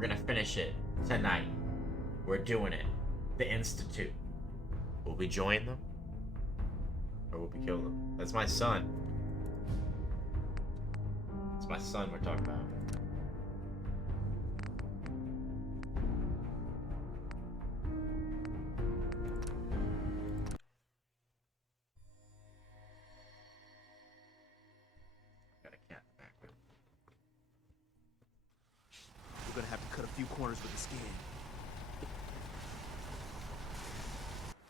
We're gonna finish it tonight. We're doing it. The Institute. Will we join them? Or will we kill them? That's my son. It's my son we're talking about. Got a cat back there. We're gonna have to cut a few corners with the skin.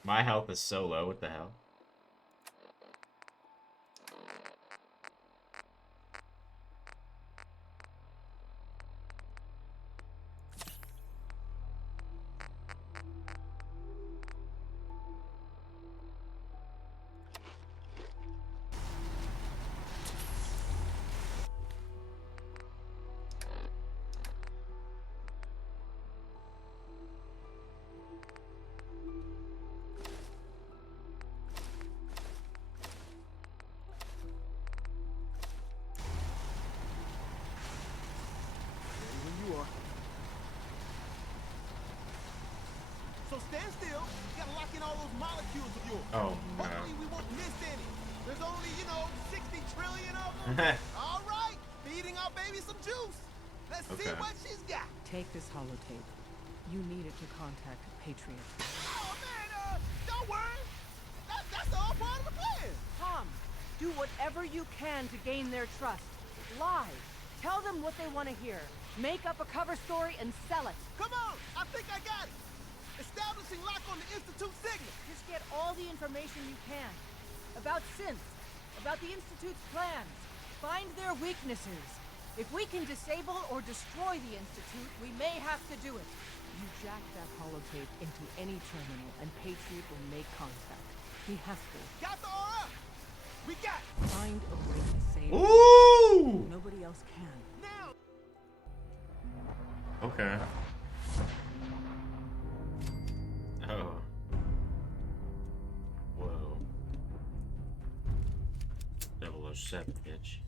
My health is so low, what the hell? So stand still. You gotta lock in all those molecules of yours. Oh, no. Hopefully we won't miss any. There's only, 60 trillion of them. All right, feeding our baby some juice. Let's see what she's got. Take this holotape. You need it to contact Patriot. Oh man, don't worry. That's all part of the plan. Tom, do whatever you can to gain their trust. Lie. Tell them what they want to hear. Make up a cover story and sell it. Come on, I think I got it. Establishing lock on the Institute signal. Just get all the information you can. About synths, about the Institute's plans. Find their weaknesses. If we can disable or destroy the Institute, we may have to do it. You jack that holotape into any terminal and Patriot will make contact. He has to. Got the aura. We got it. Find a way to save it. Ooh! Nobody else can. Now. Okay. Oh. Whoa. 007, bitch.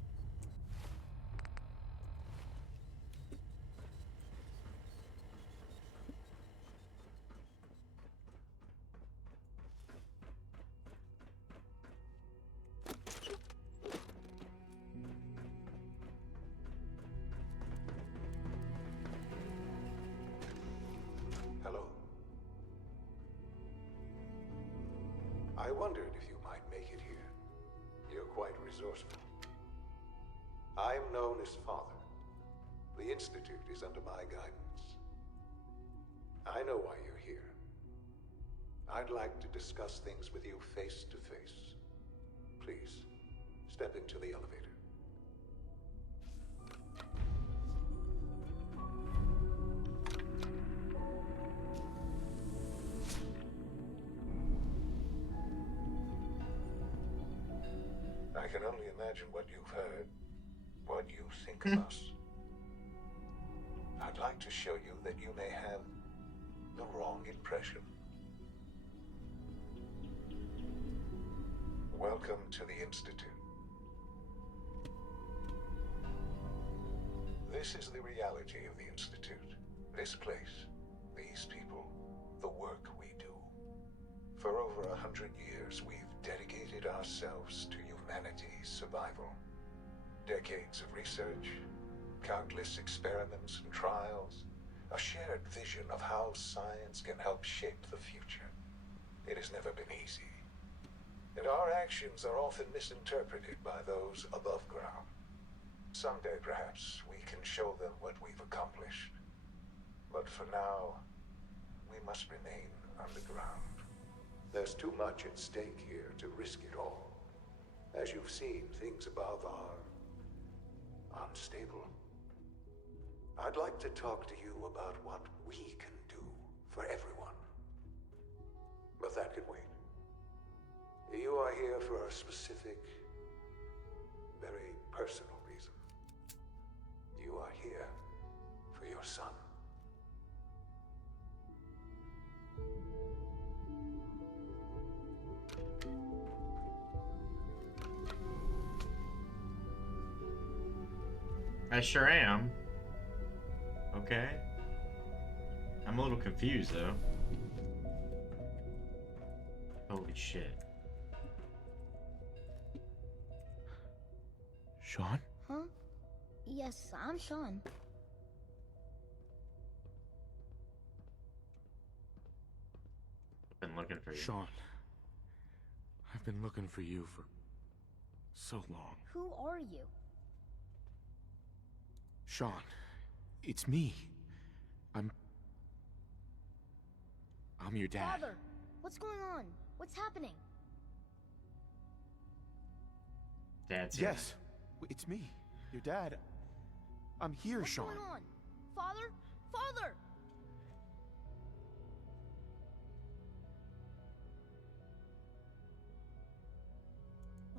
Hello. I wondered if you might make it here. You're quite resourceful. I'm known as Father. The Institute is under my guidance. I know why you're here. I'd like to discuss things with you face to face. Please, step into the elevator. I can only imagine what you've heard, what you think of us. I'd like to show you that you may have the wrong impression. Welcome to the Institute. This is the reality of the Institute. This place, these people, the work we do. For over 100 years, we've dedicated ourselves to humanity's survival. Decades of research, countless experiments and trials, a shared vision of how science can help shape the future. It has never been easy. And our actions are often misinterpreted by those above ground. Someday, perhaps, we can show them what we've accomplished. But for now, we must remain underground. There's too much at stake here to risk it all. As you've seen, things above are unstable. I'd like to talk to you about what we can do for everyone. But that can wait. You are here for a specific, very personal reason. You are here for your son. I sure am. Okay. I'm a little confused though. Holy shit. Sean? Huh? Yes, I'm Sean. I've been looking for you. Sean. I've been looking for you for so long. Who are you? Sean, it's me. I'm your dad. Father, what's going on? What's happening? Dad's here. Yes, it's me. Your dad. I'm here, What's Sean. going on? Father? Father!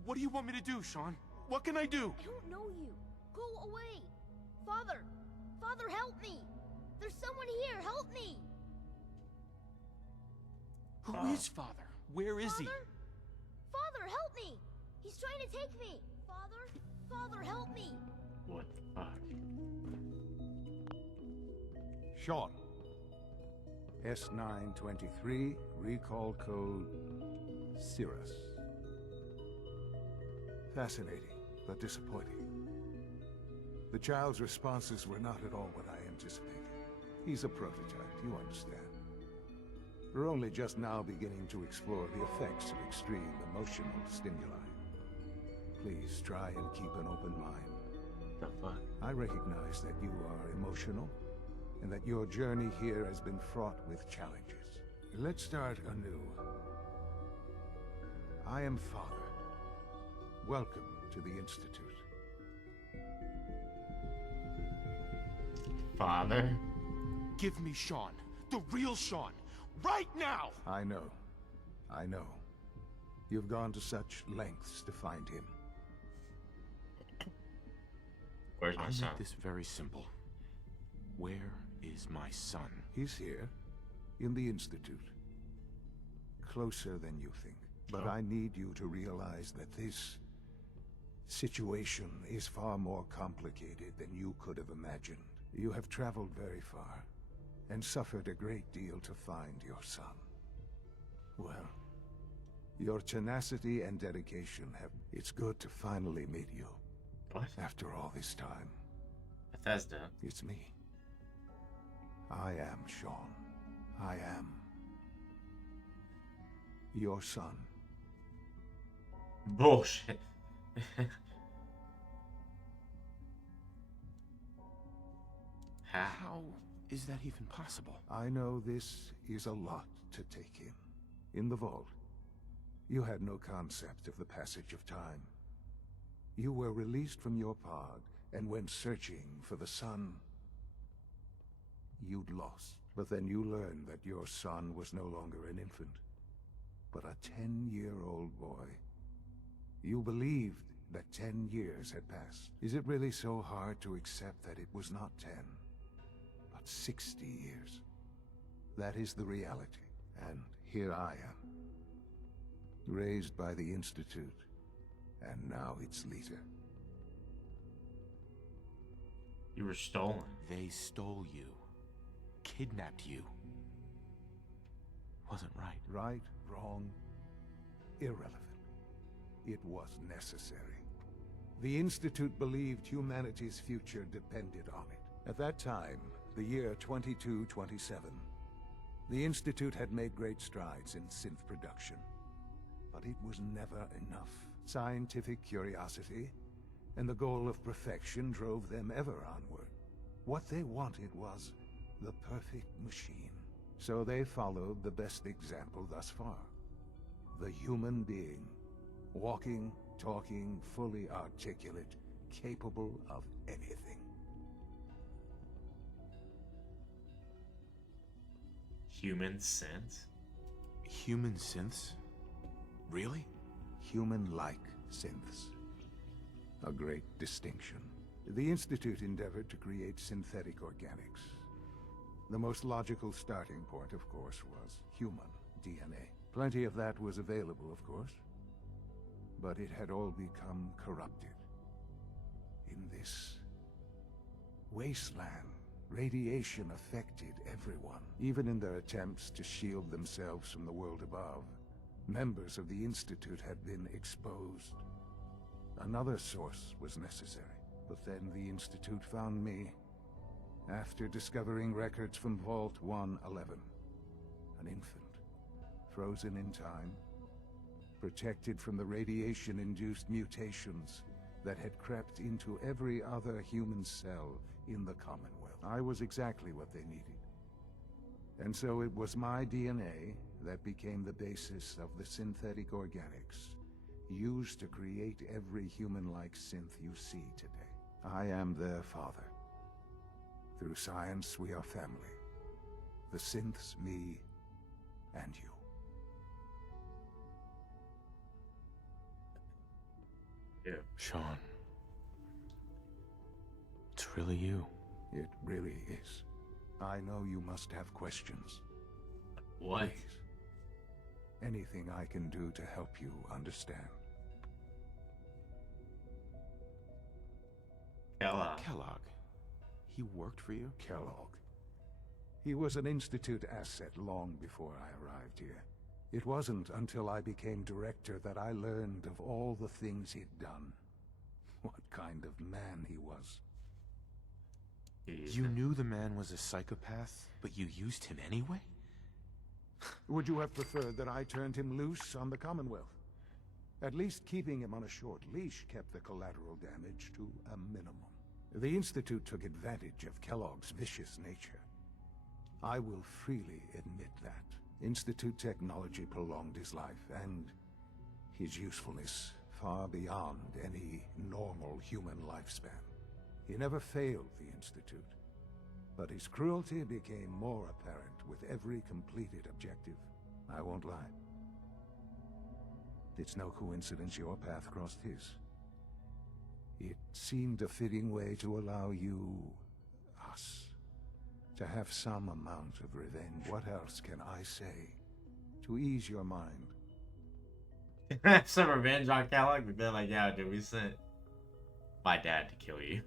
What do you want me to do, Sean? What can I do? I don't know you. Go away. Father! Father, help me! There's someone here, help me! Who is Father? Where is he? Father? Father, help me! He's trying to take me! Father? Father, help me! What the fuck? Sean. S923, recall code Cirrus. Fascinating, but disappointing. The child's responses were not at all what I anticipated. He's a prototype, you understand. We're only just now beginning to explore the effects of extreme emotional stimuli. Please try and keep an open mind. The fuck? I recognize that you are emotional, and that your journey here has been fraught with challenges. Let's start anew. I am Father. Welcome to the Institute. Father? Give me Sean. The real Sean. Right now! I know. I know. You've gone to such lengths to find him. Where's my I'll son? make this very simple. Where is my son? He's here, in the Institute. Closer than you think. But I need you to realize that this situation is far more complicated than you could have imagined. You have traveled very far, and suffered a great deal to find your son. Well, your tenacity and dedication have... It's good to finally meet you. What? After all this time. Bethesda. It's me. I am Sean. I am your son. Bullshit. How? How is that even possible? I know this is a lot to take in. In the vault, you had no concept of the passage of time. You were released from your pod and went searching for the sun you'd lost. But then you learned that your son was no longer an infant, but a 10-year-old boy. You believed that 10 years had passed. Is it really so hard to accept that it was not 10, but 60 years? That is the reality, and here I am. Raised by the Institute, and now its leader. You were stolen. They stole you. Kidnapped you. Wasn't right. Right, wrong, irrelevant. It was necessary. The Institute believed humanity's future depended on it. At that time, the year 2227, the Institute had made great strides in synth production. But it was never enough. Scientific curiosity and the goal of perfection drove them ever onward. What they wanted was the perfect machine. So they followed the best example thus far. The human being. Walking, talking, fully articulate, capable of anything. Human sense? Human synths? Really? Human-like synths. A great distinction. The Institute endeavored to create synthetic organics. The most logical starting point, of course, was human DNA. Plenty of that was available, of course. But it had all become corrupted. In this wasteland, Radiation affected everyone, even in their attempts to shield themselves from the world above. Members of the Institute had been exposed. Another source was necessary, but then the Institute found me after discovering records from Vault 111. An infant, frozen in time, protected from the radiation-induced mutations that had crept into every other human cell in the Commonwealth. I was exactly what they needed. And so it was my DNA that became the basis of the synthetic organics used to create every human-like synth you see today. I am their father. Through science, we are family. The synths, me, and you. Yeah. Sean. It's really you. It really is. I know you must have questions. What? Please. Anything I can do to help you understand. Kellogg. Kellogg. He worked for you? Kellogg. He was an Institute asset long before I arrived here. It wasn't until I became director that I learned of all the things he'd done. What kind of man he was. You knew the man was a psychopath, but you used him anyway? Would you have preferred that I turned him loose on the Commonwealth? At least keeping him on a short leash kept the collateral damage to a minimum. The Institute took advantage of Kellogg's vicious nature. I will freely admit that. Institute technology prolonged his life, and his usefulness far beyond any normal human lifespan. He never failed the Institute, but his cruelty became more apparent with every completed objective. I won't lie. It's no coincidence your path crossed his. It seemed a fitting way to allow you, us, to have some amount of revenge. What else can I say to ease your mind? Some revenge on Kellogg? But they're like, yeah, dude, we sent my dad to kill you.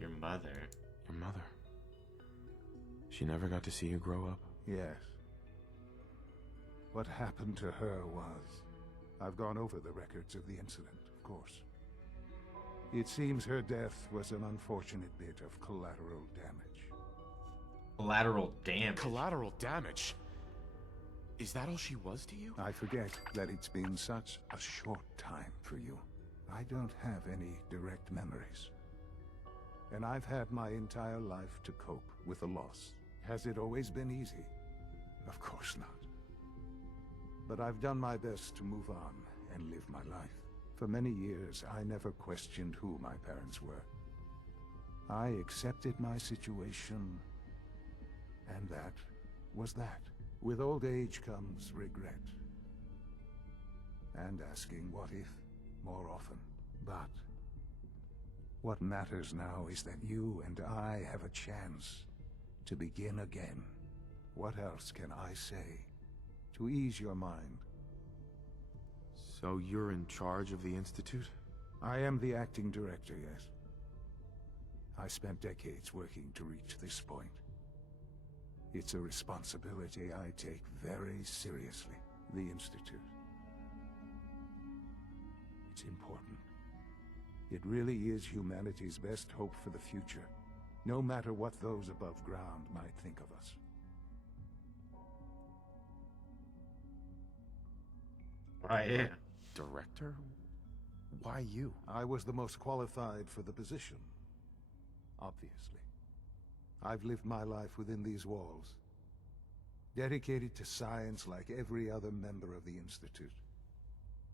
Your mother. Your mother. She never got to see you grow up? Yes. What happened to her was... I've gone over the records of the incident, of course. It seems her death was an unfortunate bit of collateral damage. Collateral damage? Collateral damage? Is that all she was to you? I forget that it's been such a short time for you. I don't have any direct memories. And I've had my entire life to cope with the loss. Has it always been easy? Of course not. But I've done my best to move on and live my life. For many years, I never questioned who my parents were. I accepted my situation, and that was that. With old age comes regret. And asking what if more often. But what matters now is that you and I have a chance to begin again. What else can I say to ease your mind? So you're in charge of the Institute? I am the acting director, yes. I spent decades working to reach this point. It's a responsibility I take very seriously. The Institute. It's important. It really is humanity's best hope for the future, no matter what those above ground might think of us. Yeah. Director? Why you? I was the most qualified for the position, obviously. I've lived my life within these walls, dedicated to science like every other member of the Institute.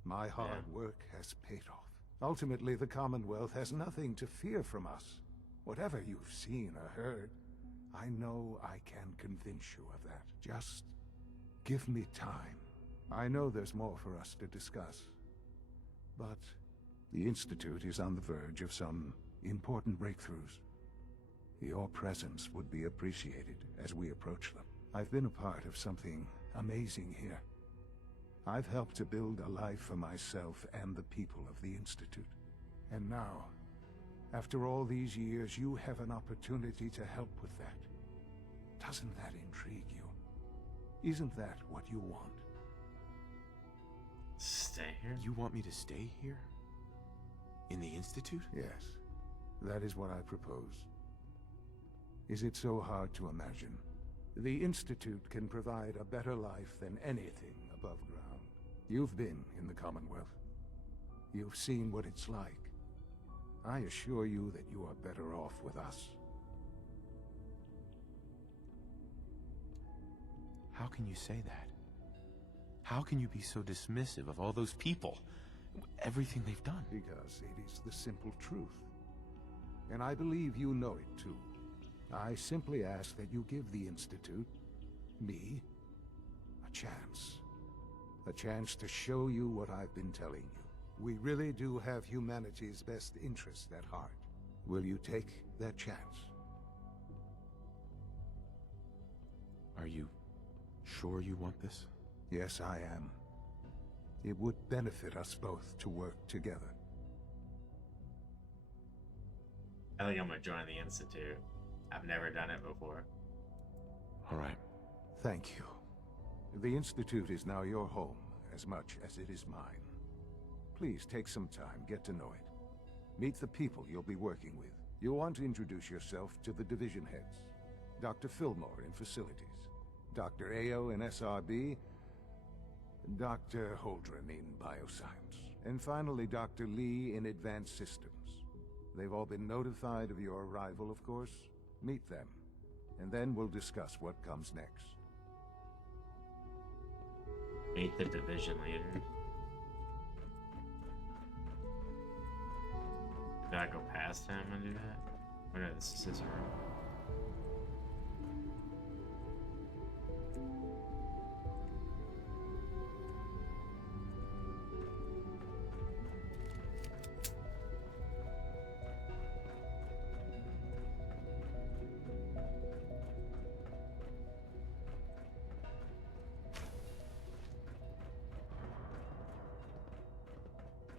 My hard work has paid off. Ultimately, the Commonwealth has nothing to fear from us. Whatever you've seen or heard, I know I can convince you of that. Just give me time. I know there's more for us to discuss, but the Institute is on the verge of some important breakthroughs. Your presence would be appreciated as we approach them. I've been a part of something amazing here. I've helped to build a life for myself and the people of the Institute. And now, After all these years, you have an opportunity to help with that. Doesn't that intrigue you? Isn't that what you want? Stay here? You want me to stay here? In the Institute? Yes, that is what I propose. Is it so hard to imagine? The Institute can provide a better life than anything above ground. You've been in the Commonwealth. You've seen what it's like. I assure you that you are better off with us. How can you say that? How can you be so dismissive of all those people? Everything they've done? Because it is the simple truth. And I believe you know it too. I simply ask that you give the Institute, me, a chance. A chance to show you what I've been telling you. We really do have humanity's best interest at heart. Will you take that chance? Are you sure you want this? Yes, I am. It would benefit us both to work together. I think I'm gonna join the Institute. I've never done it before. All right. Thank you. The Institute is now your home, as much as it is mine. Please take some time, get to know it. Meet the people you'll be working with. You'll want to introduce yourself to the division heads. Dr. Fillmore in Facilities, Dr. Ayo in SRB, Dr. Holdren in Bioscience, and finally Dr. Lee in Advanced Systems. They've all been notified of your arrival, of course. Meet them, and then we'll discuss what comes next. Meet the division leader. Did I go past him and do that? Oh no, this is his room.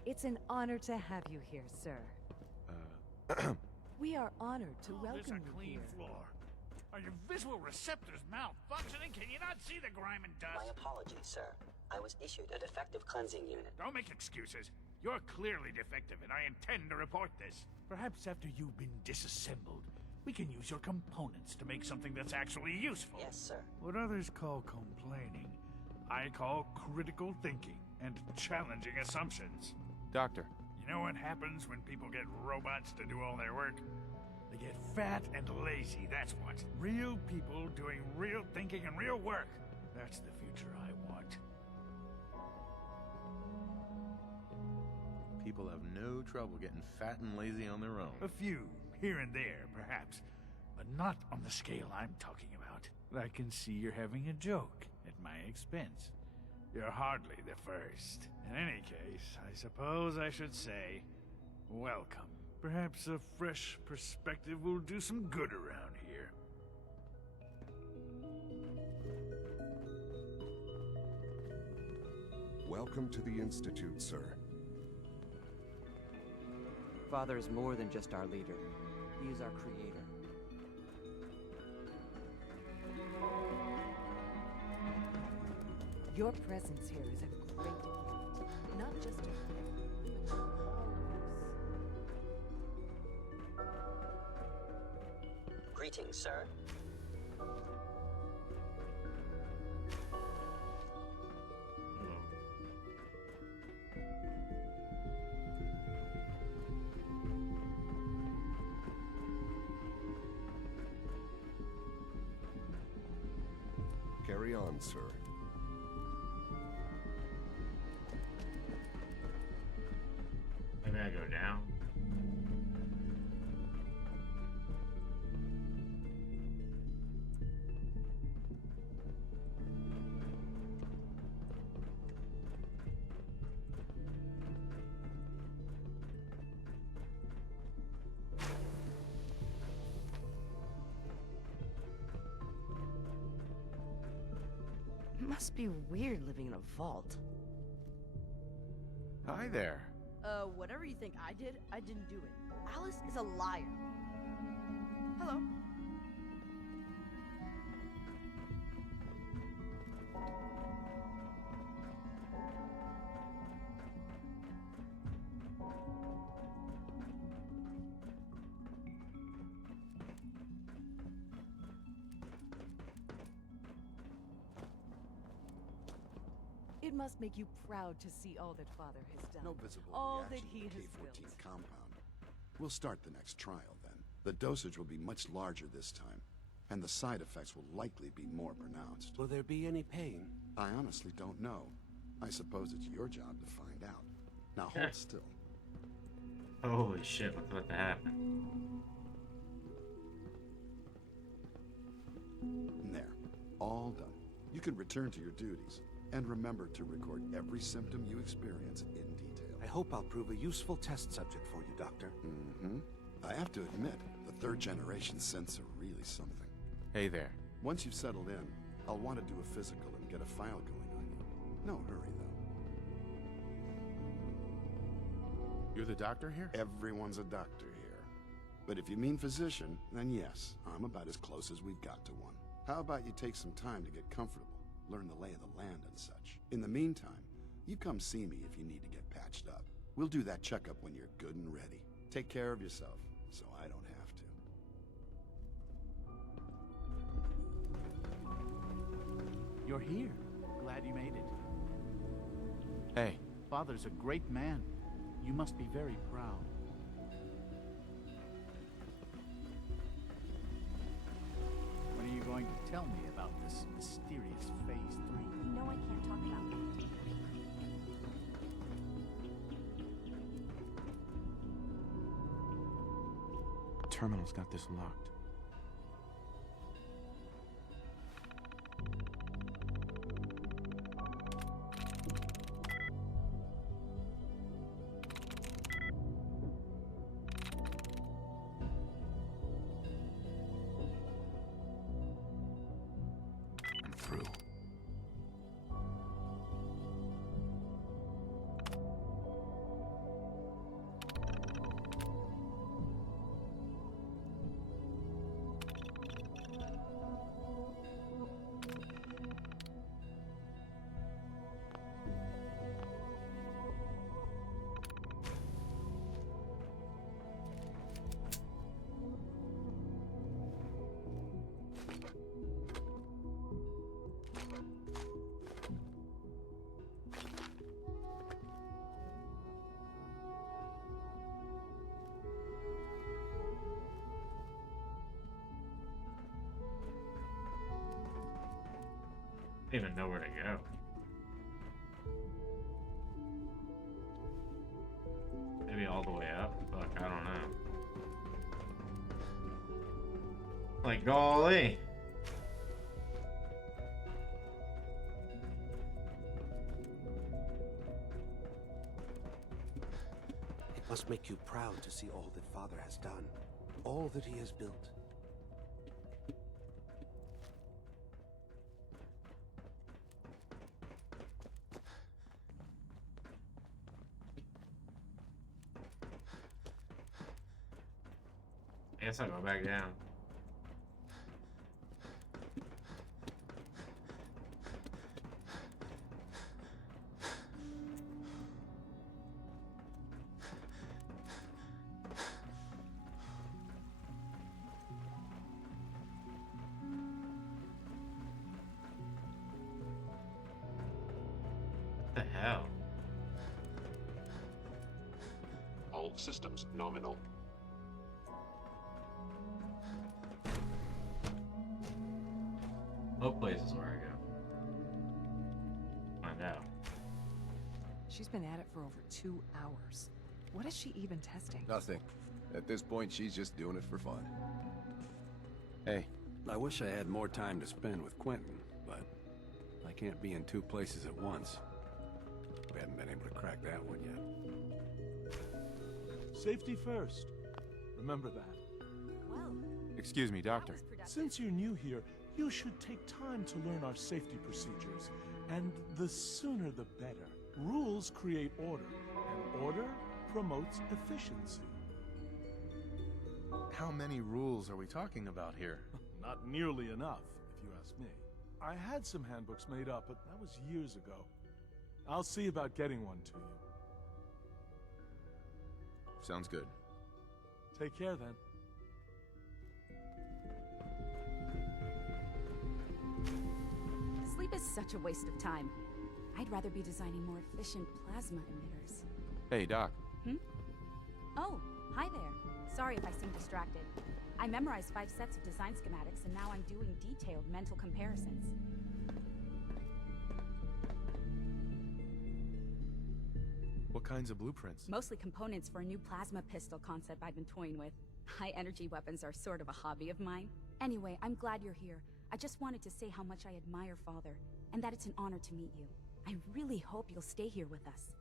It's an honor to have you here, sir. We are honored to welcome There's a you clean here. floor. Are your visual receptors malfunctioning? Can you not see the grime and dust? My apologies, sir. I was issued a defective cleansing unit. Don't make excuses. You're clearly defective, and I intend to report this. Perhaps after you've been disassembled, we can use your components to make something that's actually useful. Yes, sir. What others call complaining, I call critical thinking and challenging assumptions. Doctor. You know what happens when people get robots to do all their work? They get fat and lazy, that's what. Real people doing real thinking and real work. That's the future I want. People have no trouble getting fat and lazy on their own. A few, here and there, perhaps. But not on the scale I'm talking about. I can see you're having a joke at my expense. You're hardly the first. In any case, I suppose I should say, welcome. Perhaps a fresh perspective will do some good around here. Welcome to the Institute, sir. Father is more than just our leader. He is our creator. Your presence here is a great gift, not just to him, but to all of us. Greetings, sir. Carry on, sir. Maybe I go down. It must be weird living in a vault. Hi there. Whatever you think I did, I didn't do it. Alice is a liar. Hello. It must make you proud to see all that Father has done. No visible all that reaction he to the has K-14 built. compound. We'll start the next trial then. The dosage will be much larger this time, and the side effects will likely be more pronounced. Will there be any pain? I honestly don't know. I suppose it's your job to find out. Now hold still. Holy shit, what's about to happen? There. All done. You can return to your duties. And remember to record every symptom you experience in detail. I hope I'll prove a useful test subject for you, Doctor. Mm-hmm. I have to admit, the third-generation synths are really something. Hey there. Once you've settled in, I'll want to do a physical and get a file going on you. No hurry, though. You're the doctor here? Everyone's a doctor here. But if you mean physician, then yes, I'm about as close as we've got to one. How about you take some time to get comfortable? Learn the lay of the land and such. In the meantime, you come see me if you need to get patched up. We'll do that checkup when you're good and ready. Take care of yourself, so I don't have to. You're here. Glad you made it. Hey. Father's a great man. You must be very proud. When are you going to tell me about this mysterious Phase 3? You know I can't talk about that. Terminal's got this locked. I'm through. I don't even know where to go. Maybe all the way up? Fuck, I don't know. Like, golly. It must make you proud to see all that Father has done, all that he has built. I guess I'll go back down. What the hell? All systems nominal. Both places where I go. Find out. She's been at it for over 2 hours. What is she even testing? Nothing. At this point, she's just doing it for fun. Hey. I wish I had more time to spend with Quentin, but I can't be in 2 places at once. We haven't been able to crack that one yet. Safety first. Remember that. Well, Excuse me, Doctor. Since you're new here, you should take time to learn our safety procedures. And the sooner the better. Rules create order, and order promotes efficiency. How many rules are we talking about here? Not nearly enough, if you ask me. I had some handbooks made up, but that was years ago. I'll see about getting one to you. Sounds good. Take care, then. Sleep is such a waste of time. I'd rather be designing more efficient plasma emitters. Hey, Doc. Oh, hi there. Sorry if I seem distracted. I memorized 5 sets of design schematics, and now I'm doing detailed mental comparisons. What kinds of blueprints? Mostly components for a new plasma pistol concept I've been toying with. High-energy weapons are sort of a hobby of mine. Anyway, I'm glad you're here. I just wanted to say how much I admire Father, and that it's an honor to meet you. I really hope you'll stay here with us.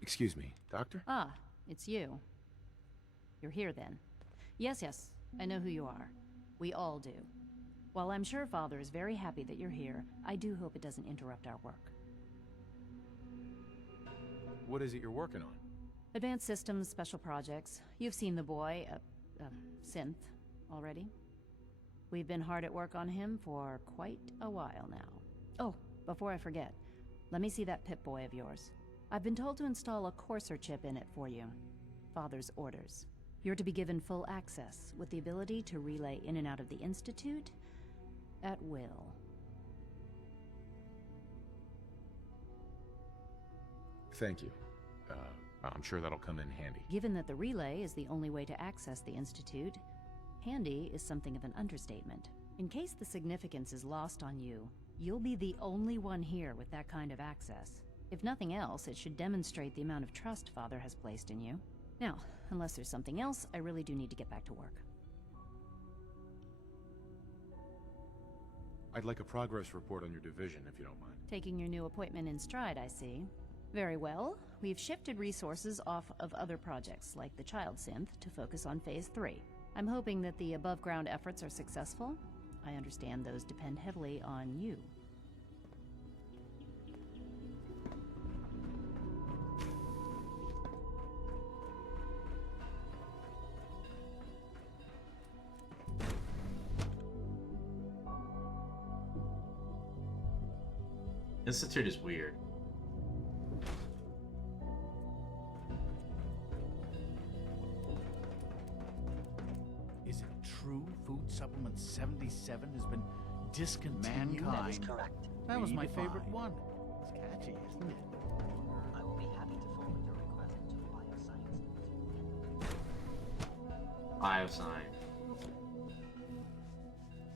Excuse me, Doctor? Ah, it's you. You're here then. Yes, I know who you are. We all do. While I'm sure Father is very happy that you're here, I do hope it doesn't interrupt our work. What is it you're working on? Advanced systems, special projects. You've seen the boy, Synth, already. We've been hard at work on him for quite a while now. Oh, before I forget, let me see that Pip-Boy of yours. I've been told to install a courser chip in it for you. Father's orders. You're to be given full access, with the ability to relay in and out of the Institute at will. Thank you. I'm sure that'll come in handy. Given that the relay is the only way to access the Institute, handy is something of an understatement. In case the significance is lost on you, you'll be the only one here with that kind of access. If nothing else, it should demonstrate the amount of trust Father has placed in you. Now, unless there's something else, I really do need to get back to work. I'd like a progress report on your division, if you don't mind. Taking your new appointment in stride, I see. Very well. We've shifted resources off of other projects, like the Child Synth, to focus on Phase 3. I'm hoping that the above-ground efforts are successful. I understand those depend heavily on you. Institute is weird. Is it true Food Supplement 77 has been discontinued? That is correct. That was my favorite one. It's catchy, isn't it? I will be happy to forward your request to the Bioscience Division. Bioscience.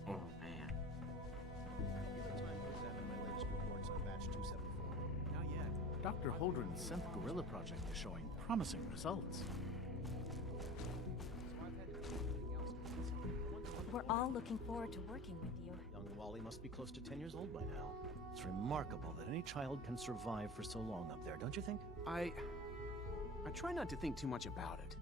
Oh man. Dr. Holdren's Synth Gorilla project is showing promising results. We're all looking forward to working with you. Young Wally must be close to 10 years old by now. It's remarkable that any child can survive for so long up there, don't you think? I try not to think too much about it.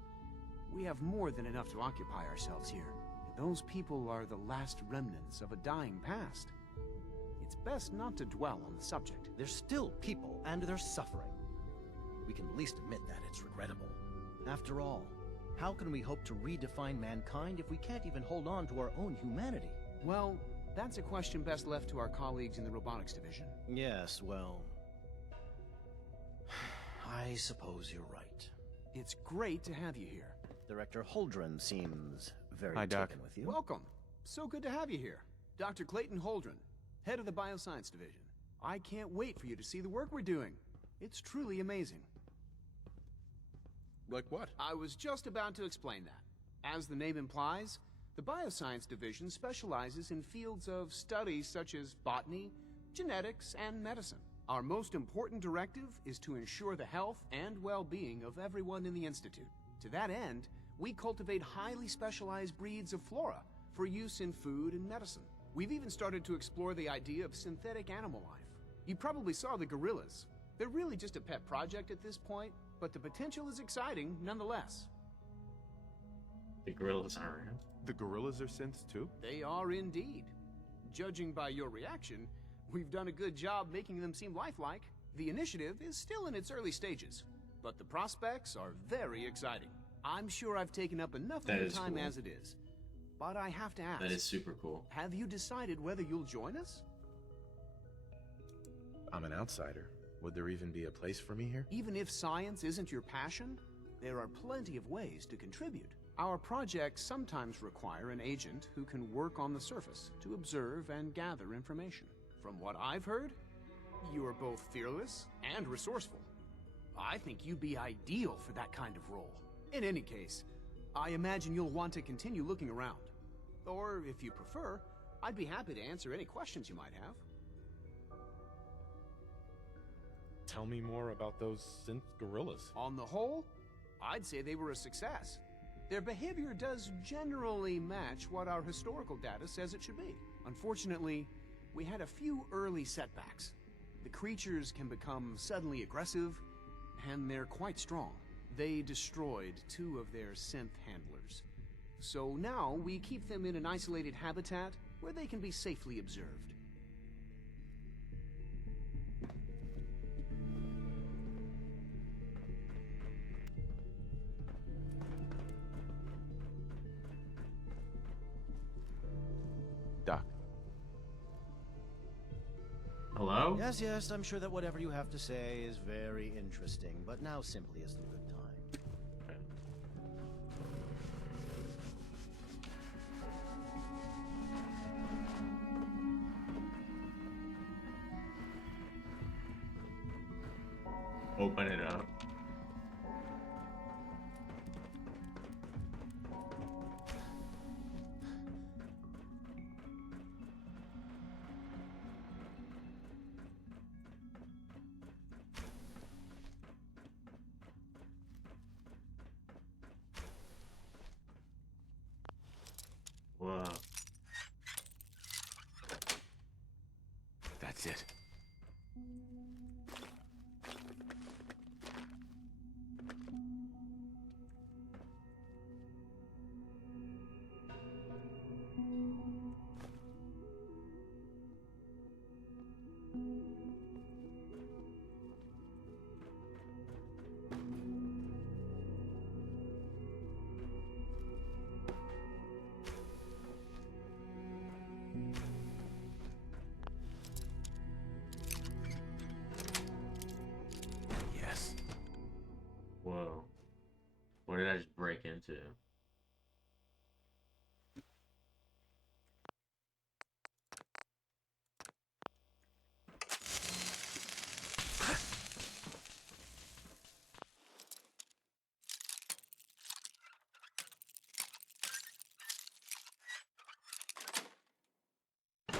We have more than enough to occupy ourselves here. Those people are the last remnants of a dying past. It's best not to dwell on the subject. They're still people, and they're suffering. We can at least admit that it's regrettable. After all, how can we hope to redefine mankind if we can't even hold on to our own humanity? Well, that's a question best left to our colleagues in the robotics division. Yes, well... I suppose you're right. It's great to have you here. Director Holdren seems very Hi, Doc. taken with you. Welcome. So good to have you here. Dr. Clayton Holdren, head of the Bioscience Division. I can't wait for you to see the work we're doing. It's truly amazing. Like what? I was just about to explain that. As the name implies, The Bioscience Division specializes in fields of study such as botany, genetics, and medicine. Our most important directive is to ensure the health and well-being of everyone in the Institute. To that end, we cultivate highly specialized breeds of flora for use in food and medicine. We've even started to explore the idea of synthetic animal life. You probably saw the gorillas. They're really just a pet project at this point, but the potential is exciting nonetheless. The gorillas are real. The gorillas are synths too? They are indeed. Judging by your reaction, we've done a good job making them seem lifelike. The initiative is still in its early stages, but the prospects are very exciting. I'm sure I've taken up enough of your time as it is, but I have to ask. That is super cool. Have you decided whether you'll join us? I'm an outsider. Would there even be a place for me here? Even if science isn't your passion, there are plenty of ways to contribute. Our projects sometimes require an agent who can work on the surface to observe and gather information. From what I've heard, you are both fearless and resourceful. I think you'd be ideal for that kind of role. In any case, I imagine you'll want to continue looking around. Or, if you prefer, I'd be happy to answer any questions you might have. Tell me more about those synth gorillas. On the whole, I'd say they were a success. Their behavior does generally match what our historical data says it should be. Unfortunately, we had a few early setbacks. The creatures can become suddenly aggressive, and they're quite strong. They destroyed 2 of their synth handlers. So now we keep them in an isolated habitat where they can be safely observed. Doc. Hello? Yes, yes, I'm sure that whatever you have to say is very interesting, but now simply isn't a good time. Open it up. Whoa. That's it. Yes. Whoa. What did I just break into?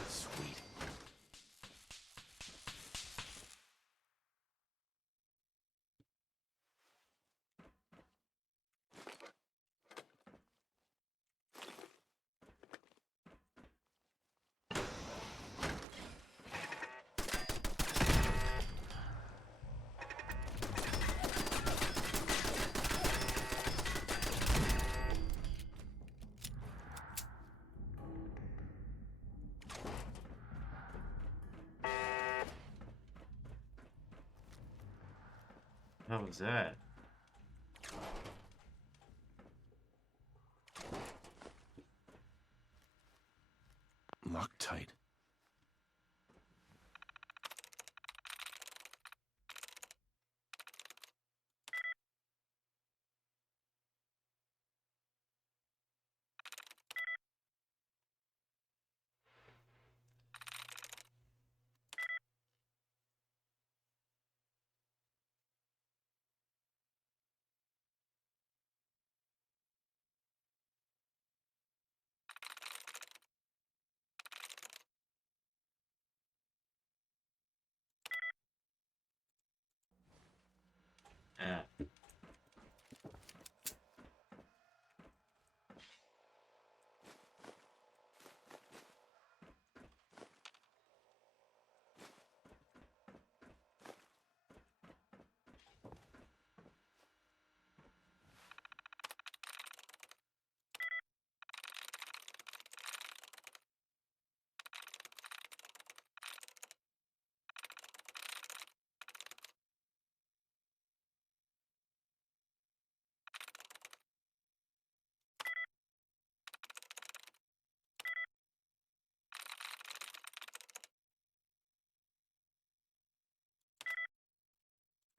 Sweet. What was that? Loctite.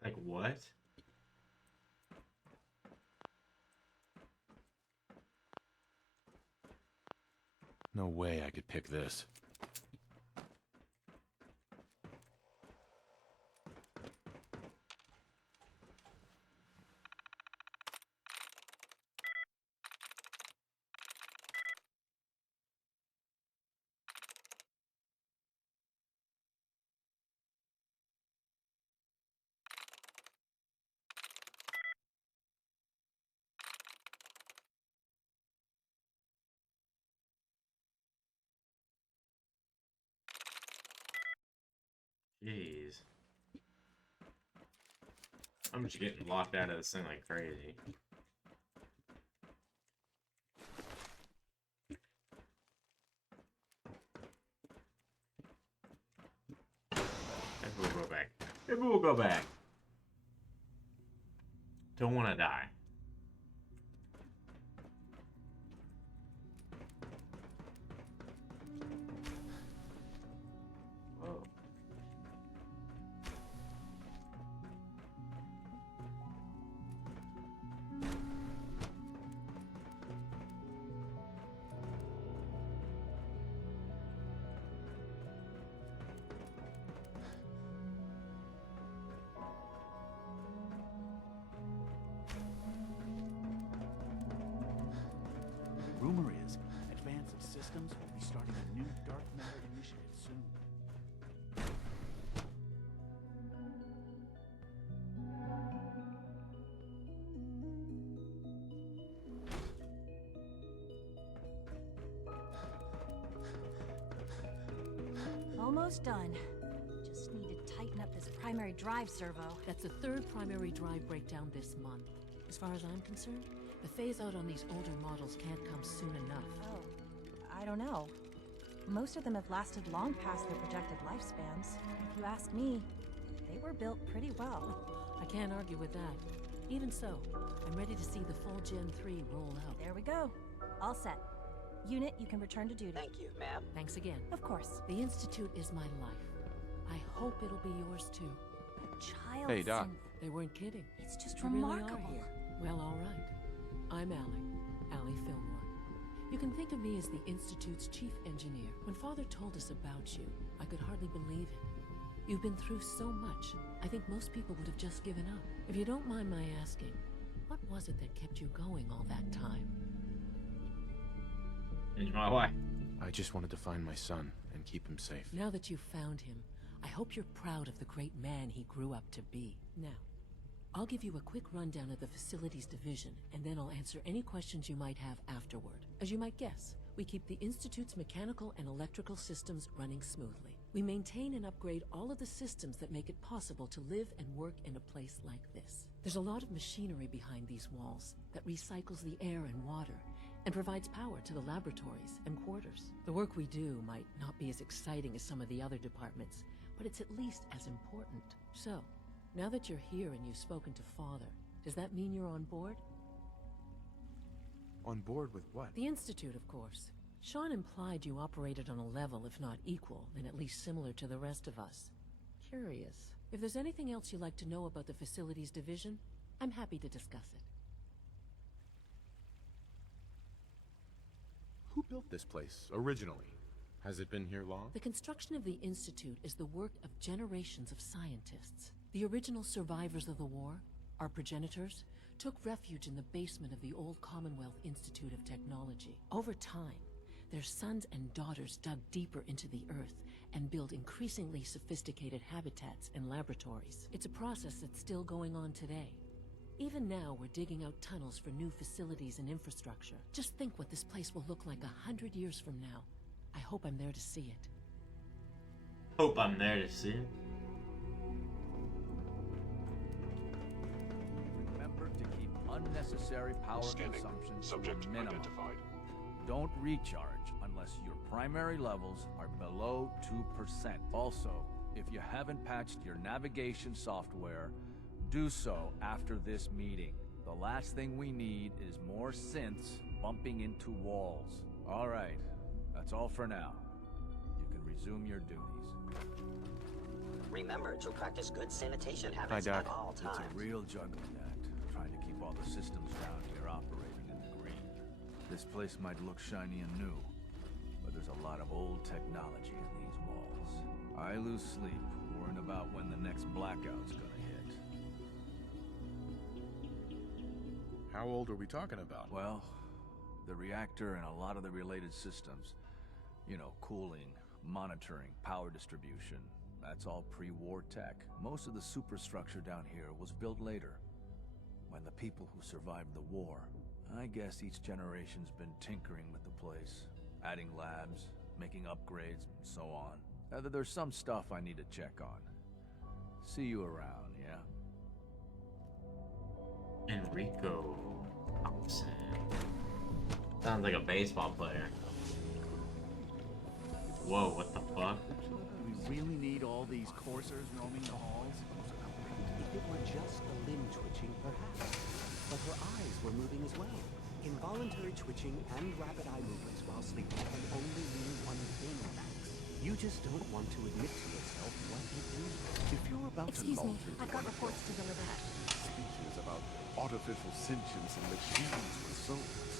Like what? No way I could pick this. Jeez. I'm just getting locked out of this thing like crazy. Maybe we'll go back. Maybe we'll go back. Don't want to die. Whoa. Rumor is, Advanced Systems will be starting a new dark matter initiative soon. Almost done. Just need to tighten up this primary drive servo. That's the third primary drive breakdown this month. As far as I'm concerned, the phase-out on these older models can't come soon enough. Oh, I don't know. Most of them have lasted long past their projected lifespans. If you ask me, they were built pretty well. I can't argue with that. Even so, I'm ready to see the full Gen 3 roll out. There we go. All set. Unit, you can return to duty. Thank you, ma'am. Thanks again. Of course. The Institute is my life. I hope it'll be yours too. Child Hey, Doc. They weren't kidding. It's just You really are remarkable. here. Well, all right. I'm Allie Fillmore. You can think of me as the Institute's chief engineer. When Father told us about you, I could hardly believe it. You've been through so much, I think most people would have just given up. If you don't mind my asking, what was it that kept you going all that time? It's my wife. I just wanted to find my son and keep him safe. Now that you've found him, I hope you're proud of the great man he grew up to be. Now, I'll give you a quick rundown of the Facilities Division, and then I'll answer any questions you might have afterward. As you might guess, we keep the Institute's mechanical and electrical systems running smoothly. We maintain and upgrade all of the systems that make it possible to live and work in a place like this. There's a lot of machinery behind these walls that recycles the air and water, and provides power to the laboratories and quarters. The work we do might not be as exciting as some of the other departments, but it's at least as important. So, now that you're here and you've spoken to Father, does that mean you're on board? On board with what? The Institute, of course. Sean implied you operated on a level, if not equal, then at least similar to the rest of us. Curious. If there's anything else you'd like to know about the Facilities Division, I'm happy to discuss it. Who built this place, originally? Has it been here long? The construction of the Institute is the work of generations of scientists. The original survivors of the war, our progenitors, took refuge in the basement of the old Commonwealth Institute of Technology. Over time, their sons and daughters dug deeper into the earth and built increasingly sophisticated habitats and laboratories. It's a process that's still going on today. Even now, we're digging out tunnels for new facilities and infrastructure. Just think what this place will look like 100 years from now. I hope I'm there to see it. Hope I'm there to see it. Remember to keep unnecessary power consumption to a minimum. Don't recharge unless your primary levels are below 2%. Also, if you haven't patched your navigation software, do so after this meeting. The last thing we need is more synths bumping into walls. All right, that's all for now. You can resume your duties. Remember to practice good sanitation Hi, habits Doc. at all times. It's a real juggling act, trying to keep all the systems down here operating in the green. This place might look shiny and new, but there's a lot of old technology in these walls. I lose sleep worrying about when the next blackout's gonna hit. How old are we talking about? Well, the reactor and a lot of the related systems, you know, cooling, monitoring, power distribution, that's all pre-war tech. Most of the superstructure down here was built later, when the people who survived the war. I guess each generation's been tinkering with the place, adding labs, making upgrades, and so on. There's some stuff I need to check on. See you around, yeah? Enrico Thompson. Sounds like a baseball player. Whoa, what the fuck? We really need all these coursers roaming the halls? If it were just a limb twitching, perhaps. But her eyes were moving as well. Involuntary twitching and rapid eye movements while sleeping can only mean one thing, Max. You just don't want to admit to yourself what it is. If you're about Excuse to me, launch into I've got one of reports to those deliver. speeches about artificial sentience and machines with souls,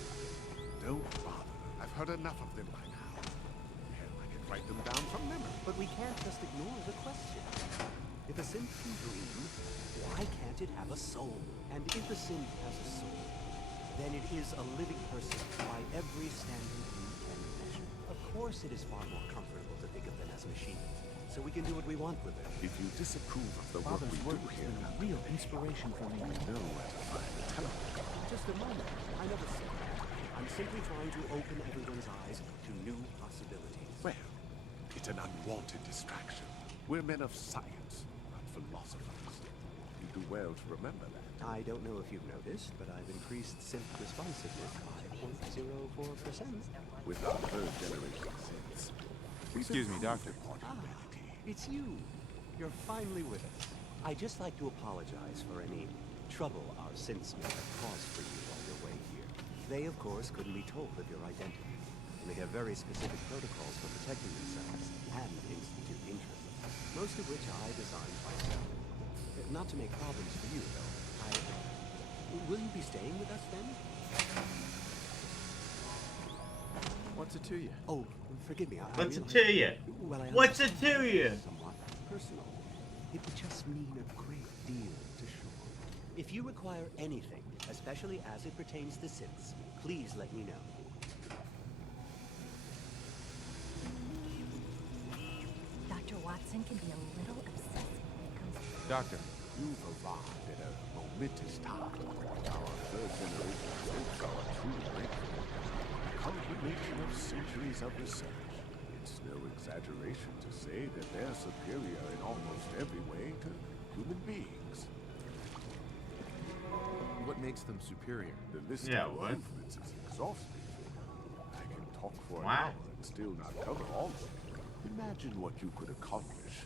don't bother. I've heard enough of them by now. Hell, I can write them down from memory. But we can't just ignore the question. If a synth can dream, why can't it have a soul? And if a synth has a soul, then it is a living person by every standard we can measure. Of course it is far more comfortable to think of them as machines, so we can do what we want with them. If you disapprove of the work Father's we work do has here, been a real inspiration for me. we know where to find the telephone. Just a moment. I never said that. I'm simply trying to open everyone's eyes to new possibilities. Well, it's an unwanted distraction. We're men of science, not philosophers. You do well to remember that. I don't know if you've noticed, but I've increased synth responsiveness by 0.04%. With our third generation synths. Excuse me, Doctor. It's you. You're finally with us. I'd just like to apologize for any trouble our synths may have caused for you on your way here. They, of course, couldn't be told of your identity. And they have very specific protocols for protecting themselves and Institute interests, most of which I designed myself. Not to make problems for you, though. Will you be staying with us then? What's it to you? Oh, forgive me. What's it to you? Well, What's it to you? Somewhat personal. It would just mean a great deal to Sean. If you require anything, especially as it pertains to synths, please let me know. Dr. Watson can be a little obsessive when it comes to... Doctor. You've arrived at a momentous time. Our third generation synths are a true breakthrough. A culmination of centuries of research. It's no exaggeration to say that they're superior in almost every way to human beings. What makes them superior? The list of improvements is exhaustive. I can talk for an hour and still not cover all of it. Imagine what you could accomplish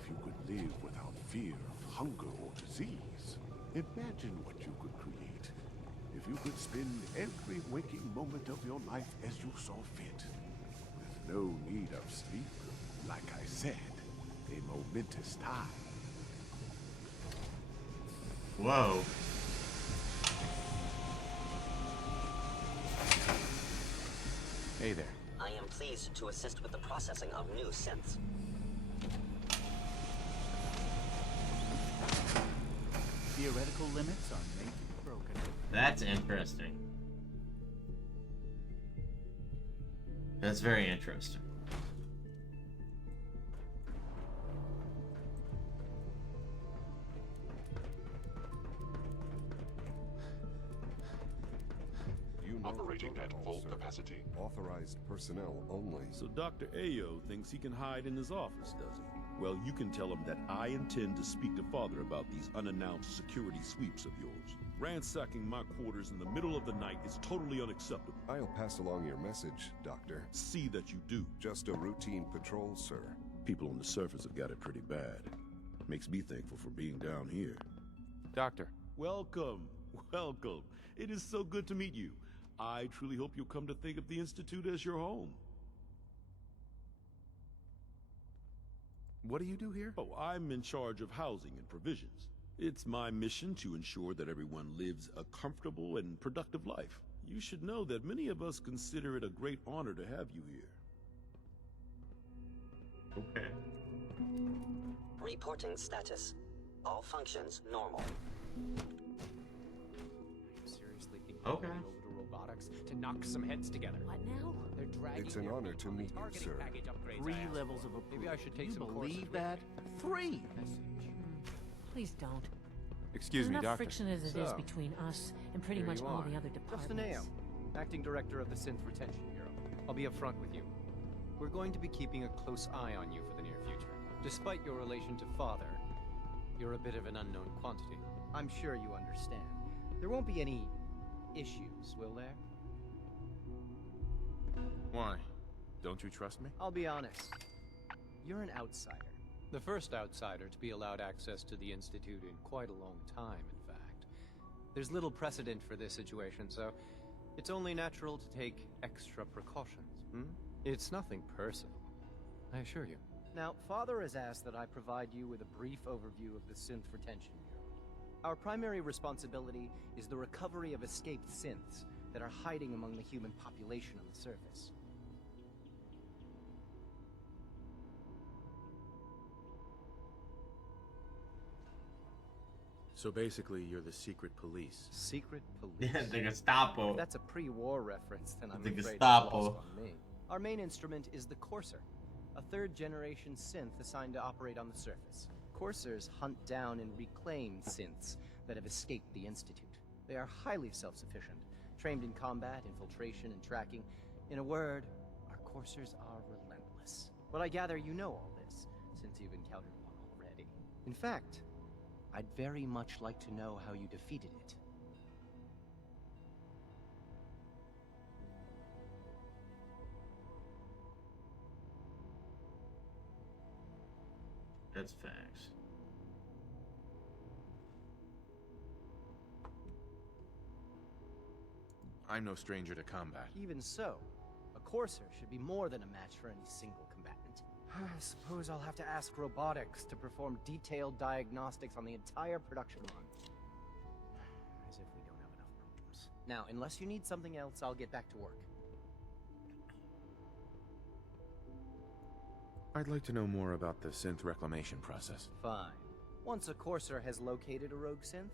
if you could live without fear of hunger or disease. Imagine what you could create if you could spend every waking moment of your life as you saw fit, with no need of sleep. Like I said, a momentous time. Whoa. Hey there. I am pleased to assist with the processing of new synths. Theoretical limits are made to be broken. That's interesting. That's very interesting. operating at full capacity. Authorized personnel only. So Dr. Ayo thinks he can hide in his office, does he? Well, you can tell him that I intend to speak to Father about these unannounced security sweeps of yours. Ransacking my quarters in the middle of the night is totally unacceptable. I'll pass along your message, Doctor. See that you do. Just a routine patrol, sir. People on the surface have got it pretty bad. Makes me thankful for being down here. Doctor. Welcome. Welcome. It is so good to meet you. I truly hope you'll come to think of the Institute as your home. What do you do here? Oh, I'm in charge of housing and provisions. It's my mission to ensure that everyone lives a comfortable and productive life. You should know that many of us consider it a great honor to have you here. Okay. Reporting status. All functions normal. Seriously think Okay. over to robotics to knock some heads together. What now? They're dragging It's an their honor to meet you, targeting sir. package upgrades 3 I asked levels for. of approval. Maybe I should take you some believe courses that? 3! Please don't. Excuse There's me, enough Doctor. friction as it is So, between us and pretty here much you all are. the other Justin departments. Ayo, Acting Director of the Synth Retention Bureau. I'll be upfront with you. We're going to be keeping a close eye on you for the near future. Despite your relation to Father, you're a bit of an unknown quantity. I'm sure you understand. There won't be any issues, will there? Why? Don't you trust me? I'll be honest. You're an outsider. The first outsider to be allowed access to the Institute in quite a long time, in fact. There's little precedent for this situation, so it's only natural to take extra precautions. It's nothing personal, I assure you. Now, Father has asked that I provide you with a brief overview of the Synth Retention Bureau. Our primary responsibility is the recovery of escaped synths that are hiding among the human population on the surface. So basically, you're the secret police. Secret police? Yeah, the Gestapo. If that's a pre-war reference, then I'm The afraid Gestapo. it's lost on me. Our main instrument is the Courser, a third-generation synth assigned to operate on the surface. Coursers hunt down and reclaim synths that have escaped the Institute. They are highly self-sufficient, trained in combat, infiltration, and tracking. In a word, our Coursers are relentless. But I gather you know all this, since you've encountered one already. In fact, I'd very much like to know how you defeated it. That's facts. I'm no stranger to combat. Even so, a Courser should be more than a match for any single combatant. I suppose I'll have to ask robotics to perform detailed diagnostics on the entire production run. As if we don't have enough problems. Now, unless you need something else, I'll get back to work. I'd like to know more about the synth reclamation process. Fine. Once a Courser has located a rogue synth,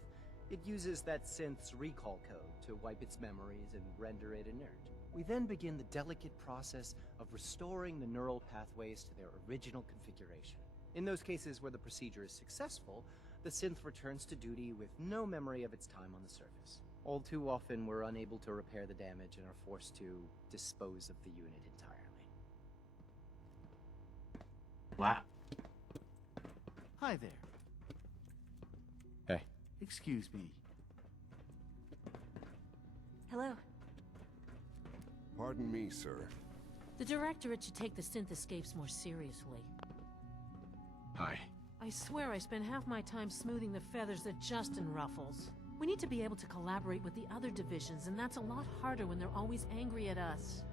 it uses that synth's recall code to wipe its memories and render it inert. We then begin the delicate process of restoring the neural pathways to their original configuration. In those cases where the procedure is successful, the synth returns to duty with no memory of its time on the surface. All too often, we're unable to repair the damage and are forced to dispose of the unit entirely. Wow. Hi there. Hey. Excuse me. Hello. Pardon me, sir. The Directorate should take the synth escapes more seriously. Hi. I swear I spend half my time smoothing the feathers that Justin ruffles. We need to be able to collaborate with the other divisions, and that's a lot harder when they're always angry at us.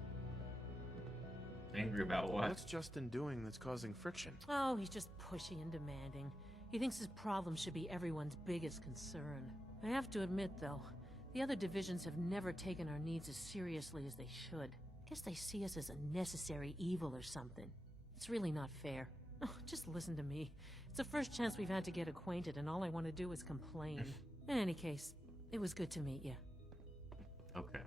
Angry about what? What's Justin doing that's causing friction? Oh, he's just pushy and demanding. He thinks his problem should be everyone's biggest concern. I have to admit, though, the other divisions have never taken our needs as seriously as they should. Guess they see us as a necessary evil or something. It's really not fair. Oh, just listen to me. It's the first chance we've had to get acquainted, and all I want to do is complain. In any case, it was good to meet you. Okay.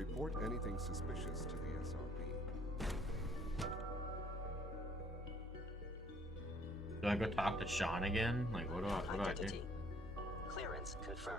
Report anything suspicious to the SRB. Do I go talk to Sean again? Like, what do I do? Clearance confirmed.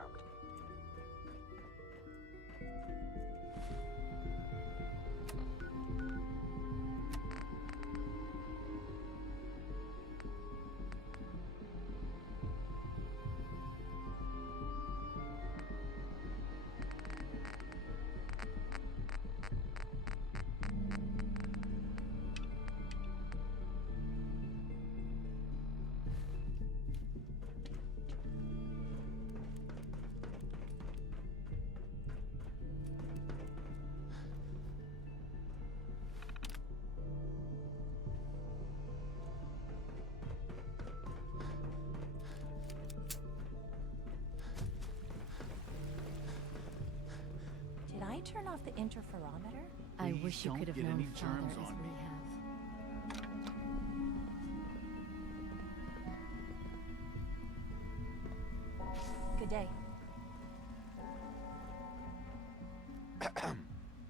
Did I turn off the interferometer? I wish you could have known Father as we have. Good day.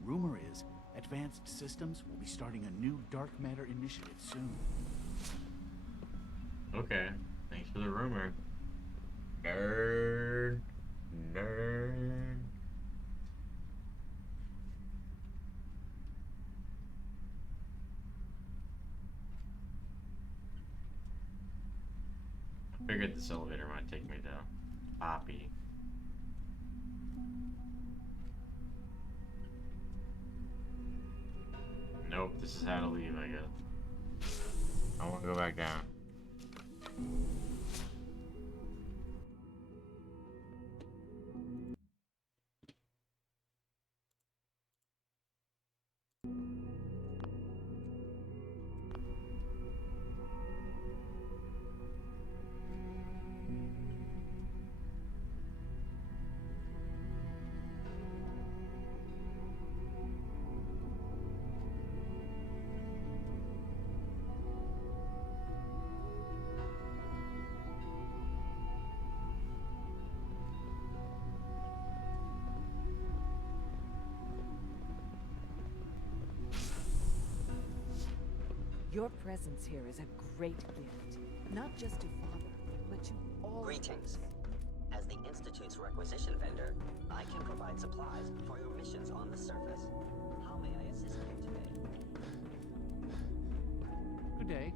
Rumor is, Advanced Systems will be starting a new dark matter initiative soon. Okay, thanks for the rumor. Nerd. Nerd. I figured this elevator might take me to Poppy. Nope, this is how to leave, I guess. I want to go back down. Your presence here is a great gift, not just to Father, but to all. Greetings. As the Institute's requisition vendor, I can provide supplies for your missions on the surface. How may I assist you today? Good day.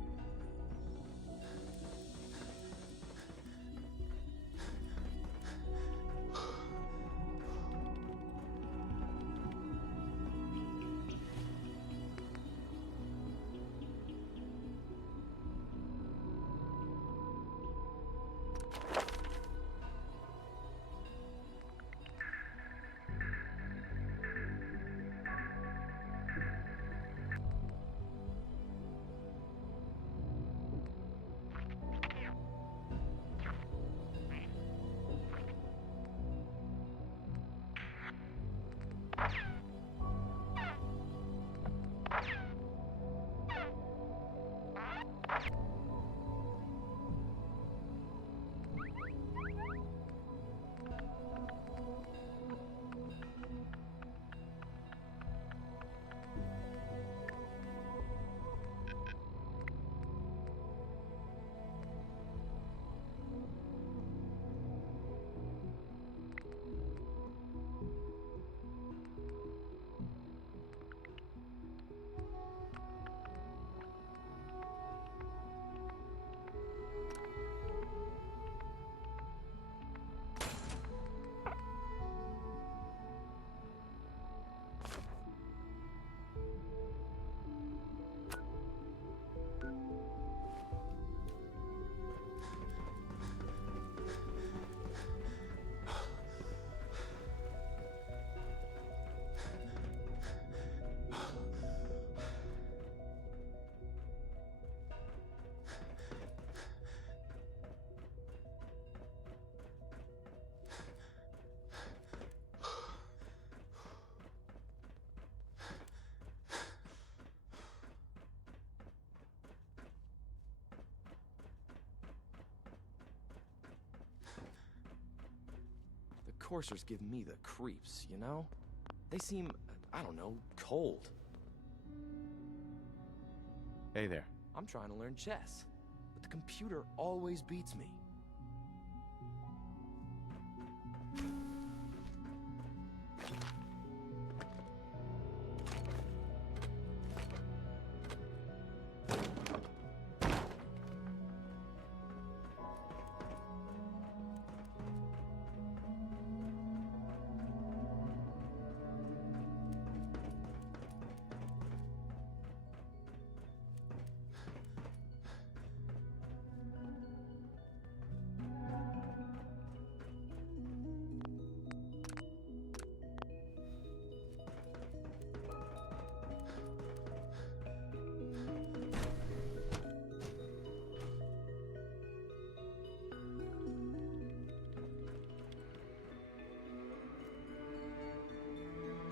Coursers give me the creeps, you know? They seem, I don't know, cold. Hey there. I'm trying to learn chess, but the computer always beats me.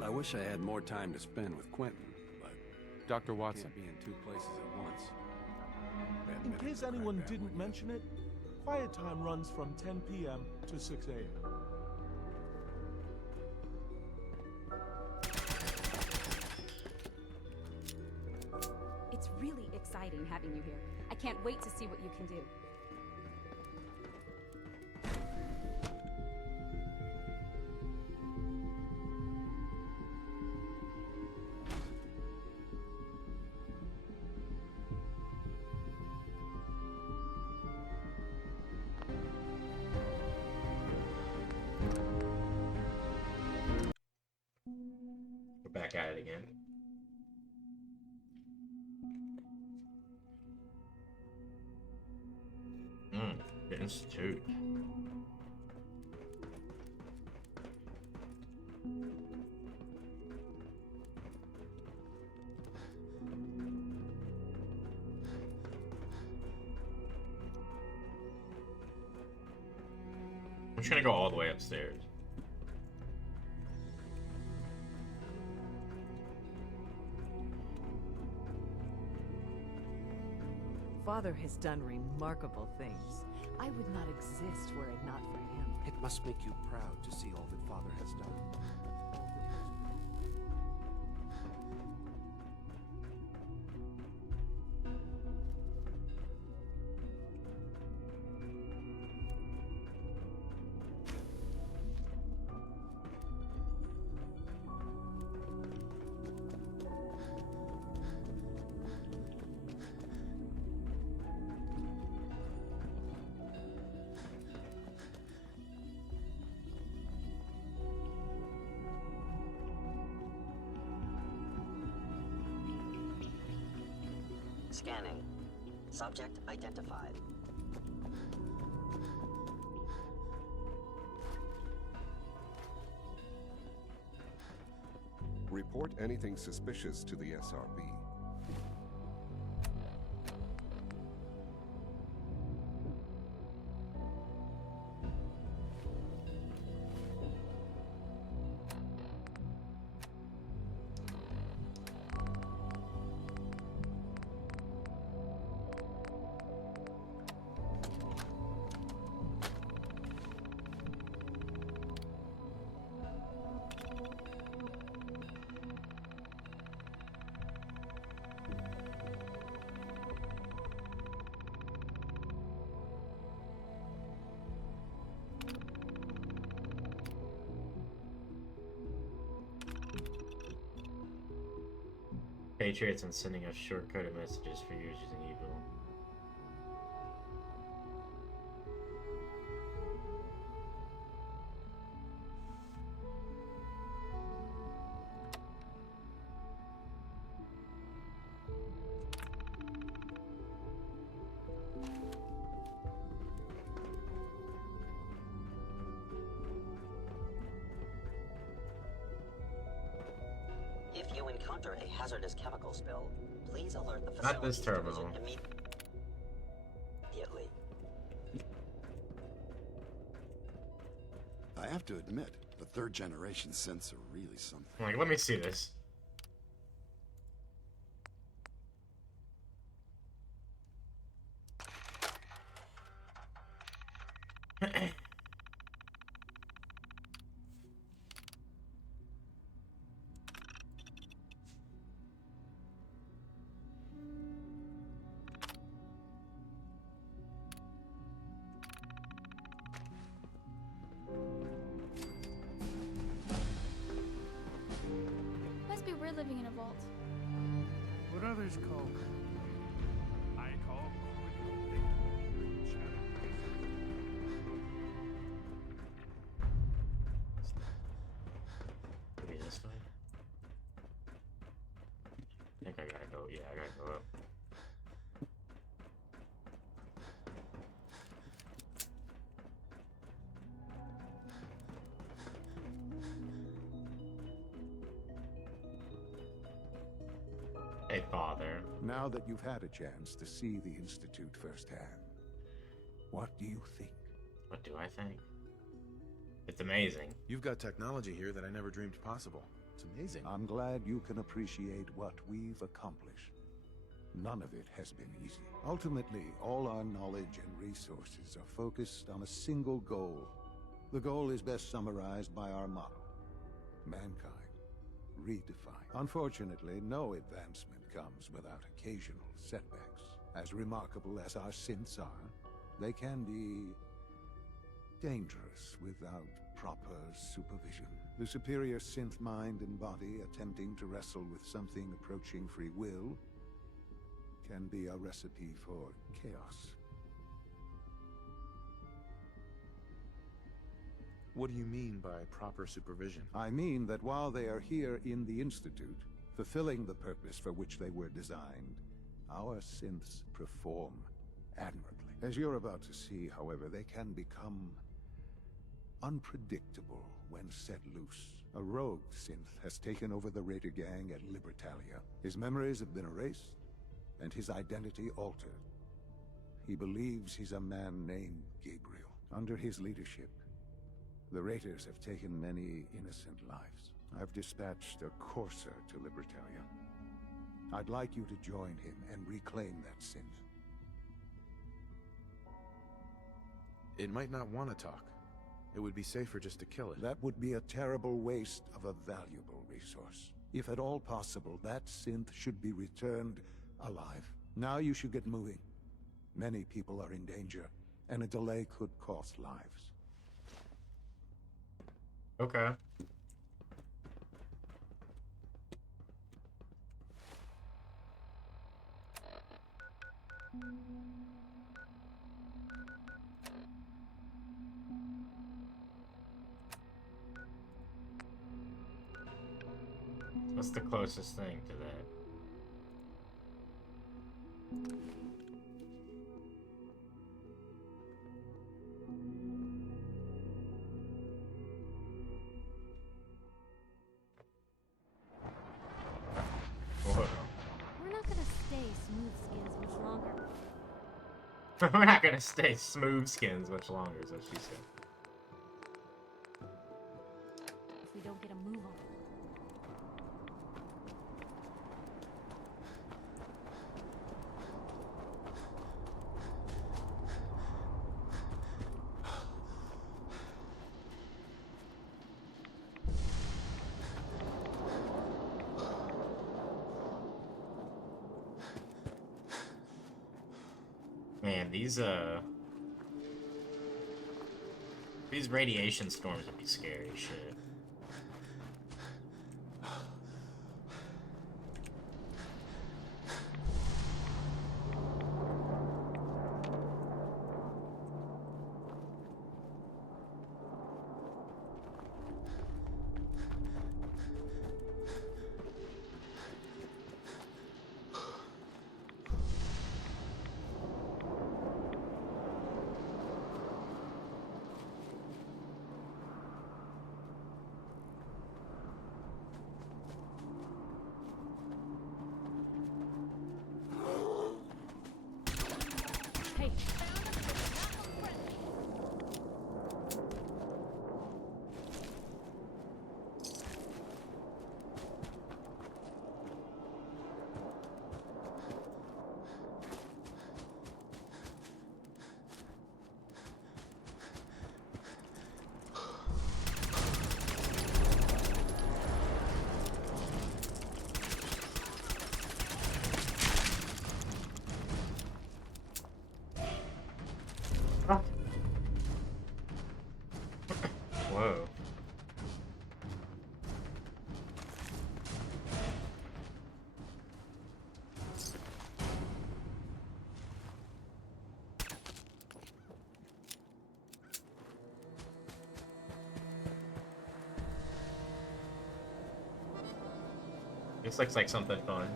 I wish I had more time to spend with Quentin, but Dr. Watson. Can't be in two places at once. In case anyone didn't mention it, quiet time runs from 10 p.m. to 6 a.m. It's really exciting having you here. I can't wait to see what you can do. We're back at it again. The Institute. I'm just gonna go all the way upstairs. Father has done remarkable things. I would not exist were it not for him. It must make you proud to see all that Father has done. Scanning. Subject identified. Report anything suspicious to the SRB. Patriots and sending us short-coded messages for years using evil. If you encounter a hazardous chemical spill, please alert the Not this facilities terminal. division immediately. I have to admit, the third generation synths are really something. Like, let me see this. living in a vault. What others call I call critical thinking. Maybe this way? I think I gotta go. Yeah, I gotta go up. Hey, Father. Now that you've had a chance to see the Institute firsthand, what do you think? What do I think? It's amazing. You've got technology here that I never dreamed possible. It's amazing. I'm glad you can appreciate what we've accomplished. None of it has been easy. Ultimately, all our knowledge and resources are focused on a single goal. The goal is best summarized by our motto: mankind redefined. Unfortunately, no advancement comes without occasional setbacks. As remarkable as our synths are, they can be dangerous without proper supervision. The superior synth mind and body attempting to wrestle with something approaching free will can be a recipe for chaos. What do you mean by proper supervision? I mean that while they are here in the Institute, fulfilling the purpose for which they were designed, our synths perform admirably. As you're about to see, however, they can become unpredictable when set loose. A rogue synth has taken over the Raider gang at Libertalia. His memories have been erased, and his identity altered. He believes he's a man named Gabriel. Under his leadership, the Raiders have taken many innocent lives. I've dispatched a courser to Libertalia. I'd like you to join him and reclaim that synth. It might not want to talk. It would be safer just to kill it. That would be a terrible waste of a valuable resource. If at all possible, that synth should be returned alive. Now you should get moving. Many people are in danger, and a delay could cost lives. Okay. What's the closest thing to that? Whoa. We're not gonna stay smooth skins much longer. We're not gonna stay smooth skins much longer, is what she said. If we don't get a move on. Man, these radiation storms would be scary as shit. This looks like something fun.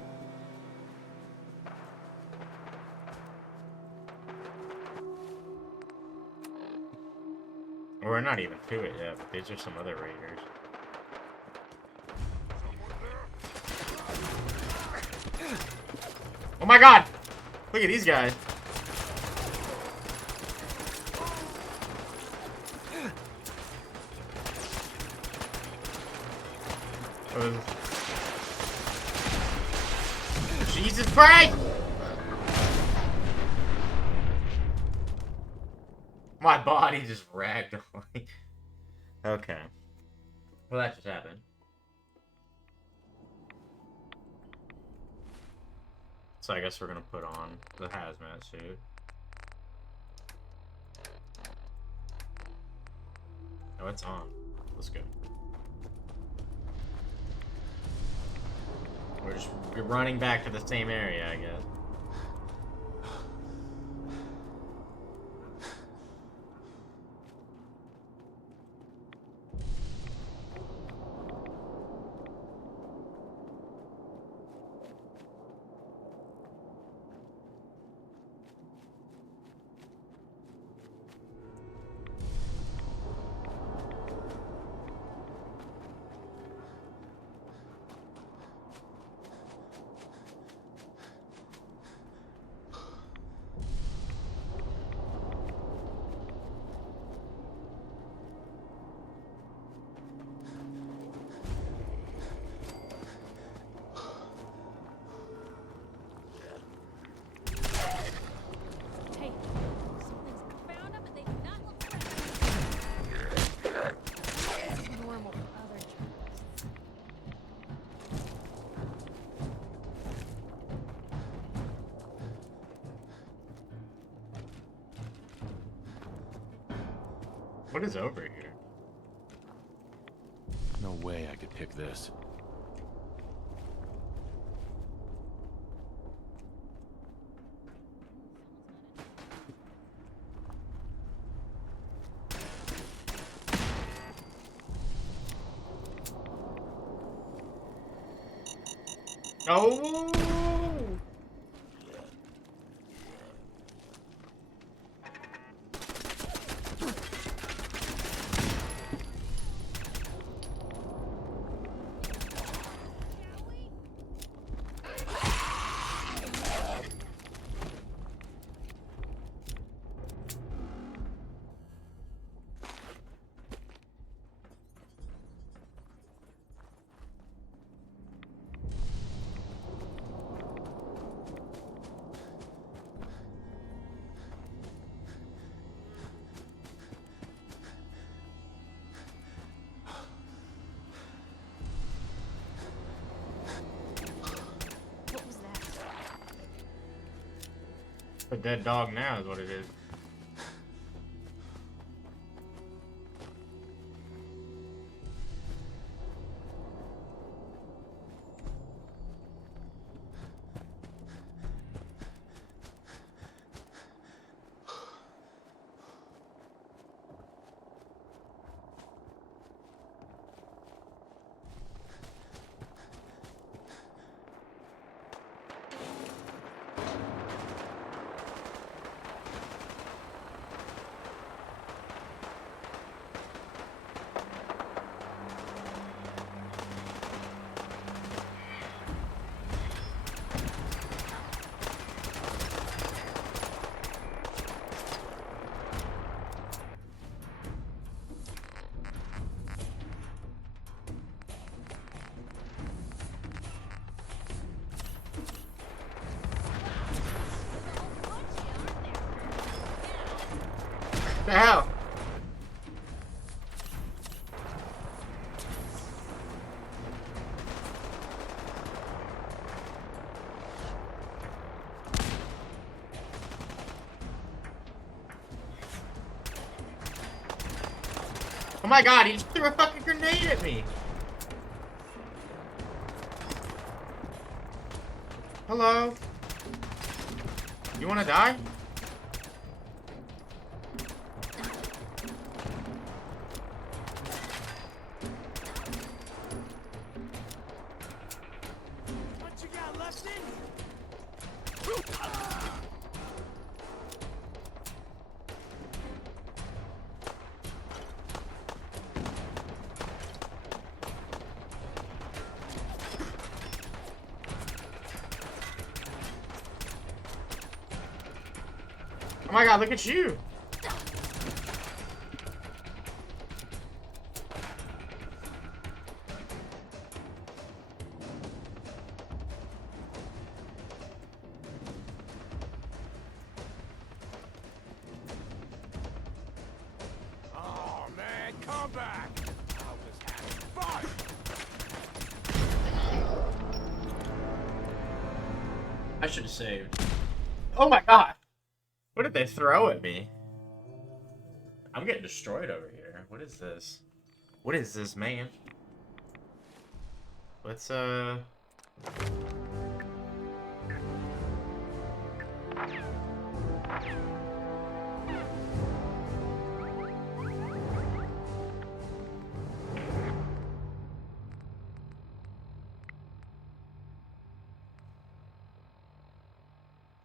Or we're not even to it yet, but these are some other raiders. Oh my god! Look at these guys. Jesus Christ! My body just ragged on. Okay. Well, that just happened. So I guess we're gonna put on the hazmat suit. Oh, it's on. Let's go. We're just running back to the same area, I guess. Hey, something's found up and they do not look around. It's normal for other journalists. What is over here? No way I could pick this. Oh! What was that? A dead dog now is what it is. The hell? Oh my god, he just threw a fucking grenade at me! Hello? You wanna die? Oh my god, look at you! Oh man, come back! I was having fun! I should have saved. Oh my god! What did they throw at me? I'm getting destroyed over here. What is this? What is this, man? Let's,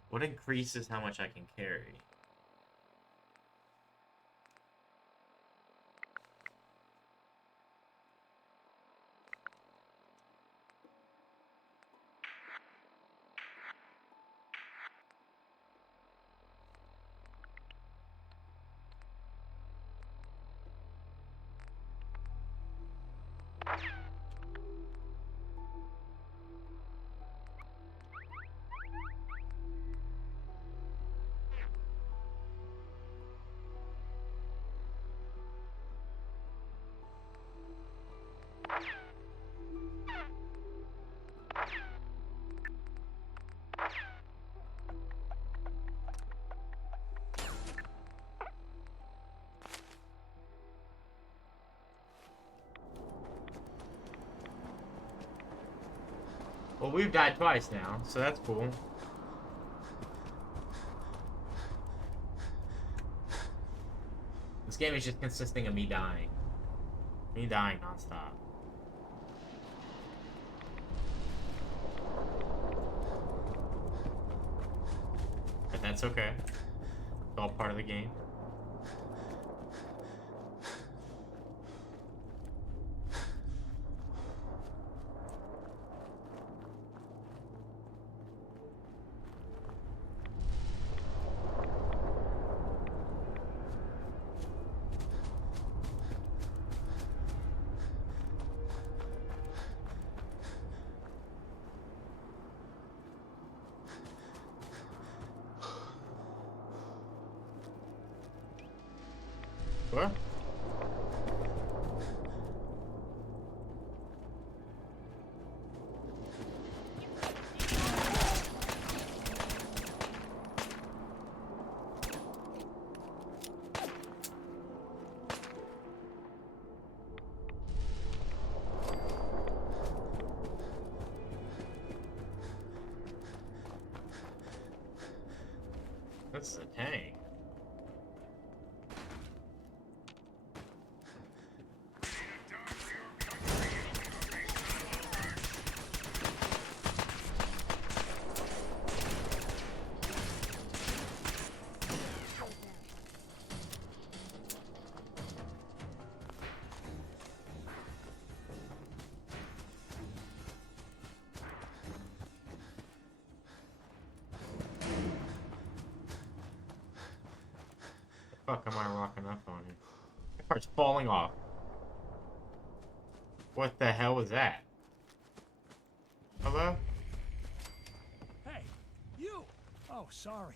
what increases how much I can carry? Well, we've died twice now, so that's cool. This game is just consisting of me dying. Me dying nonstop. But that's okay. It's all part of the game. What? That's the tank. Fuck am I rocking up on here? My car's falling off. What the hell was that? Hello? Hey, you! Oh, sorry.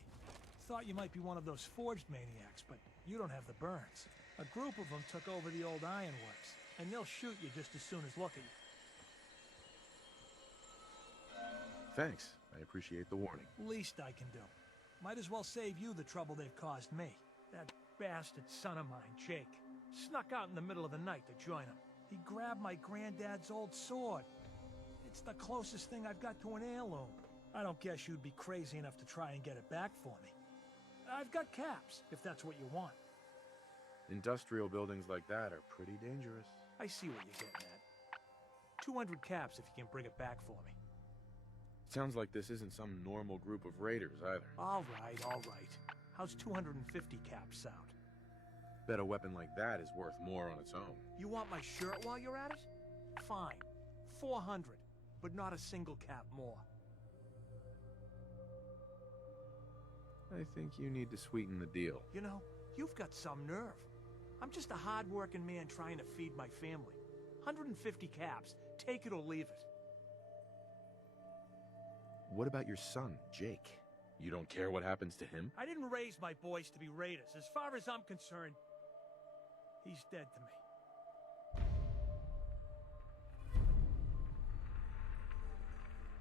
Thought you might be one of those forged maniacs, but you don't have the burns. A group of them took over the old ironworks, and they'll shoot you just as soon as look at you. Thanks. I appreciate the warning. Least I can do. Might as well save you the trouble they've caused me. That bastard son of mine, Jake, snuck out in the middle of the night to join him. He grabbed my granddad's old sword. It's the closest thing I've got to an heirloom. I don't guess you'd be crazy enough to try and get it back for me. I've got caps, if that's what you want. Industrial buildings like that are pretty dangerous. I see what you're getting at. 200 caps if you can bring it back for me. Sounds like this isn't some normal group of raiders either. All right, all right. How's 250 caps sound? Bet a weapon like that is worth more on its own. You want my shirt while you're at it? Fine. 400, but not a single cap more. I think you need to sweeten the deal. You know, you've got some nerve. I'm just a hard-working man trying to feed my family. 150 caps. Take it or leave it. What about your son, Jake? You don't care what happens to him? I didn't raise my boys to be raiders. As far as I'm concerned, he's dead to me.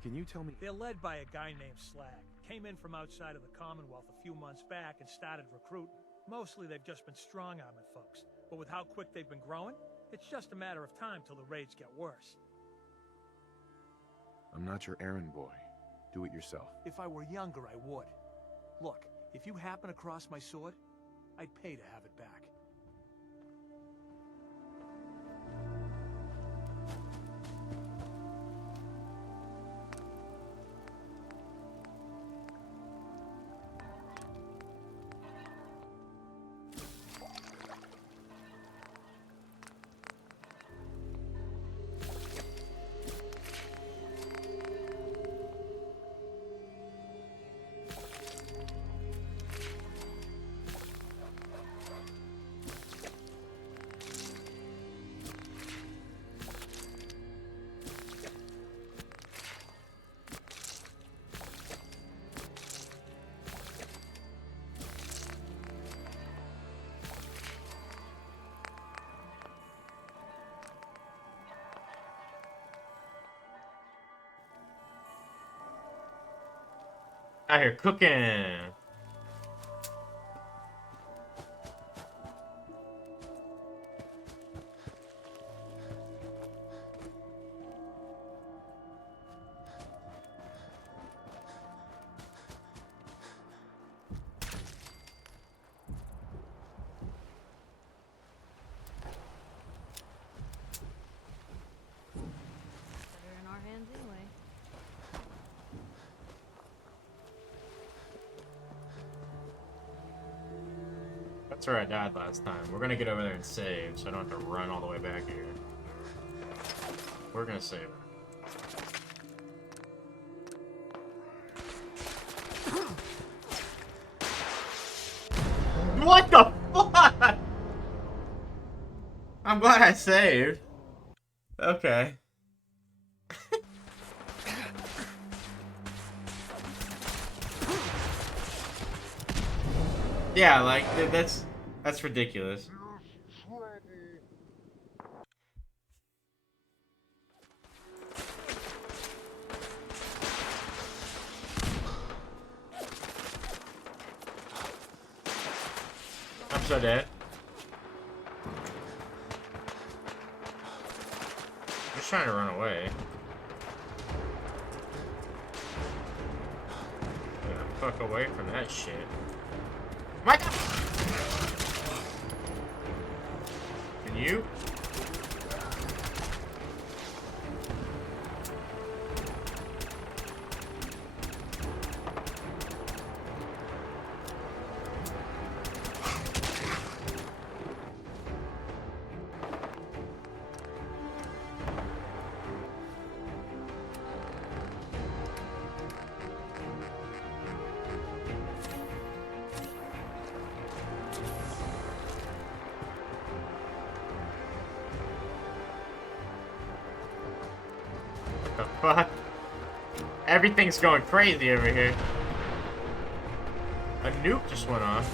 Can you tell me? They're led by a guy named Slag. Came in from outside of the Commonwealth a few months back and started recruiting. Mostly they've just been strong-arming folks. But with how quick they've been growing, it's just a matter of time till the raids get worse. I'm not your errand boy. Do it yourself. If I were younger, I would. Look, if you happen across my sword, I'd pay to have it back. Out here cooking. Better in our hands anyway. That's where I died last time. We're gonna get over there and save, so I don't have to run all the way back here. We're gonna save it. What the fuck? I'm glad I saved. Okay. Yeah, like, that's ridiculous. I'm so dead. I'm just trying to run away. Get the fuck away from that shit. My God! Can you? The fuck? Everything's going crazy over here. A nuke just went off.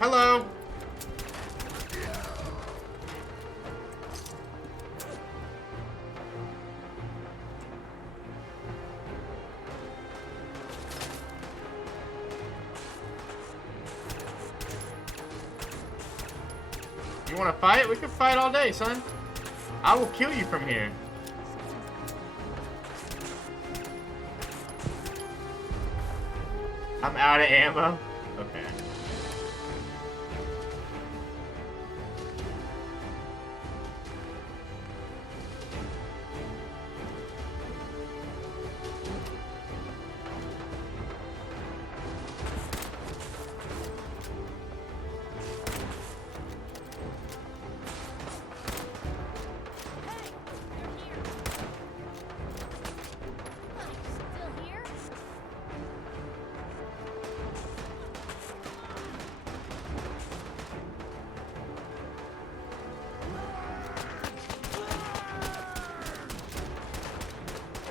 Hello. You want to fight? We can fight all day, son. I will kill you from here. I'm out of ammo? Okay.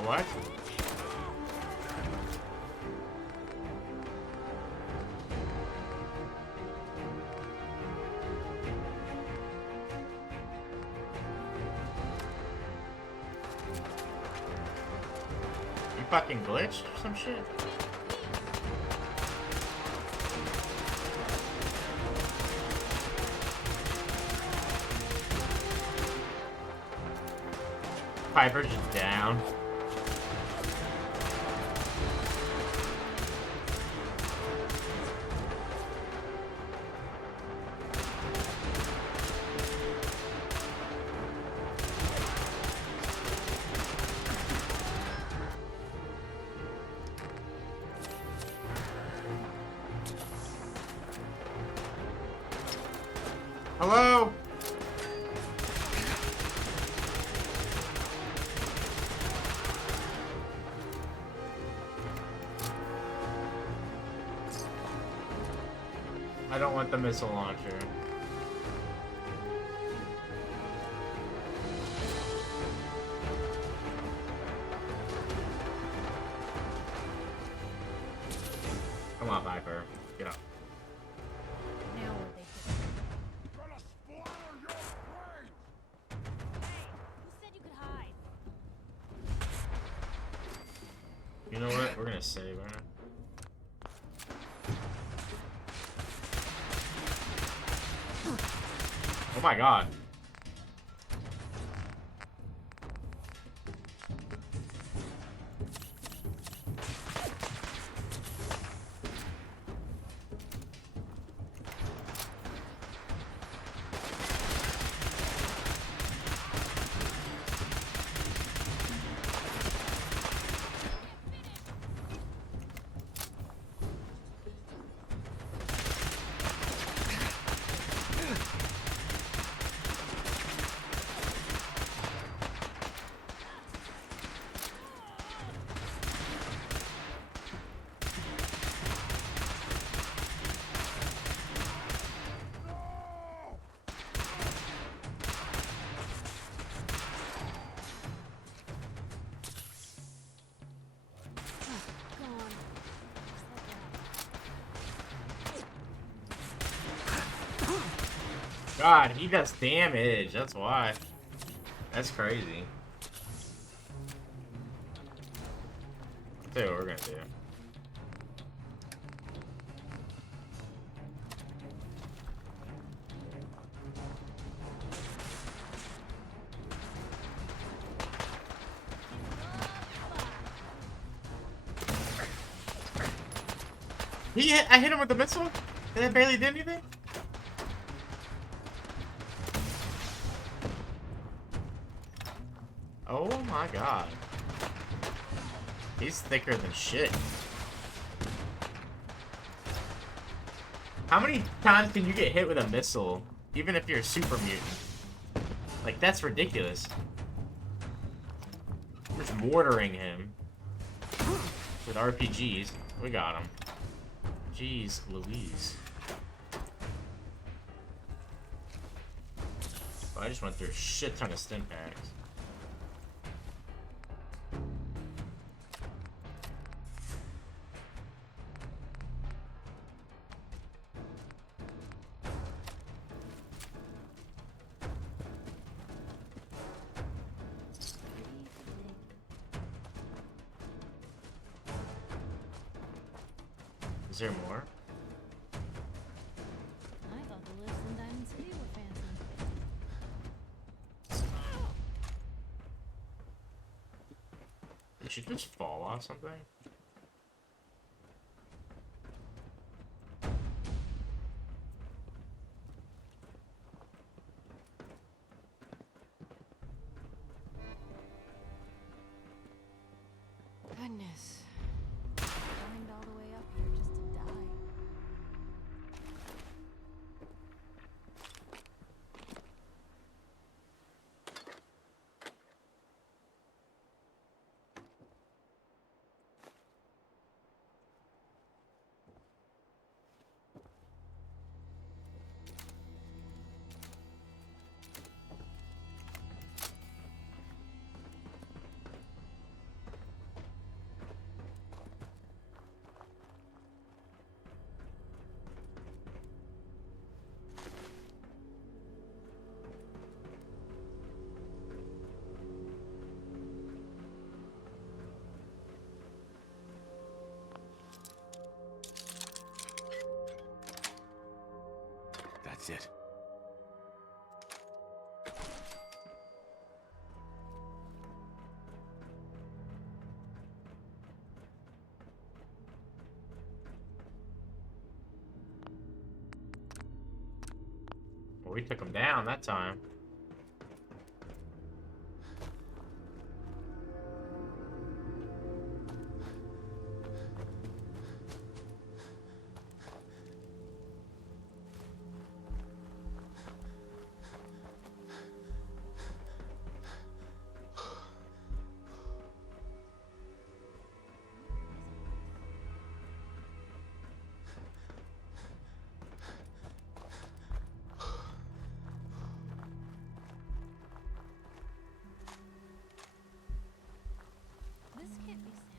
What? You fucking glitched or some shit? Piper's just down. Hello? I don't want the missile launcher. Come on, Viper. Get up. Now what they think? Who said you could hide? You know what? We're gonna save, right? Oh my god. God, he does damage. That's why. That's crazy. I'll tell you what we're gonna do. I hit him with the missile, and it barely did anything. Oh my god. He's thicker than shit. How many times can you get hit with a missile, even if you're a super mutant? Like, that's ridiculous. We're just mortaring him with RPGs. We got him. Jeez Louise. I just went through a shit ton of stim packs. Is there more? I thought the lifts in Diamond City were fancy. Did she just fall off something? it. Well, we took him down that time. This can't be sanitary.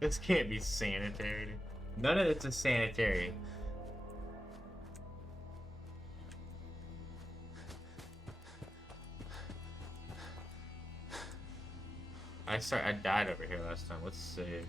This can't be sanitary. None of this is sanitary. I died over here last time. Let's save.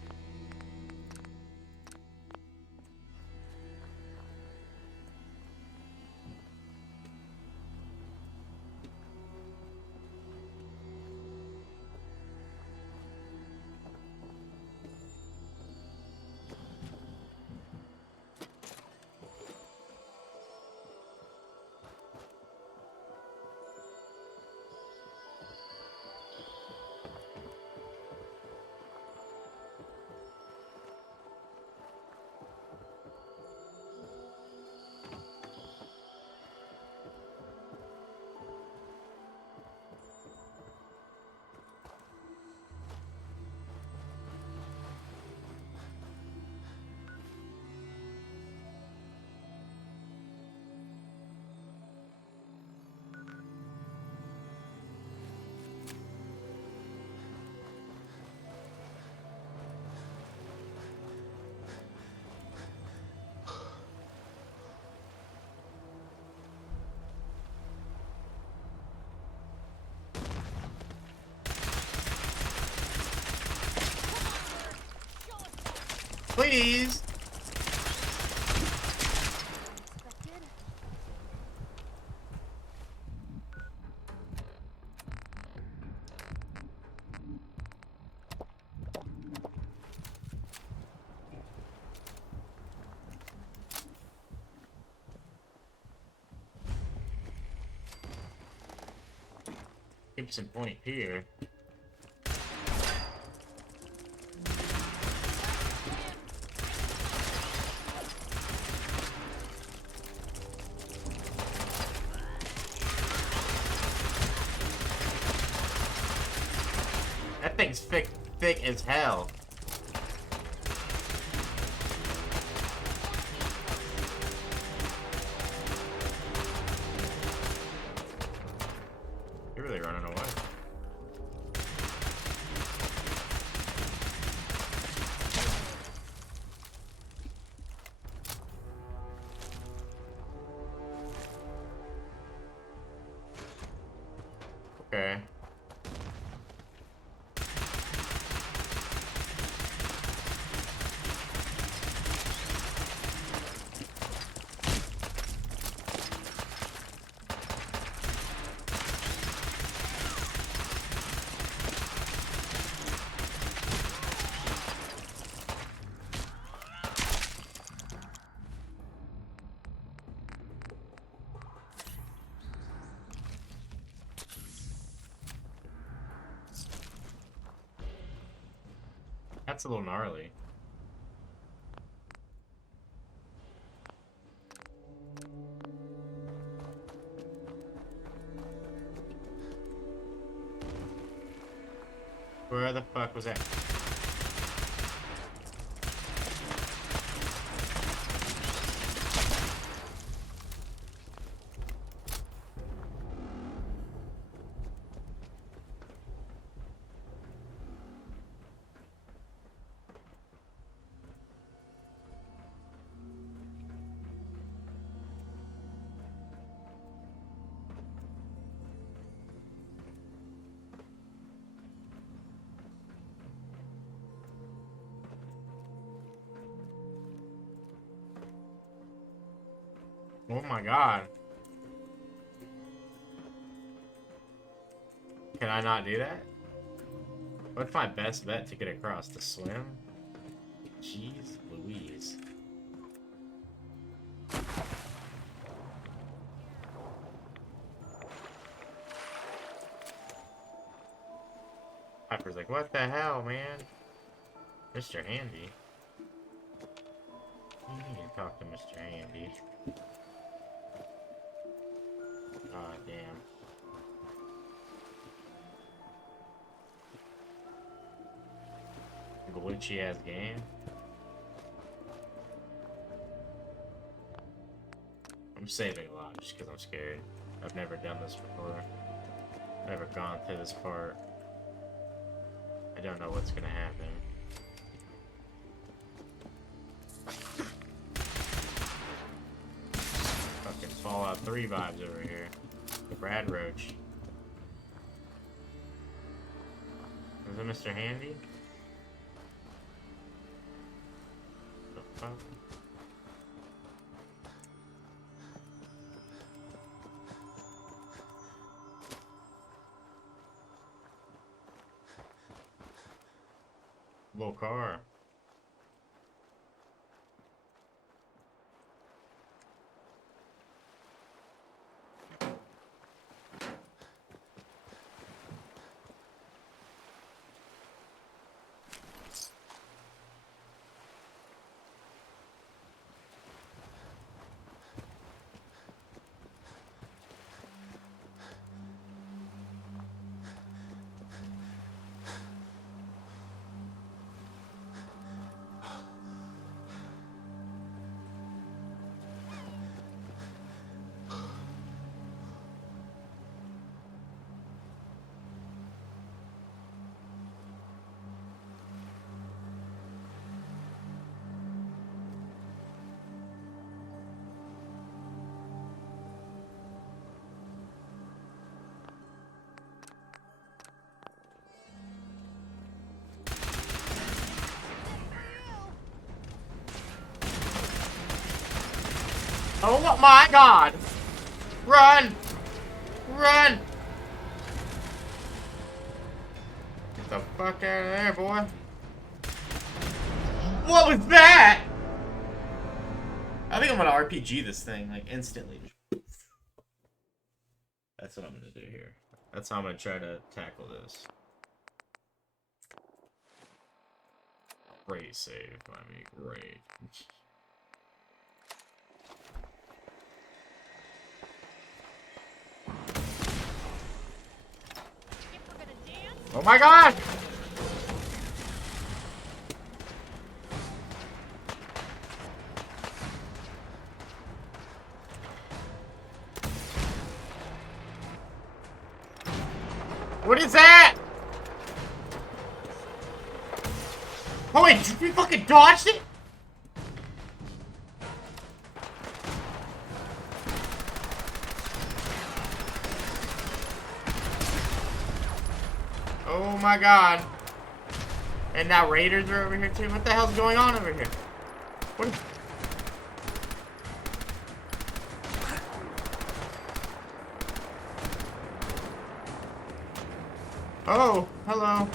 Please. Gibson Point here. That thing's thick as hell. You're really running away. Okay. That's a little gnarly. Where the fuck was that? Oh my god. Can I not do that? What's my best bet to get across? To swim? Jeez Louise. Piper's like, what the hell, man? Mr. Handy. You need to talk to Mr. Handy. Ah, damn. Glitchy ass game. I'm saving a lot just because I'm scared. I've never done this before. Never gone through this part. I don't know what's gonna happen. Fucking Fallout 3 vibes over here. Brad Roach. Is it Mr. Handy? The fuck? Little car. Oh my god! Run! Run! Get the fuck out of there, boy. What was that? I think I'm gonna RPG this thing, like, instantly. That's what I'm gonna do here. That's how I'm gonna try to tackle this. Great save. I mean, great. Oh my god! What is that? Oh wait, you fucking dodged it? Oh my god. And now raiders are over here too? What the hell's going on over here? What is... Oh, hello.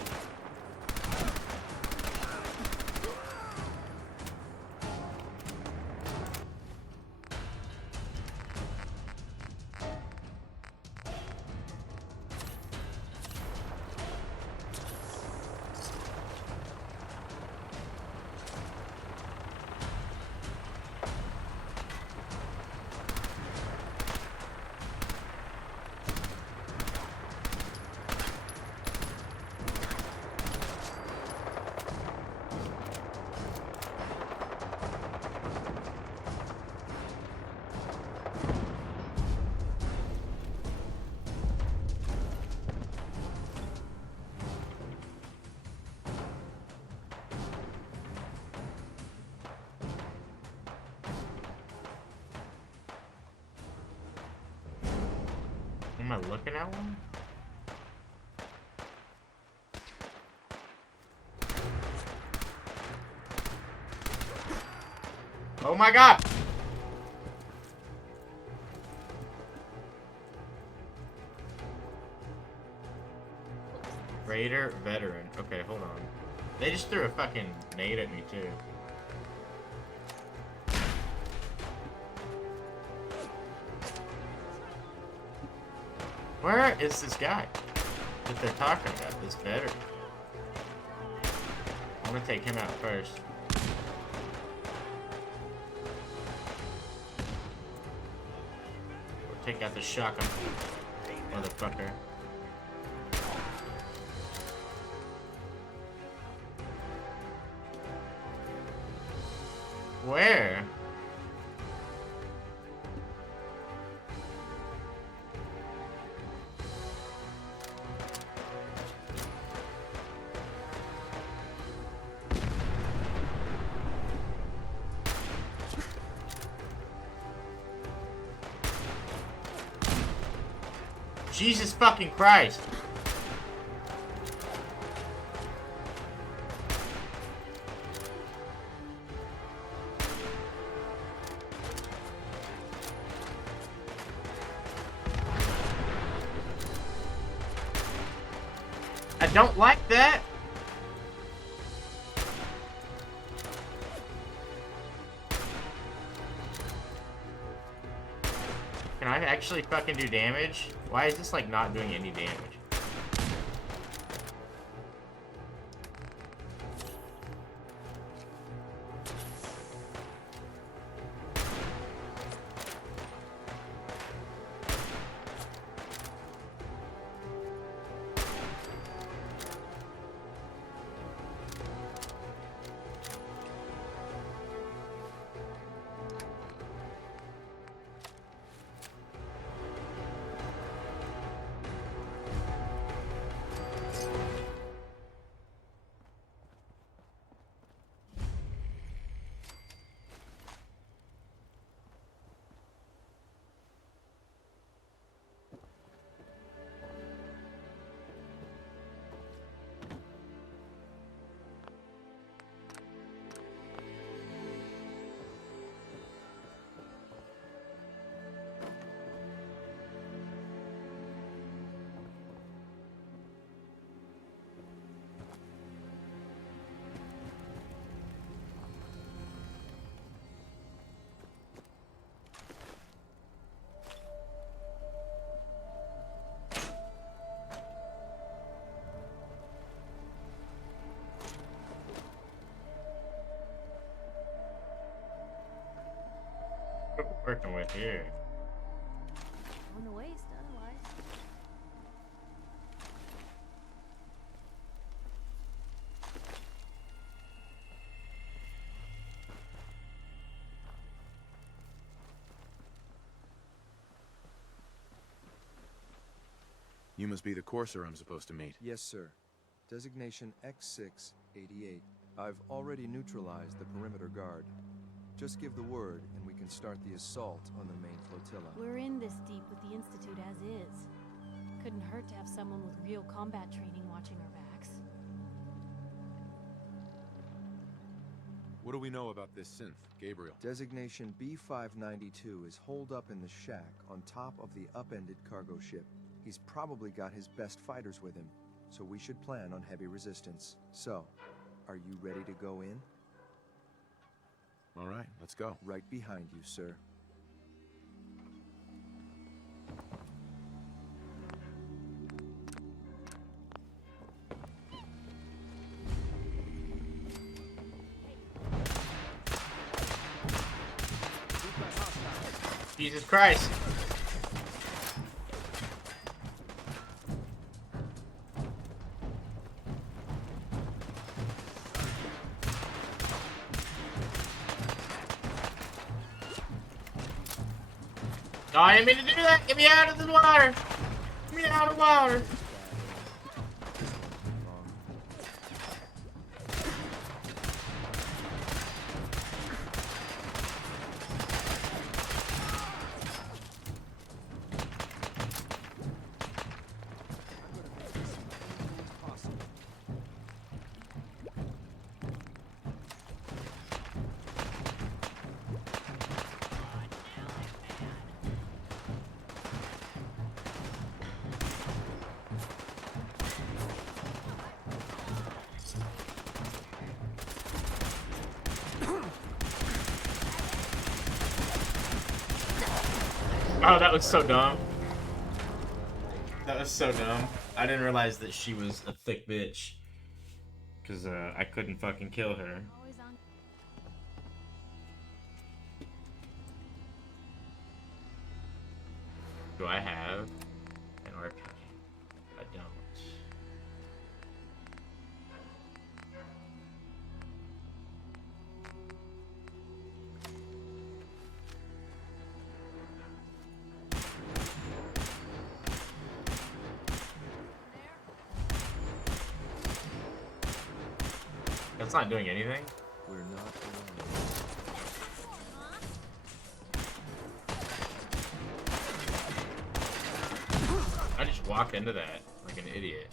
Am I looking at one? Oh my god! Raider veteran. Okay, hold on. They just threw a fucking nade at me too. Where is this guy that they're talking about? This veteran. I'm gonna take him out first. Or take out the shotgun, motherfucker. Where? Jesus fucking Christ. I don't like that. Can I actually fucking do damage? Why is this like not doing any damage? What are we working with here? On the waist, otherwise. You must be the courser I'm supposed to meet. Yes, sir. Designation X688. I've already neutralized the perimeter guard. Just give the word, and we can start the assault on the main flotilla. We're in this deep with the Institute as is. Couldn't hurt to have someone with real combat training watching our backs. What do we know about this synth, Gabriel? Designation B592 is holed up in the shack on top of the upended cargo ship. He's probably got his best fighters with him, so we should plan on heavy resistance. So, are you ready to go in? All right, let's go. Right behind you, sir. Jesus Christ. No, I didn't mean to do that. Get me out of the water. Get me out of the water. Oh, that was so dumb. That was so dumb. I didn't realize that she was a thick bitch. Because I couldn't fucking kill her. Do I have an RPG? I don't. That's not doing anything? We're not I just walked into that like an idiot.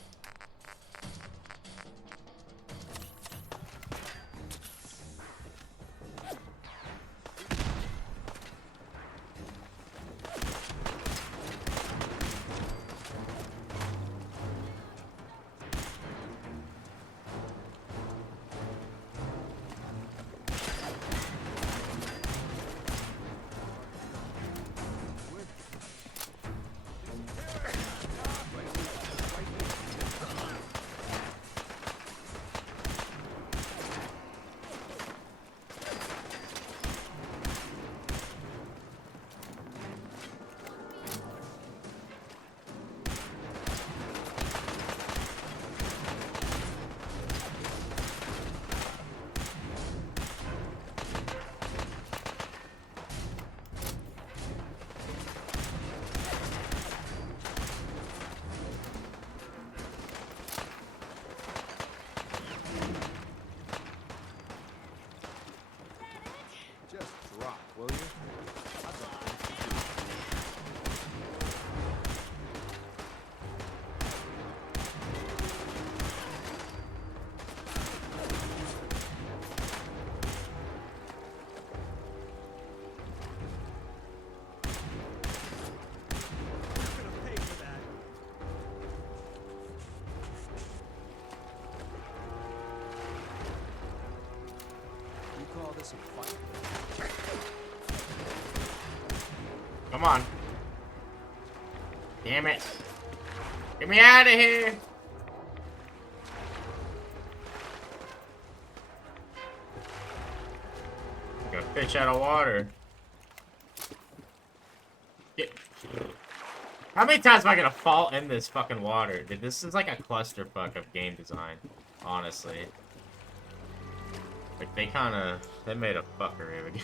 Come on. Damn it. Get me out of here. Like a fish out of water. Get. How many times am I gonna fall in this fucking water? Dude, this is like a clusterfuck of game design, honestly. Like, they made a fuckery of a game.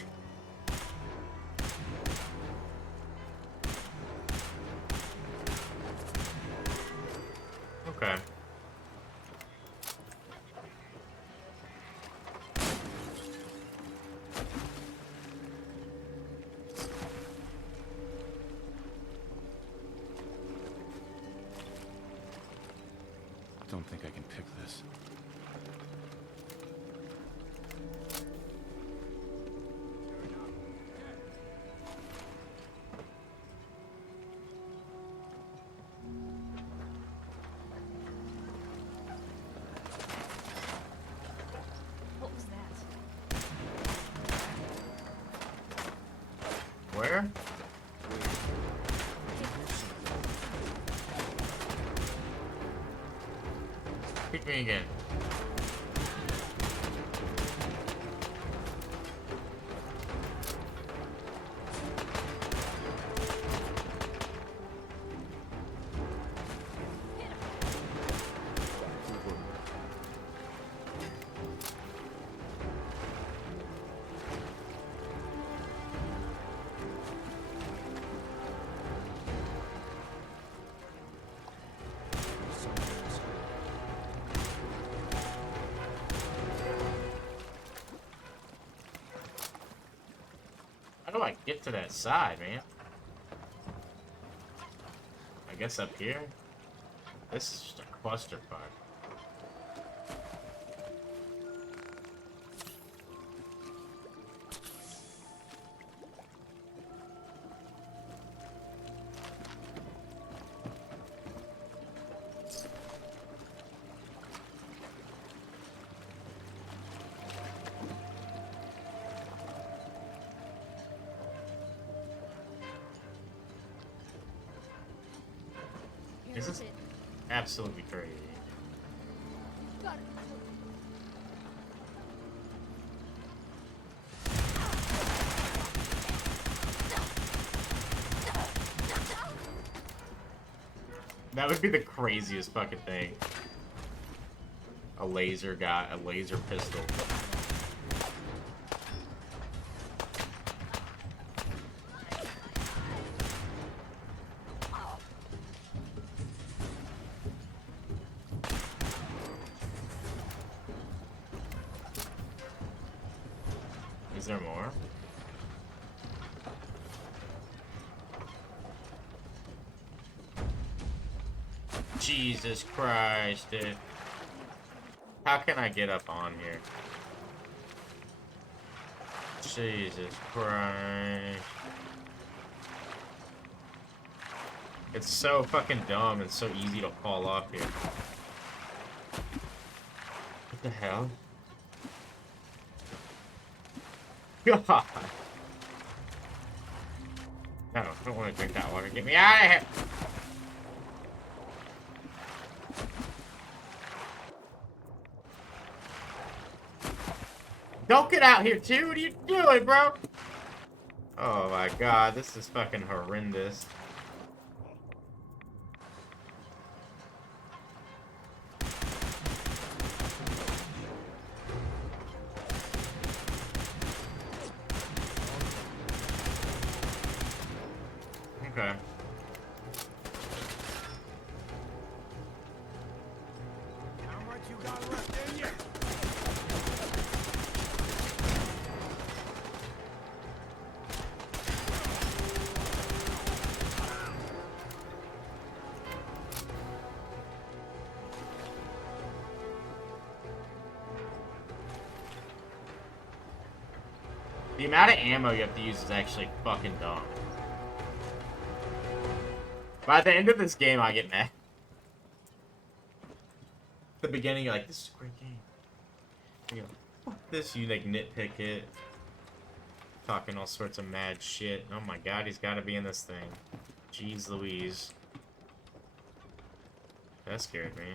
Okay. Don't think I can pick this. What was that? Where? Pick me again. How do I get to that side, man? I guess up here? This is just a clusterfuck. This is absolutely crazy. That would be the craziest fucking thing. A laser pistol. Is there more? Jesus Christ, dude. How can I get up on here? Jesus Christ. It's so fucking dumb and so easy to fall off here. What the hell? God. No, I don't want to drink that water. Get me out of here! Don't get out here, too! What are you doing, bro? Oh my god, this is fucking horrendous. Okay. How much you got left in you? The amount of ammo you have to use is actually fucking dumb. By the end of this game, I get mad. At the beginning, you're like, this is a great game. You go, fuck this, you like nitpick it. Talking all sorts of mad shit. Oh my god, he's gotta be in this thing. Jeez Louise. That scared me.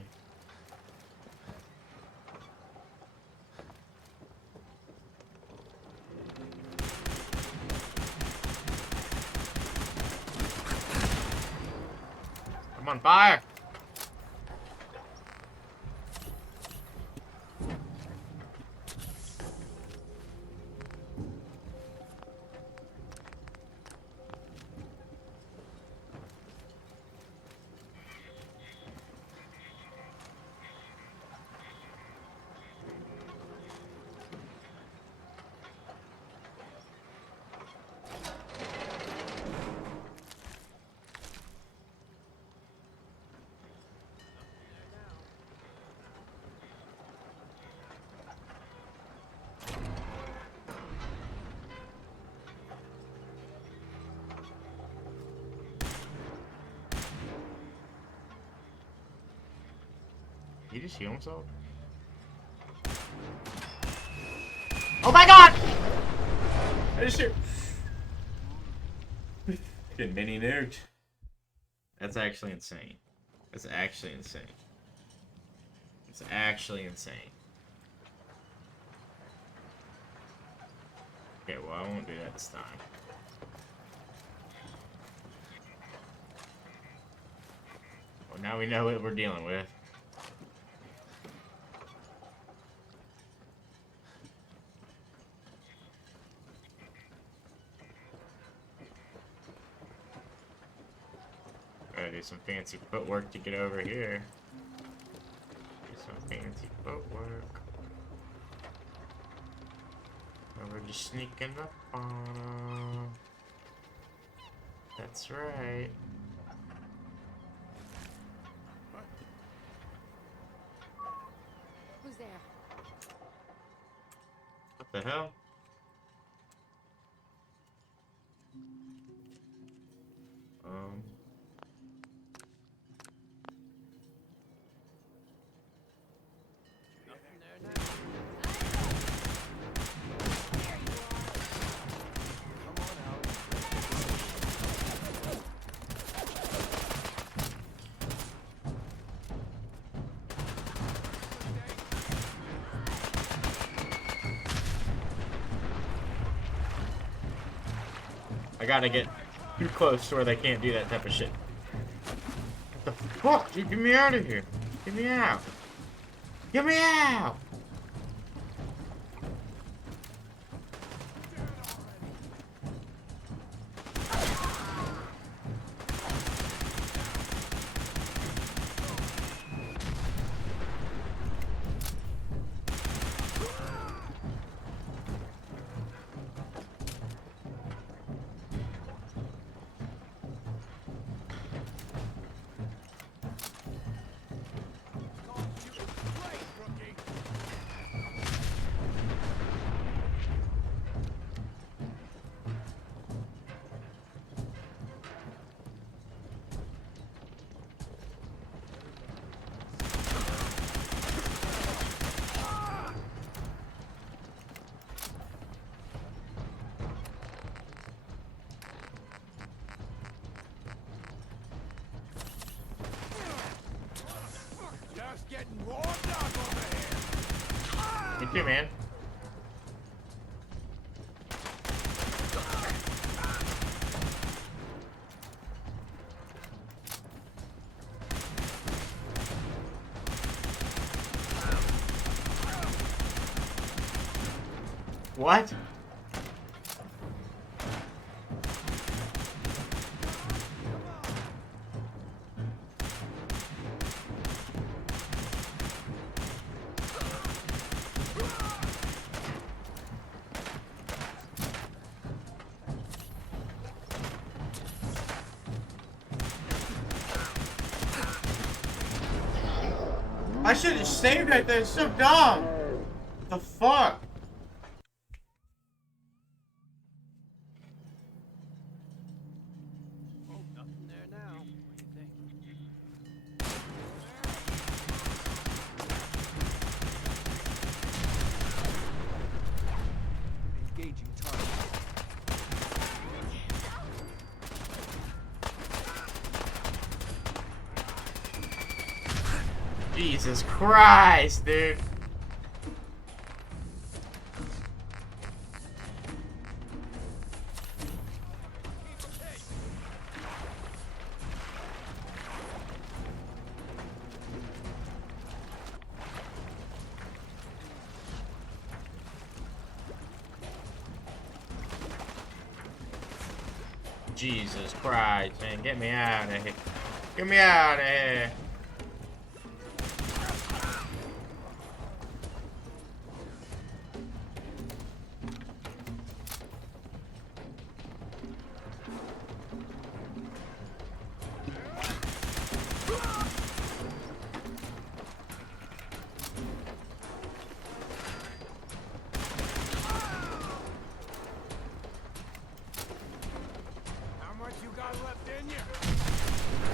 I'm on fire! Did he just heal himself? Oh my god! I just shoot. Get mini nuked. That's actually insane. That's actually insane. It's actually insane. Okay, well, I won't do that this time. Well, now we know what we're dealing with. Gotta do some fancy footwork to get over here. Do some fancy footwork. And we're just sneaking up on them. That's right. Who's there? What the hell? I gotta get too close to where they can't do that type of shit. What the fuck, dude? Get me out of here. Get me out. Get me out! Me too, man. What? I should have saved right there. It's so dumb. What the fuck? Engaging target. Jesus Christ, dude. Jesus Christ, man. Get me out of here. Get me out of here.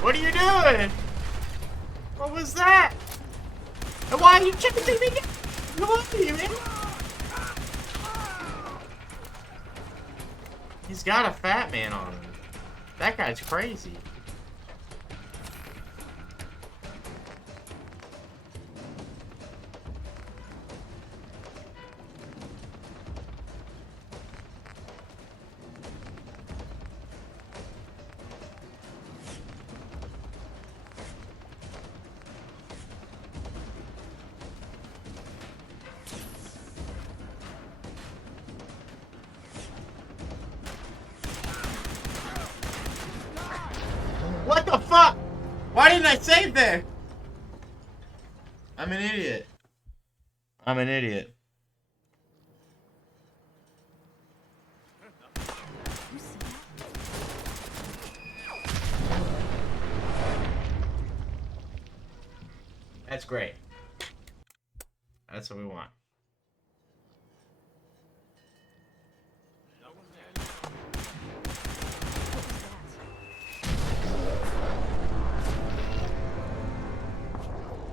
What are you doing? What was that? And why are you chasing me? Who are you, man? He's got a fat man on him. That guy's crazy. What the fuck? Why didn't I save there? I'm an idiot. I'm an idiot. That's great. That's what we want.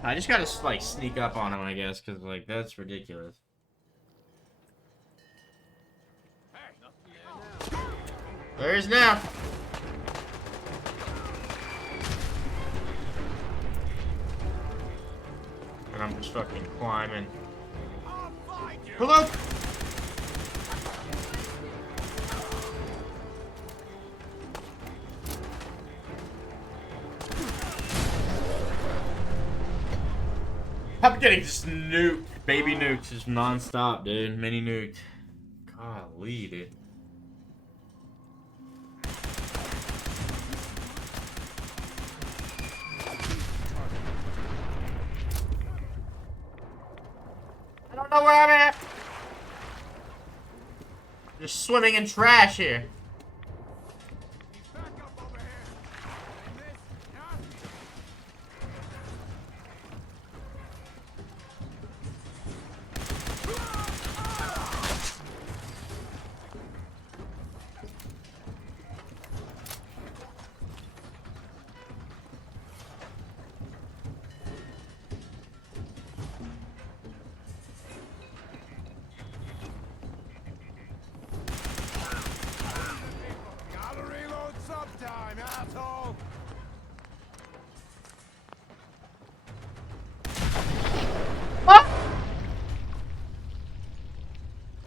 I just gotta, like, sneak up on him, I guess, because, like, that's ridiculous. There he is now. And I'm just fucking climbing. Hello? I'm getting just nuked. Baby nukes just non-stop, dude. Mini nuked. Golly, dude. I don't know where I'm at. Just swimming in trash here.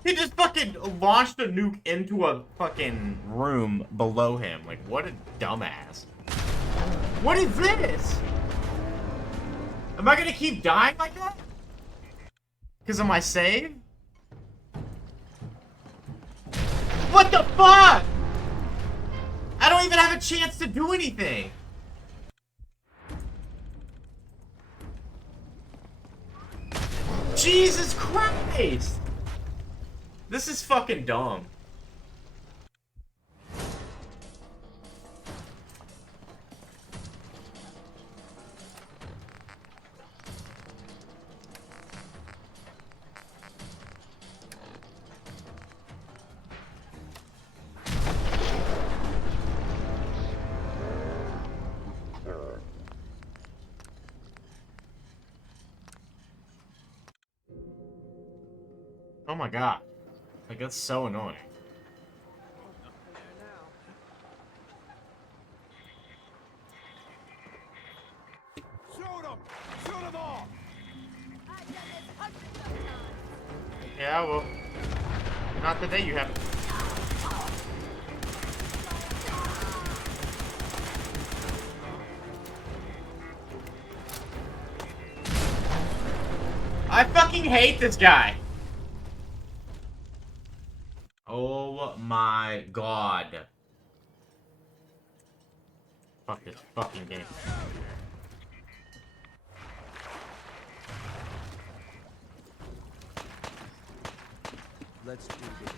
He just fucking launched a nuke into a fucking room below him. Like, what a dumbass. What is this? Am I gonna keep dying like that? Because of my save? What the fuck? I don't even have a chance to do anything. Jesus Christ! This is fucking dumb. Oh my god. Like, that's so annoying. Yeah, well, not today you have. I fucking hate this guy. Oh my god. Fuck this fucking game. Let's do this.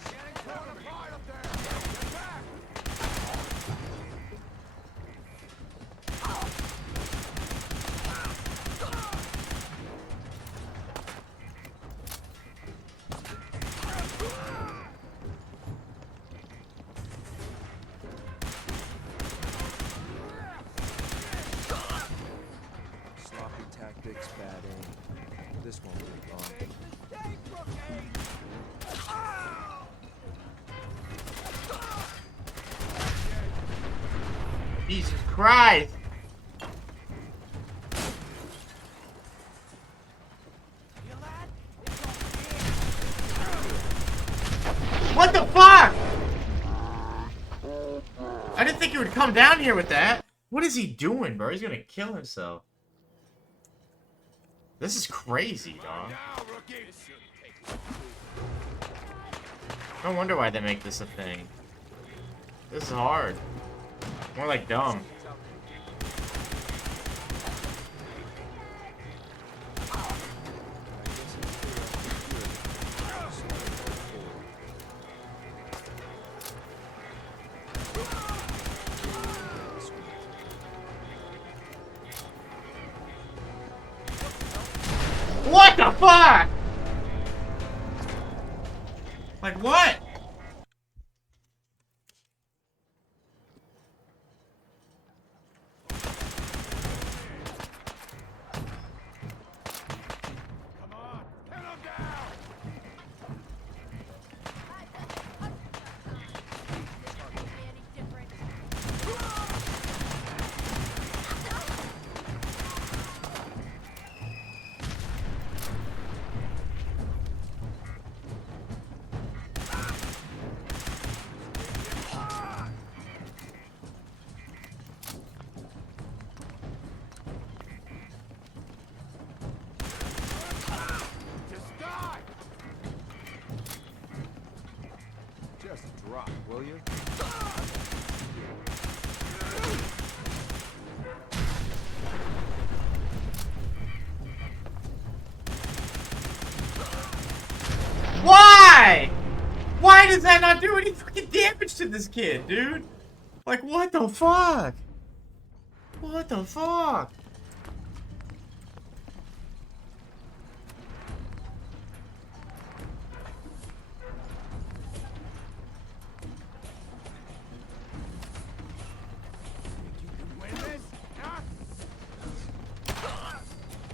Sloppy tactics, bad aim. This won't take long. Jesus Christ! What the fuck? I didn't think he would come down here with that. What is he doing, bro? He's gonna kill himself. This is crazy, dog. No wonder why they make this a thing. This is hard. More like dumb. What the fuck? Like what? will you? Why? Why does that not do any fucking damage to this kid, dude? Like, what the fuck? What the fuck?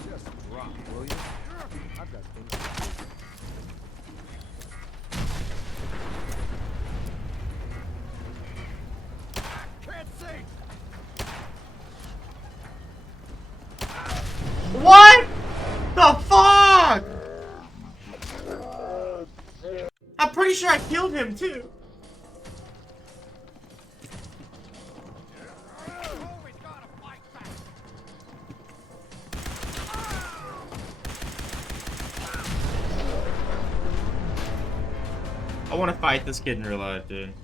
Just drop, will you? I've got things to do. Can't see! What the fuck? I'm pretty sure I killed him too. I want to fight this kid in real life, dude.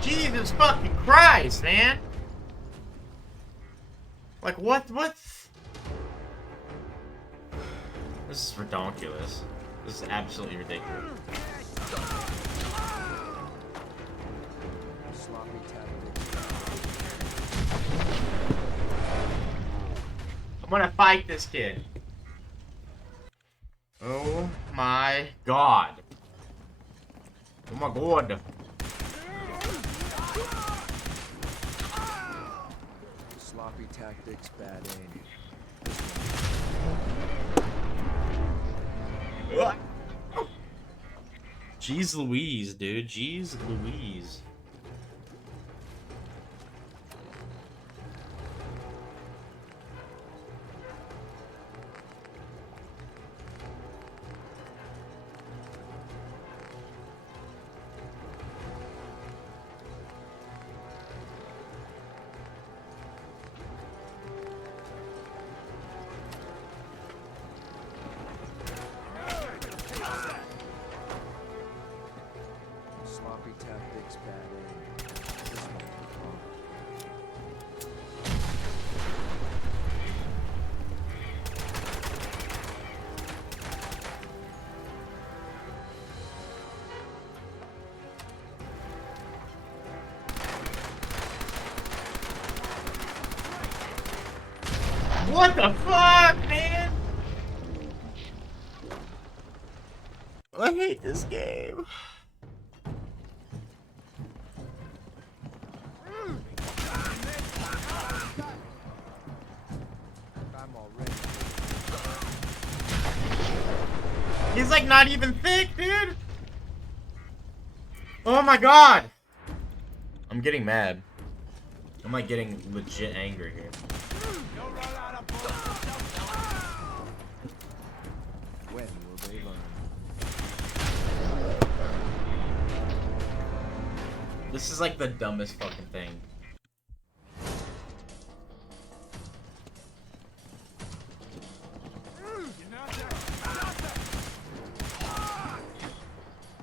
Jesus fucking Christ, man! Like, what? This is redonkulous. This is absolutely ridiculous. Sloppy tactics. I'm gonna fight this kid. Oh my god. Oh my god. Sloppy tactics, bad aim. Jeez Louise, dude. Jeez Louise. Sloppy tactics, bad aim. What the fuck, man? I hate this game. I'm already. He's like not even thick, dude. Oh my god. I'm getting mad. I'm like getting legit angry here. When will they learn? This is like the dumbest fucking thing.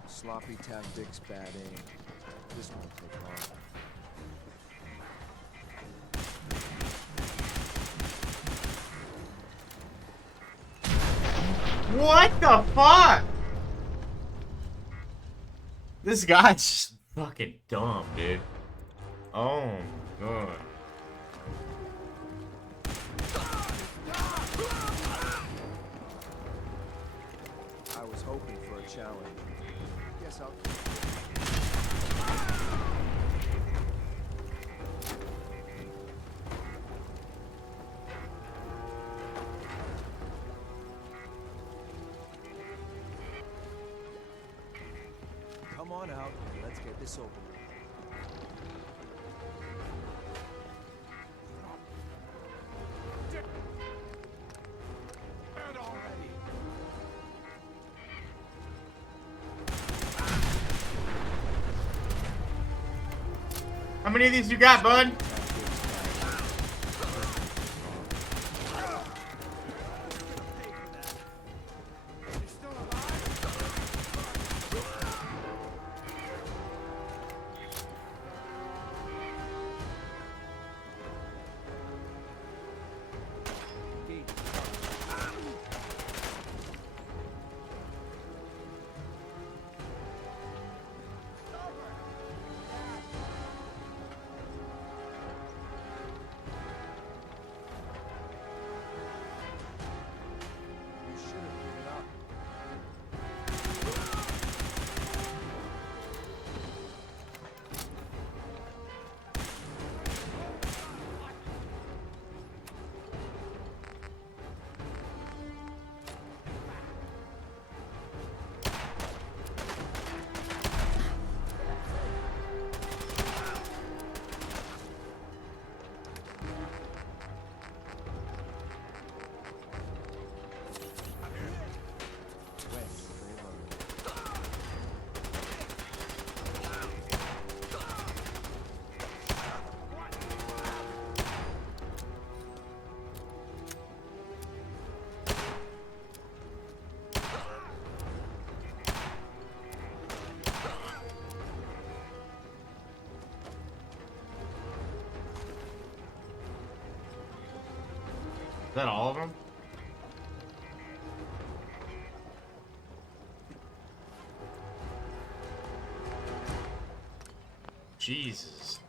Sloppy tactics, bad aim. This won't take long. What the fuck? This guy's just fucking dumb, dude. Oh my god. I was hoping for a challenge. Guess I'll. Come on out. Let's get this over with. How many of these you got, bud? Is that all of them? Jesus.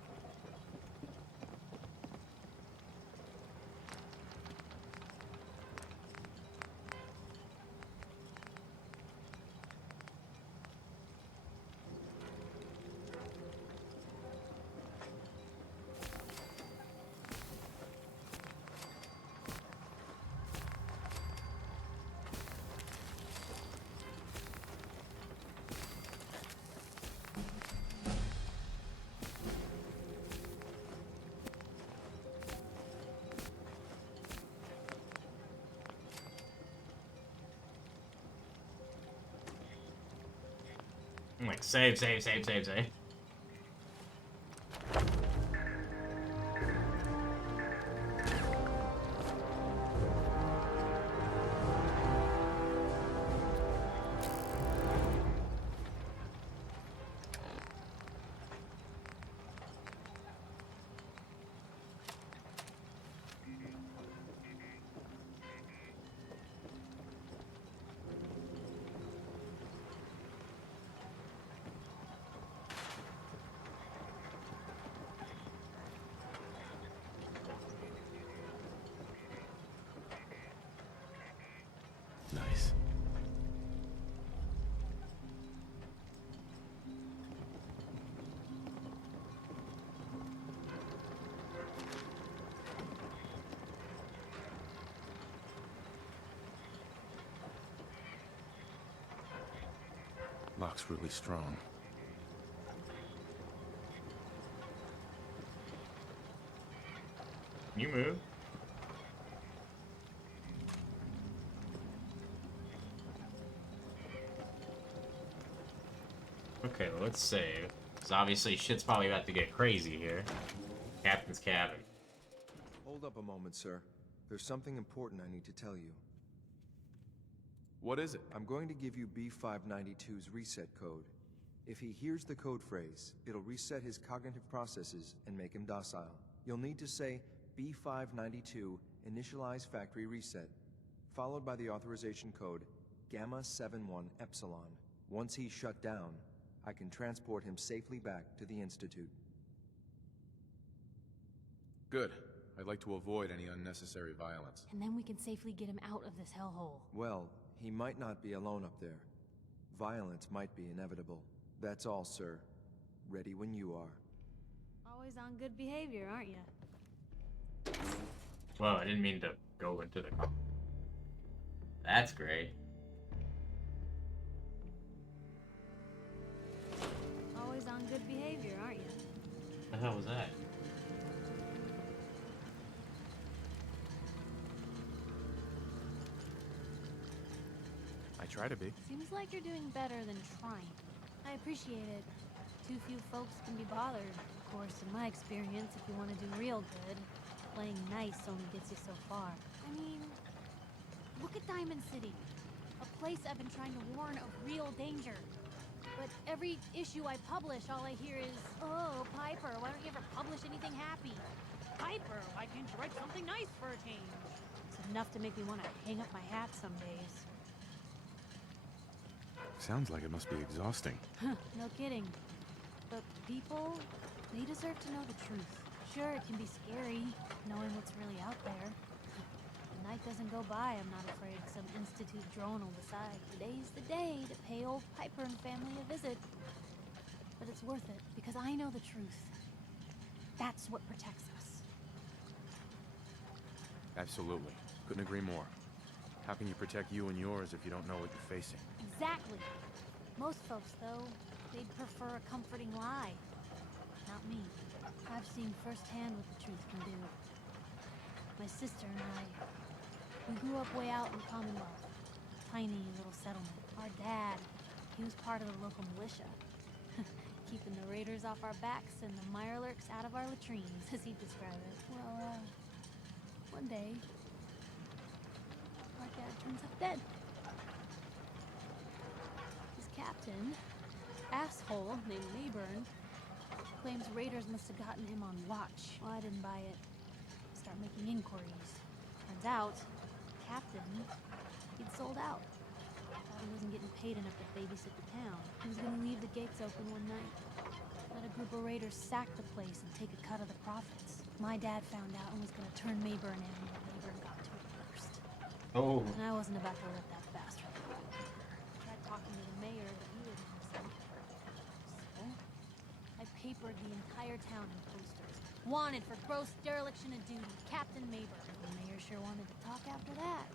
I'm like, save. Nice. Lock's really strong. Can you move? Okay, well, let's save. Because obviously shit's probably about to get crazy here. Captain's cabin. Hold up a moment, sir. There's something important I need to tell you. What is it? I'm going to give you B592's reset code. If he hears the code phrase, it'll reset his cognitive processes and make him docile. You'll need to say B592 initialize factory reset, followed by the authorization code Gamma 71 Epsilon. Once he's shut down, I can transport him safely back to the Institute. Good. I'd like to avoid any unnecessary violence. And then we can safely get him out of this hellhole. Well, he might not be alone up there. Violence might be inevitable. That's all, sir. Ready when you are. Always on good behavior, aren't you? Whoa, I didn't mean to go into the... That's great. Always on good behavior, aren't you? What the hell was that? I try to be. Seems like you're doing better than trying. I appreciate it. too few folks can be bothered. Of course, in my experience, if you want to do real good, playing nice only gets you so far. I mean, look at Diamond City. A place I've been trying to warn of real danger. But every issue I publish, all I hear is, oh, Piper, why don't you ever publish anything happy? Piper, why can't you write something nice for a change? It's enough to make me want to hang up my hat some days. Sounds like it must be exhausting. No kidding. But people, they deserve to know the truth. Sure, it can be scary, knowing what's really out there. The night doesn't go by, I'm not afraid some Institute drone will decide today's the day to pay old Piper and family a visit. But it's worth it, because I know the truth. That's what protects us. Absolutely. Couldn't agree more. How can you protect you and yours if you don't know what you're facing? Exactly. Most folks, though, they'd prefer a comforting lie. Not me. I've seen firsthand what the truth can do. My sister and I, we grew up way out in the Commonwealth. Tiny little settlement. Our dad, he was part of the local militia. Keeping the raiders off our backs and the mirelurks out of our latrines, as he'd describe it. Well, one day, our dad turns up dead. His captain, asshole named Mayburn, claims raiders must have gotten him on watch. Well, I didn't buy it. Start making inquiries. Turns out, captain, he'd sold out. Thought he wasn't getting paid enough to babysit the town. He was gonna leave the gates open one night. Let a group of raiders sack the place and take a cut of the profits. My dad found out and was gonna turn Mayburn in when Mayburn got to it first. Oh. And I wasn't about to let that bastard go. Tried talking to the mayor, but he didn't listen. So, I papered the entire town in posters. Wanted for gross dereliction of duty, Captain Mayburn. The mayor sure wanted to talk after that.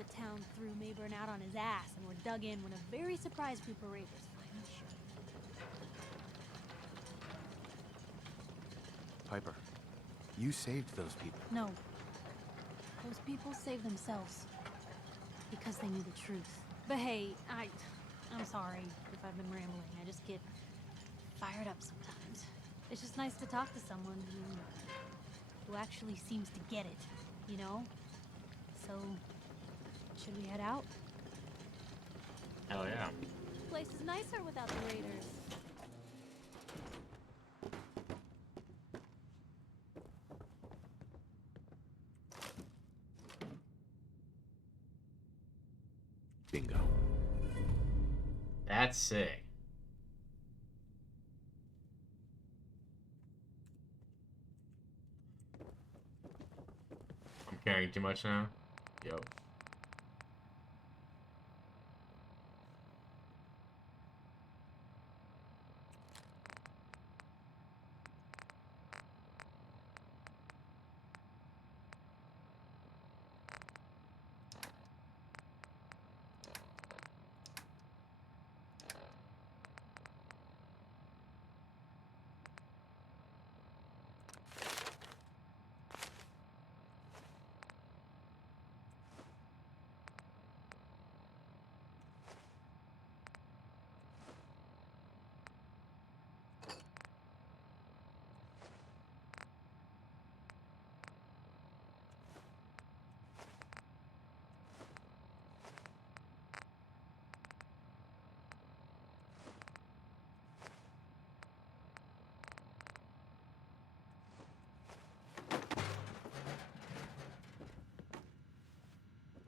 The town threw Mayburn out on his ass and were dug in when a very surprised group of raiders finally showed. Piper, you saved those people. No. Those people saved themselves. Because they knew the truth. But hey, I'm sorry if I've been rambling. I just get fired up sometimes. It's just nice to talk to someone who actually seems to get it, you know? So, should we head out? Hell yeah. The place is nicer without the raiders. Bingo. That's sick. I'm carrying too much now? Yo.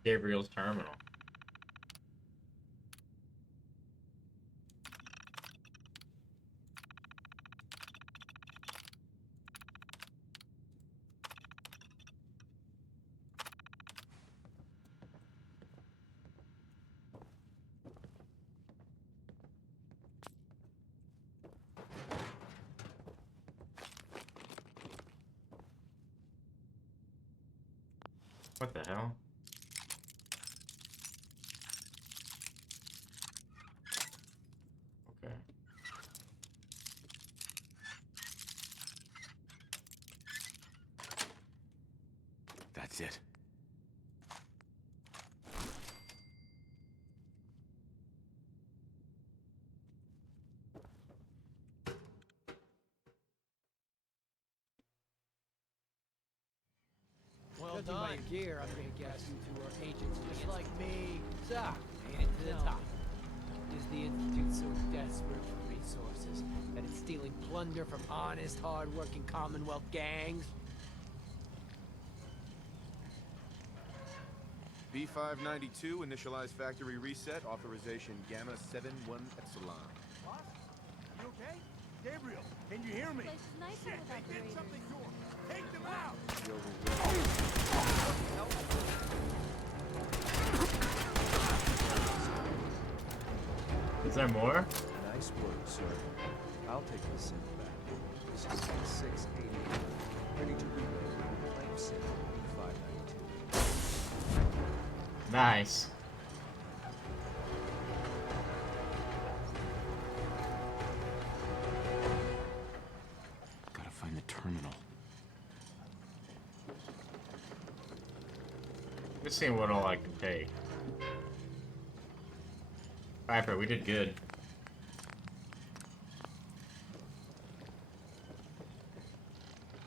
Gabriel's terminal. What the hell? Okay. That's it. Judging by your gear, I'm gonna guess you two are agents just like me. So, and to the top. Is the Institute so desperate for resources that it's stealing plunder from honest, hard-working Commonwealth gangs? B592, initialize factory reset, authorization Gamma 71 Epsilon. Boss? You okay? Gabriel, can you hear me? This place is nicer Shit, without they the did raiders. something to him! Take them out! Is there more? Nice work, sir. I'll take the synth back. This is 688. Ready to relay. Claim synth B592. Nice. Gotta find the terminal. Let's see what all I can take. Piper, we did good.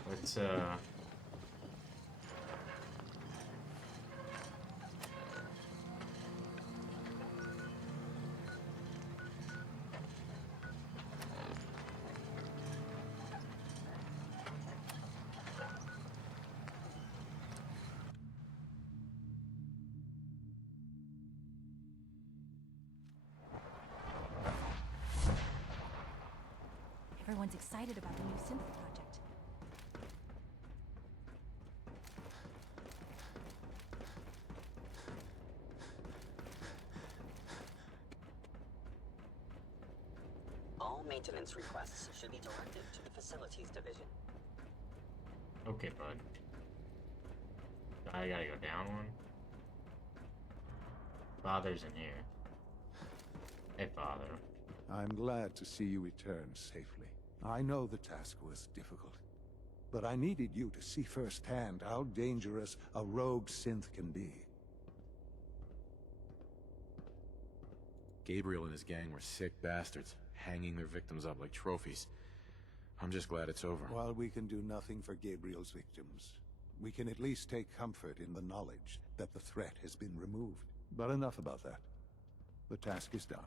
Let's Everyone's excited about the new synth project. All maintenance requests should be directed to the Facilities Division. okay, bud. I gotta go down one. Father's in here. Hey, Father. I'm glad to see you return safely. I know the task was difficult, but I needed you to see firsthand how dangerous a rogue synth can be. Gabriel and his gang were sick bastards, hanging their victims up like trophies. I'm just glad it's over. While we can do nothing for Gabriel's victims, we can at least take comfort in the knowledge that the threat has been removed. But enough about that. The task is done.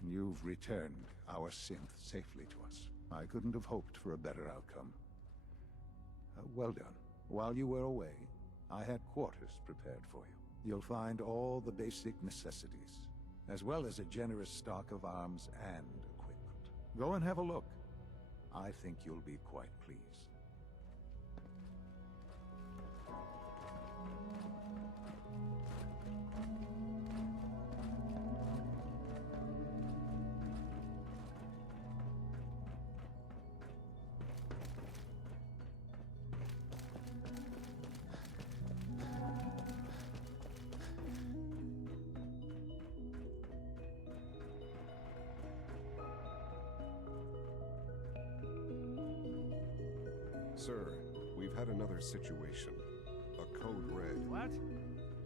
And you've returned our synth safely to us. I couldn't have hoped for a better outcome. Well done. While you were away, I had quarters prepared for you. You'll find all the basic necessities, as well as a generous stock of arms and equipment. Go and have a look. I think you'll be quite pleased. Sir, we've had another situation. A code red. What?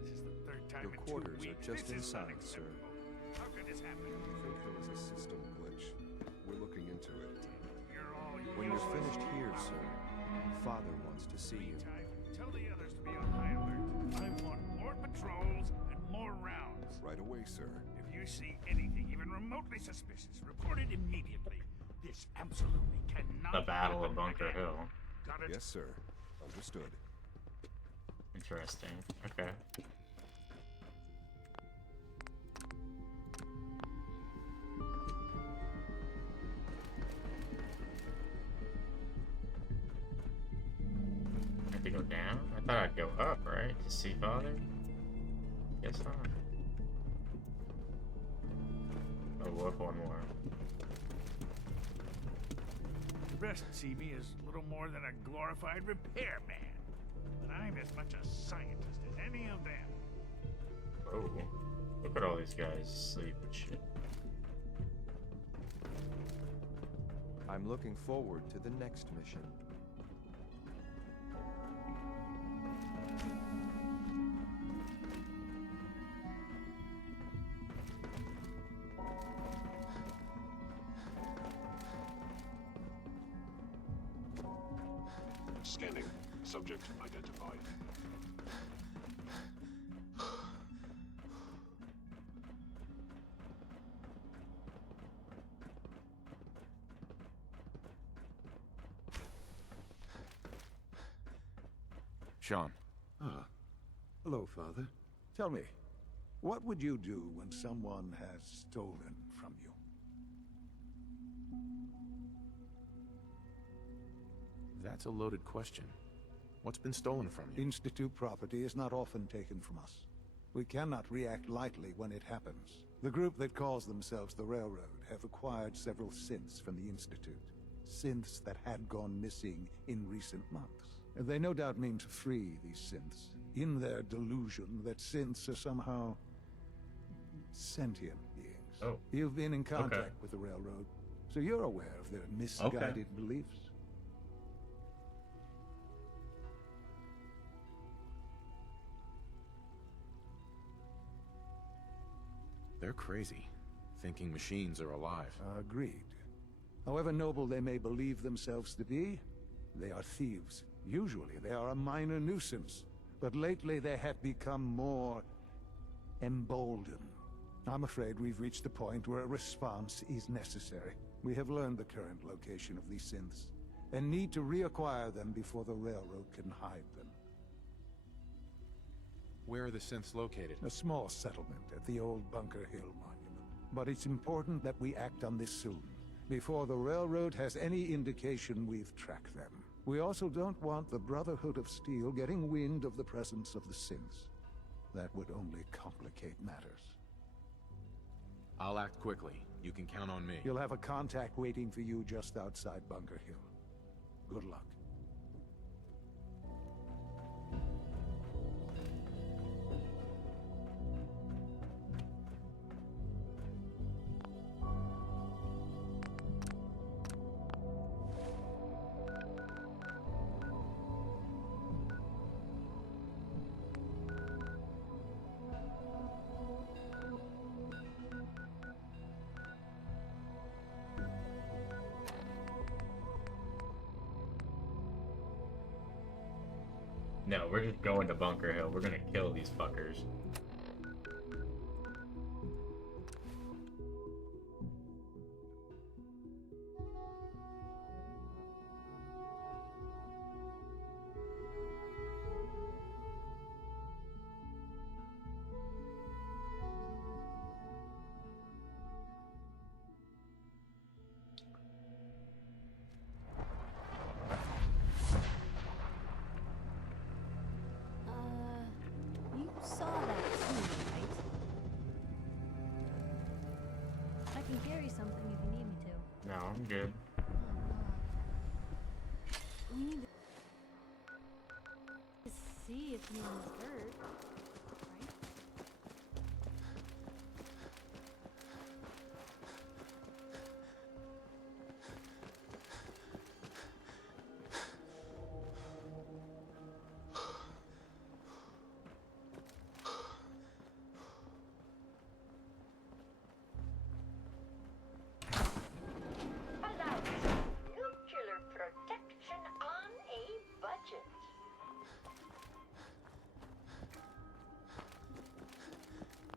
This is the third time Your in 2 quarters weeks. are just This is inside, sir. unacceptable. How could this happen? I think there was a system glitch. We're looking into it. You're all When you're useless. finished here, sir, Father wants to see you. Meantime, tell the others to be on high alert. I want more patrols and more rounds. Right away, sir. If you see anything even remotely suspicious, report it immediately. This absolutely cannot The Battle of happen Bunker again. Hill. Got it? Yes, sir. Understood. Interesting. Okay. I have to go down? I thought I'd go up, right? To see Father? Guess not. Oh, whoop, one more. The rest see me as little more than a glorified repairman. But I'm as much a scientist as any of them. Oh, look at all these guys asleep and shit. I'm looking forward to the next mission. Scanning. Subject identified. Sean. Ah. Hello, Father. Tell me, what would you do when someone has stolen from you? That's a loaded question. What's been stolen from you? Institute property is not often taken from us. We cannot react lightly when it happens. The group that calls themselves the Railroad have acquired several synths from the Institute. Synths that had gone missing in recent months. And they no doubt mean to free these synths, in their delusion that synths are somehow sentient beings. Oh. You've been in contact Okay. with the Railroad, so you're aware of their misguided beliefs. They're crazy, thinking machines are alive. Agreed. However noble they may believe themselves to be, they are thieves. Usually they are a minor nuisance, but lately they have become more emboldened. I'm afraid we've reached the point where a response is necessary. We have learned the current location of these synths, and need to reacquire them before the Railroad can hide them. Where are the synths located? A small settlement at the old Bunker Hill Monument. But it's important that we act on this soon, before the Railroad has any indication we've tracked them. We also don't want the Brotherhood of Steel getting wind of the presence of the synths. That would only complicate matters. I'll act quickly. You can count on me. You'll have a contact waiting for you just outside Bunker Hill. Good luck. No, we're just going to Bunker Hill. We're gonna kill these fuckers. You saw that too, right? I can carry something if you need me to. No, I'm good. We need to see if no one's hurt, right? Nuclear protection on a budget.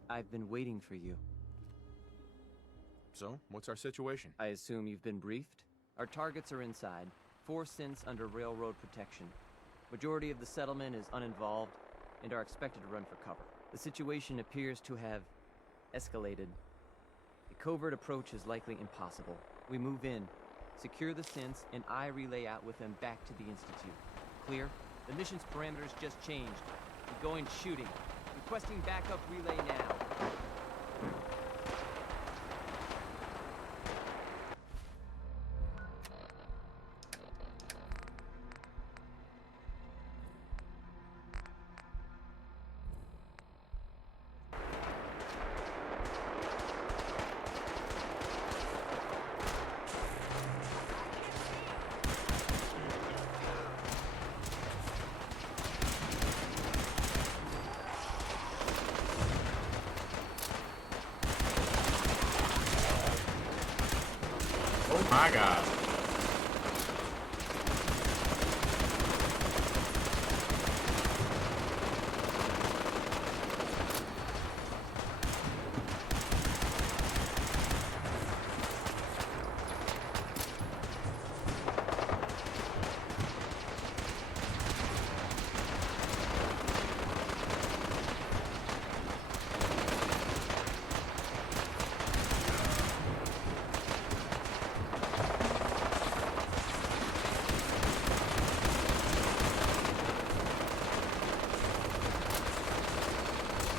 I've been waiting for you. So, what's our situation? I assume you've been briefed? Our targets are inside. 4 synths under railroad protection. Majority of the settlement is uninvolved and are expected to run for cover. The situation appears to have escalated. A covert approach is likely impossible. We move in, secure the synths, and I relay out with them back to the Institute. Clear? The mission's parameters just changed. We're going shooting. Requesting backup relay now. Oh my god.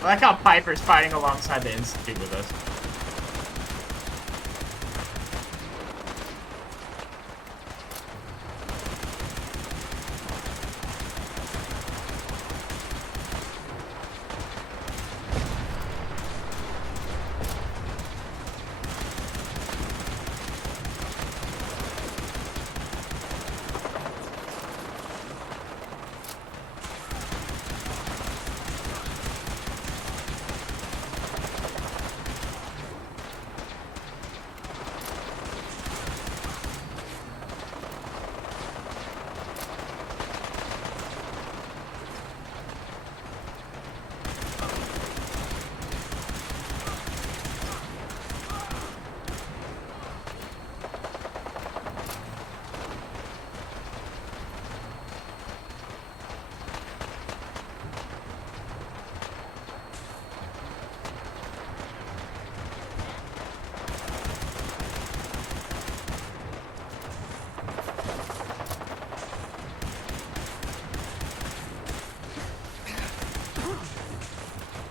I like how Piper's fighting alongside the Institute with us.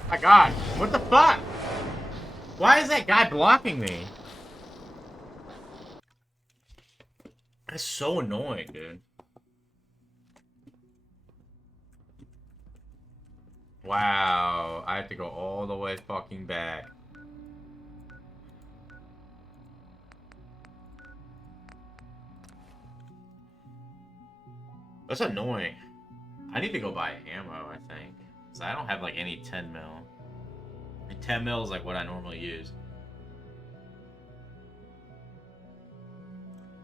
My God, what the fuck? Why is that guy blocking me? That's so annoying, dude. Wow, I have to go all the way fucking back. That's annoying. I need to go buy ammo, I think. Because I don't have like any 10 mil. And 10 mil is like what I normally use.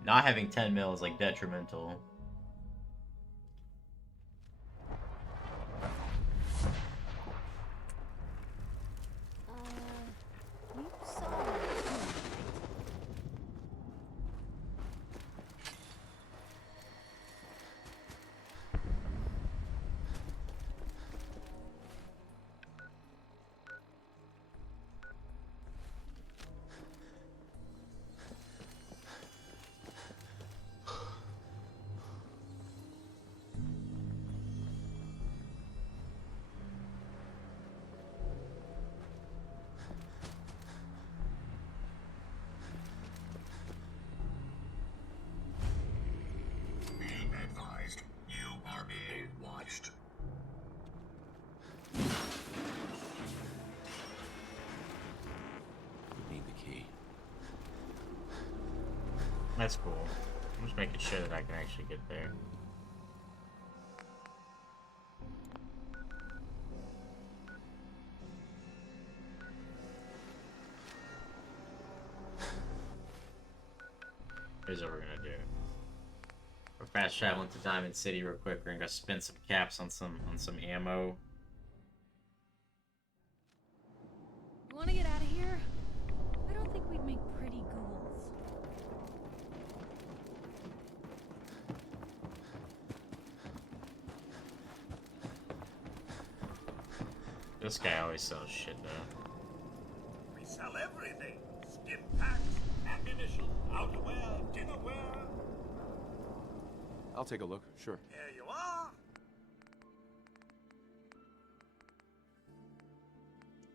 Not having 10 mil is like detrimental. You saw that, right? That's cool. I'm just making sure that I can actually get there. Here's what we're gonna do. We're fast traveling to Diamond City real quick. We're gonna spend some caps on some ammo. You wanna get out of here? I don't think we'd make pretty ghouls. This guy always sells shit though. We sell everything. Stim packs, ammunition, outerwear, dinnerware. I'll take a look, sure. Here you are.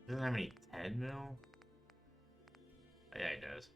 Doesn't have any 10 mil? Oh, yeah, he does.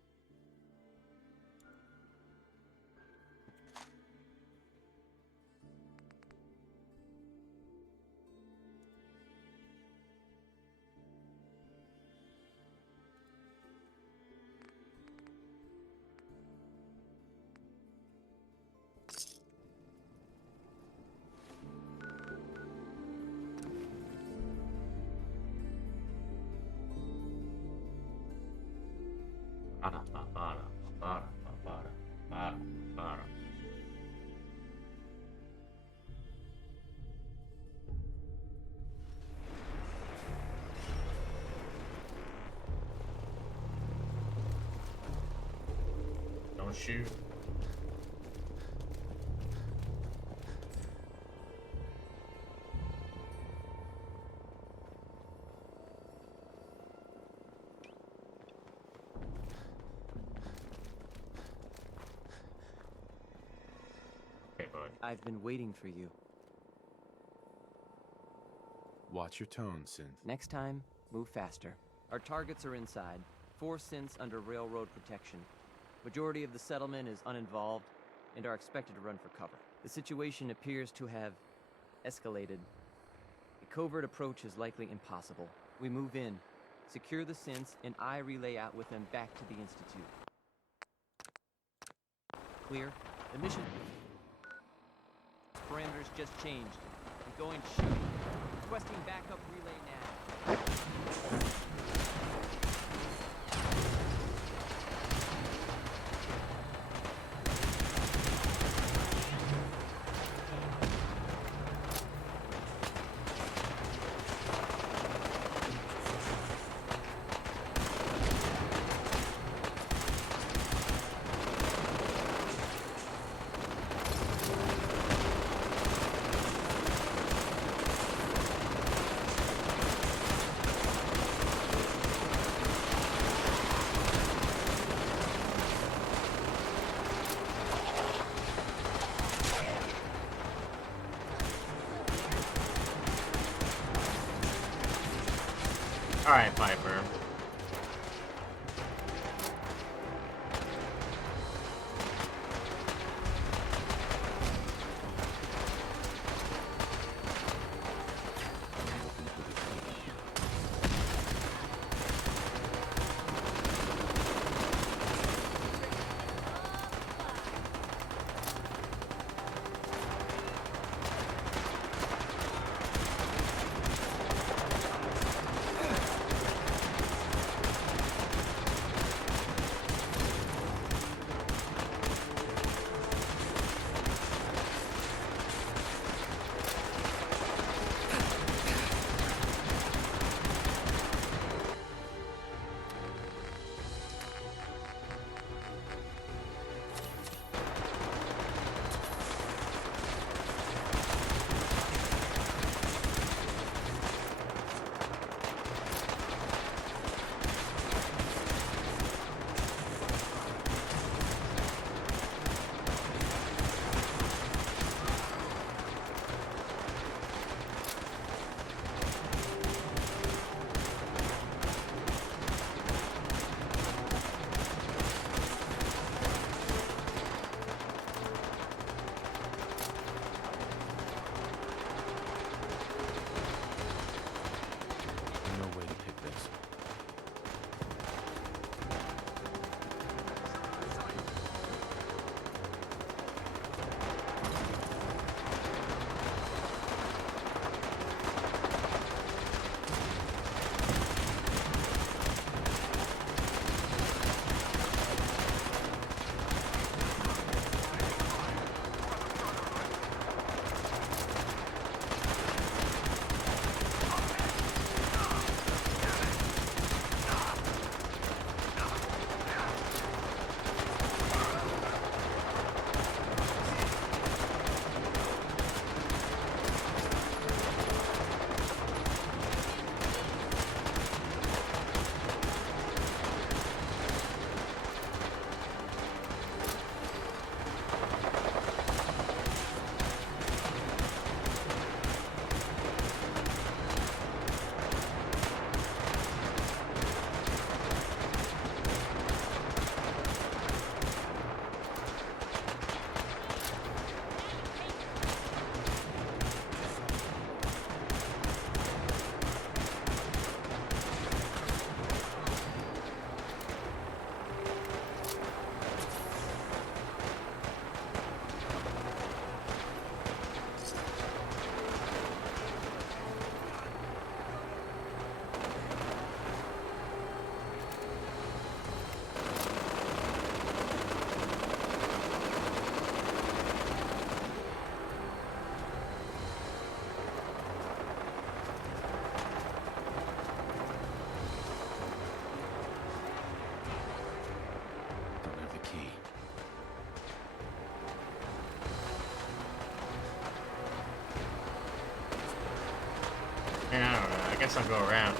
Don't shoot. Okay, bud. I've been waiting for you. Watch your tone, Synth. Next time, move faster. Our targets are inside. 4 synths under railroad protection. Majority of the settlement is uninvolved and are expected to run for cover. The situation appears to have escalated. A covert approach is likely impossible. We move in, secure the synths, and I relay out with them back to the Institute. Clear? The mission parameters just changed. I'm going to shoot. Requesting backup relay now. Alright, Piper. Man, I don't know. I guess I'll go around.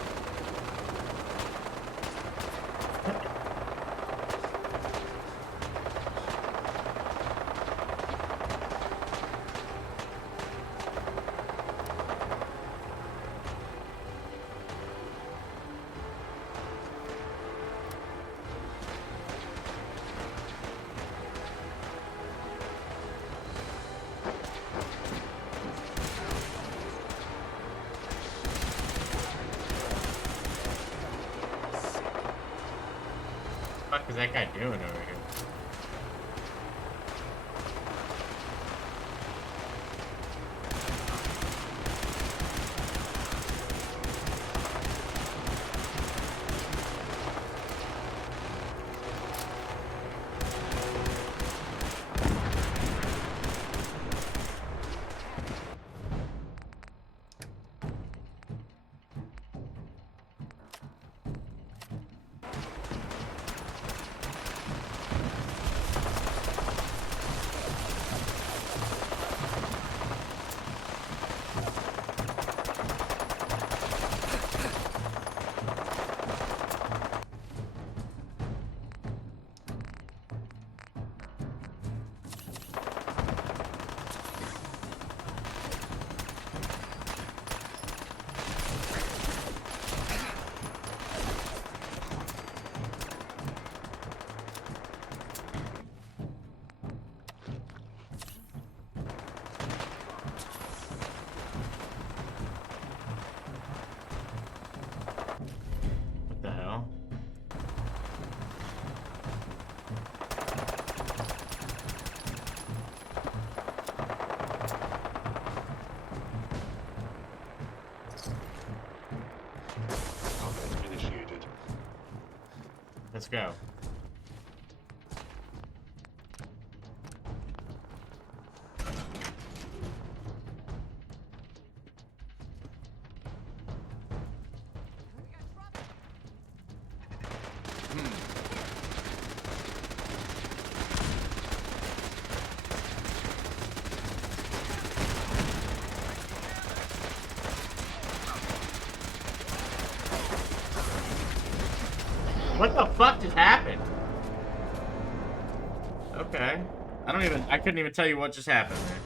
is that guy doing over here? What the hell? Initiated. Let's go. What the fuck just happened? Okay. I couldn't even tell you what just happened, man.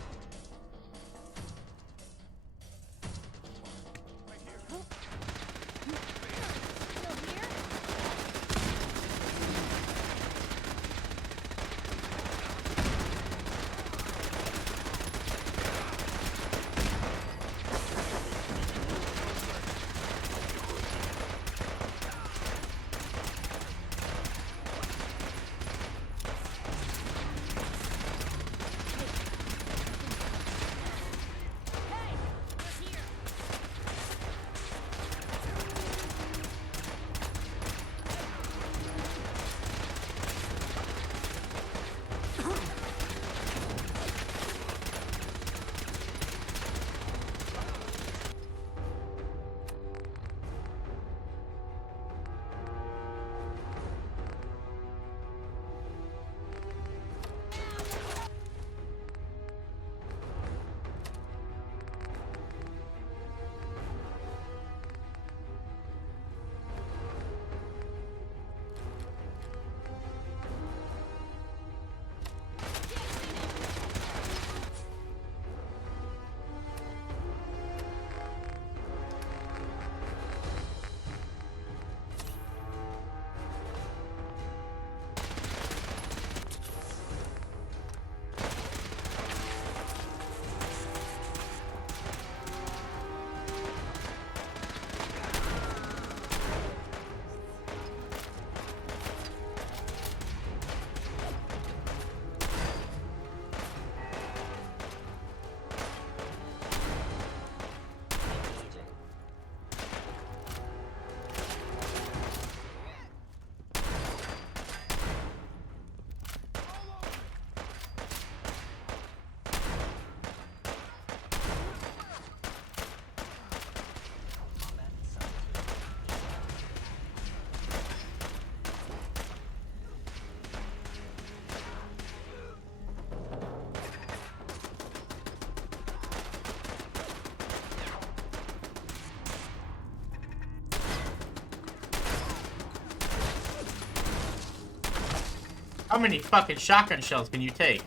How many fucking shotgun shells can you take?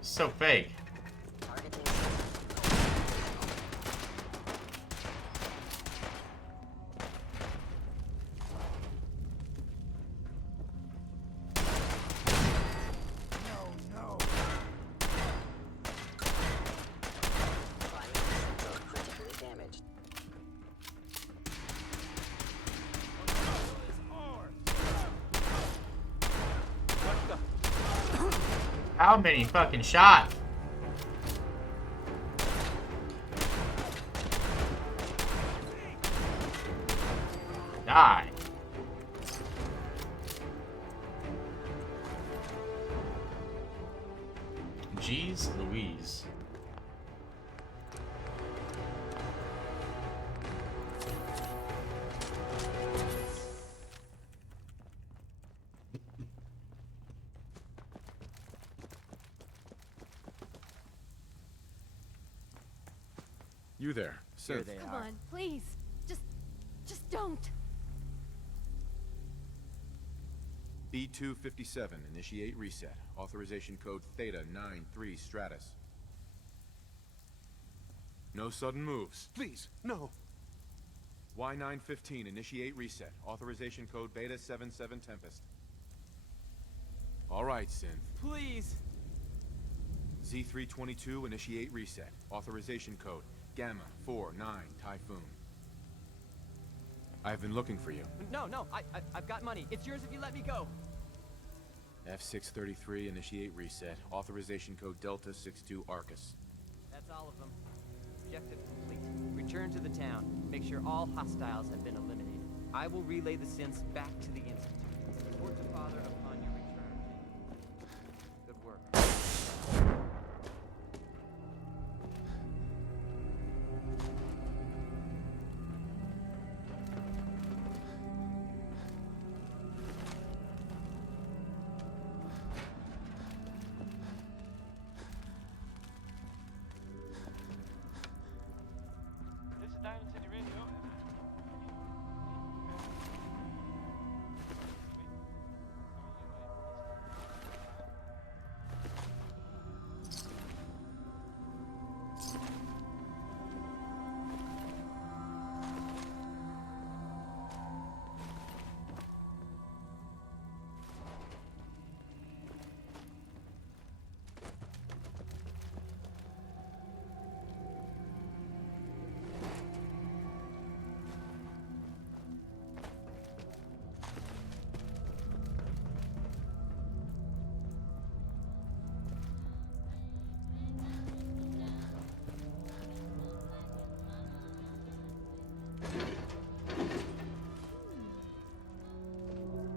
So fake. How many fucking shots? Die. Jeez Louise. You there, Here Synth. they Come are. on, please. Just don't. B257, initiate reset. Authorization code Theta 93 Stratus. No sudden moves. Please, no. Y915, initiate reset. Authorization code Beta 77 Tempest. All right, Synth. Please. Z322, initiate reset. Authorization code Gamma 49 Typhoon. I've been looking for you. No, I've got money. It's yours if you let me go. F633, initiate reset. Authorization code Delta 62 Arcus. That's all of them. Objective complete. Return to the town. Make sure all hostiles have been eliminated. I will relay the synths back to the Institute. Report to Father upon your return. Good work. This is Diamond City Radio.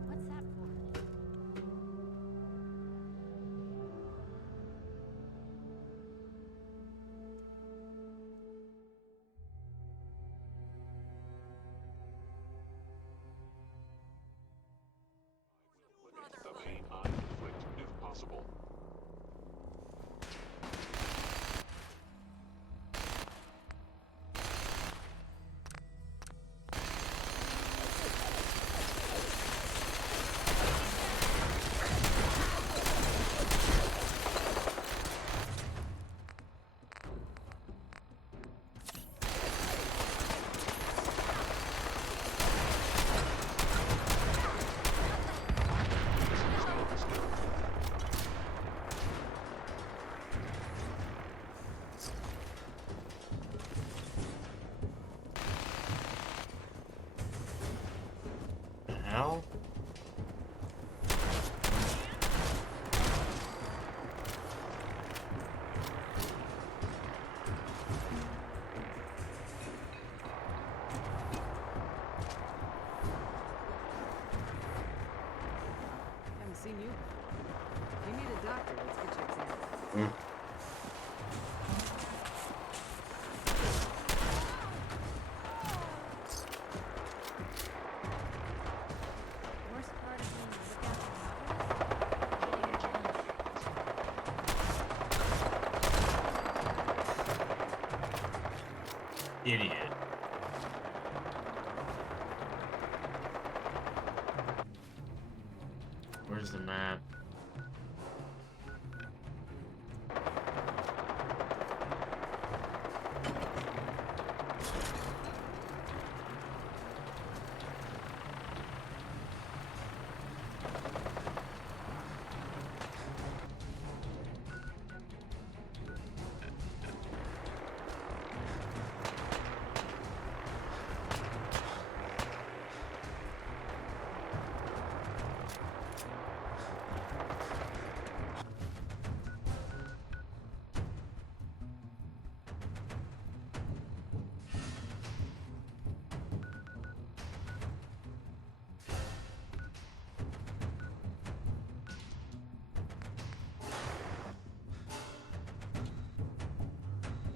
What's that for? The pain I inflict, if possible. The hell? Haven't seen you before. If you need a doctor, let's get you examined. Worst part of being a lookout for Idiot. Where's the map?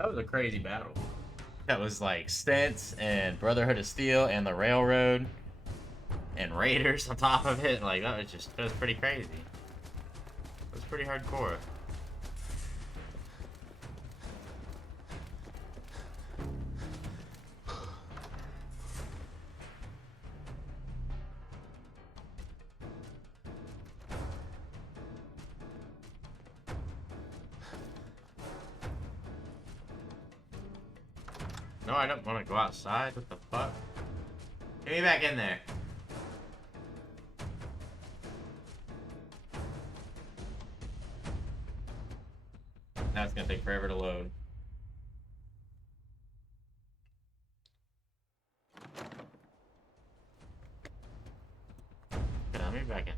That was a crazy battle. That was like Stents and Brotherhood of Steel and the Railroad and Raiders on top of it. Like that was pretty crazy. It was pretty hardcore. No, I don't want to go outside. What the fuck? Get me back in there. Now it's gonna take forever to load. Get me back in.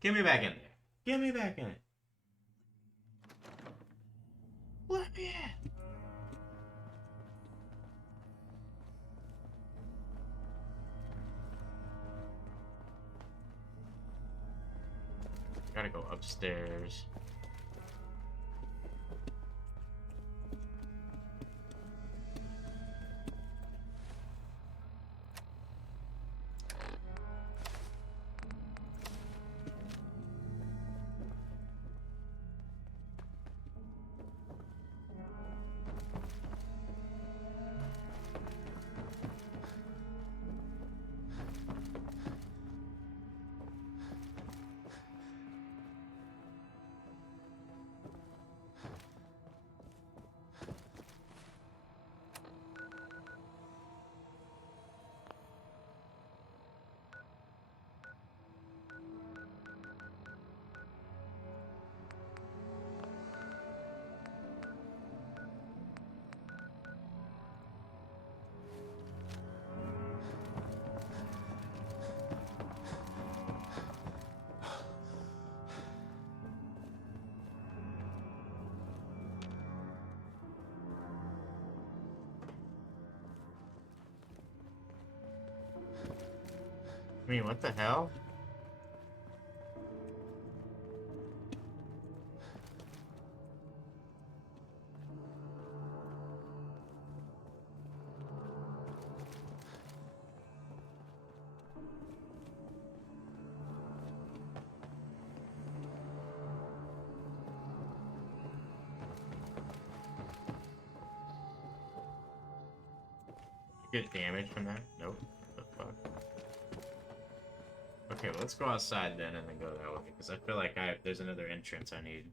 Get me back in there. Get me back in it. Let me in. Gotta go upstairs. I mean, what the hell? Get damage from that? Nope. What the fuck? Okay, well, let's go outside then and then go that way, because I feel like there's another entrance I need.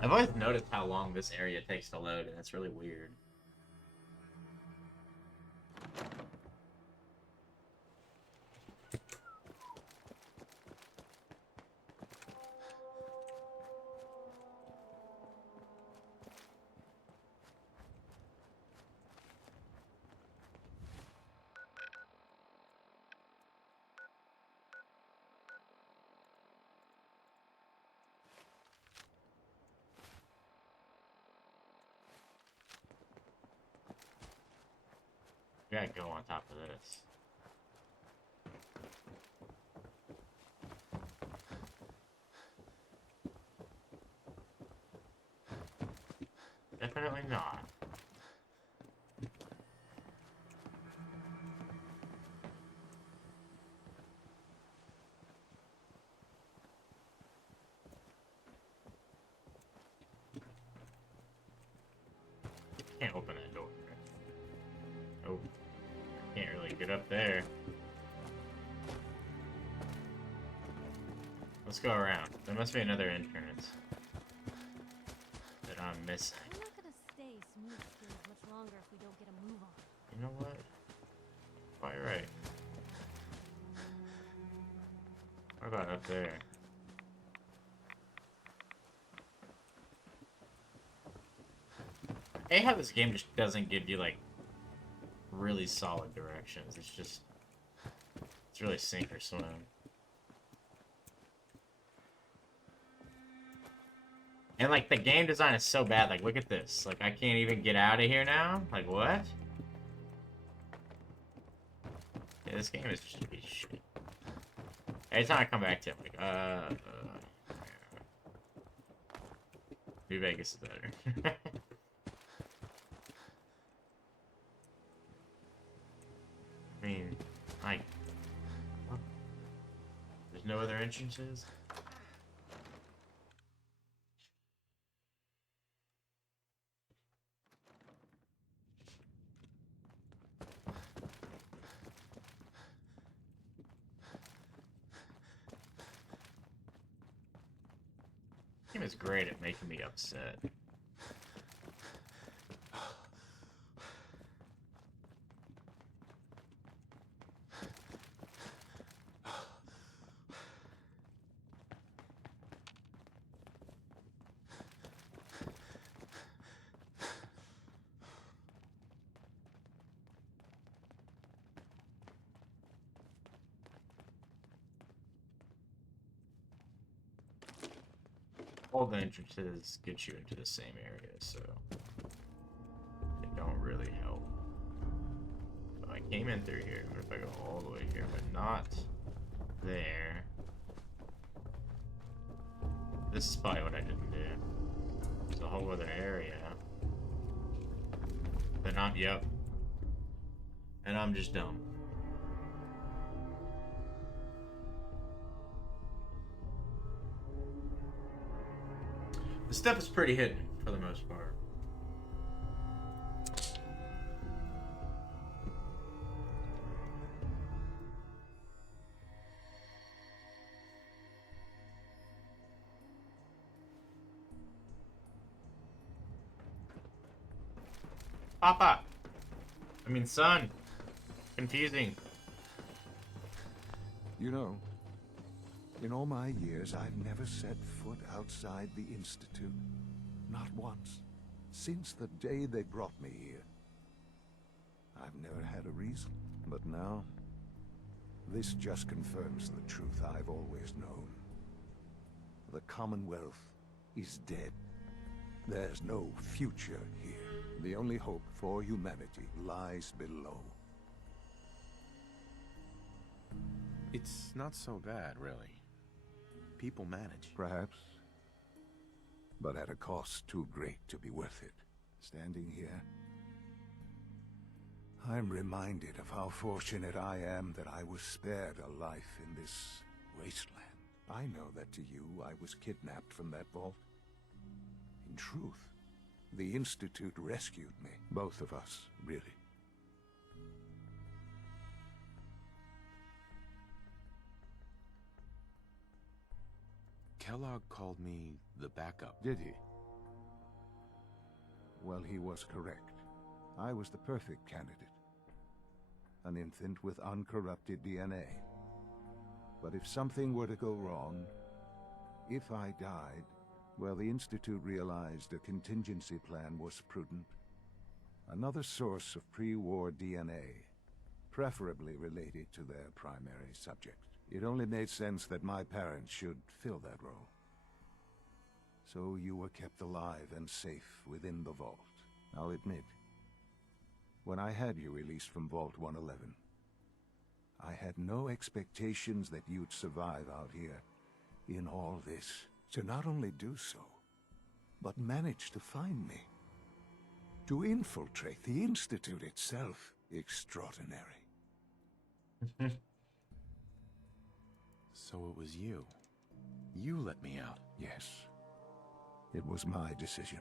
I've always noticed how long this area takes to load, and it's really weird. Gotta go on top of this. Definitely not. Can't open that door. Oh. Can't really get up there. Let's go around. There must be another entrance that I'm missing. We're not gonna stay smooth skilled much longer if we don't get a move on. You know what? Quite right. What about up there? I hate how this game just doesn't give you like really solid directions. It's really sink or swim. And like the game design is so bad. Like look at this. Like I can't even get out of here now. Like what? Yeah, this game is just a piece of shit. Every time I come back to it, I'm like, New Vegas is better. I mean, like, what? There's no other entrances? This game is great at making me upset. All the entrances get you into the same area, so they don't really help. So I came in through here. What if I go all the way here, but not there? This is probably what I didn't do. There's a whole other area. Then I'm, yep. And I'm just dumb. The stuff is pretty hidden for the most part. Papa! I mean, son! Confusing. You know, in all my years, I've never set foot outside the Institute. Not once. Since the day they brought me here. I've never had a reason. But now, this just confirms the truth I've always known. The Commonwealth is dead. There's no future here. The only hope for humanity lies below. It's not so bad, really. People manage. Perhaps. But at a cost too great to be worth it. Standing here, I'm reminded of how fortunate I am that I was spared a life in this wasteland. I know that to you, I was kidnapped from that vault. In truth, the Institute rescued me. Both of us, really. Kellogg called me the backup. Did he? Well, he was correct. I was the perfect candidate. An infant with uncorrupted DNA. But if something were to go wrong, if I died, well, the Institute realized a contingency plan was prudent. Another source of pre-war DNA, preferably related to their primary subject. It only made sense that my parents should fill that role. So you were kept alive and safe within the vault. I'll admit, when I had you released from Vault 111, I had no expectations that you'd survive out here in all this. To not only do so, but manage to find me. To infiltrate the Institute itself. Extraordinary. So it was you. You let me out. Yes. It was my decision.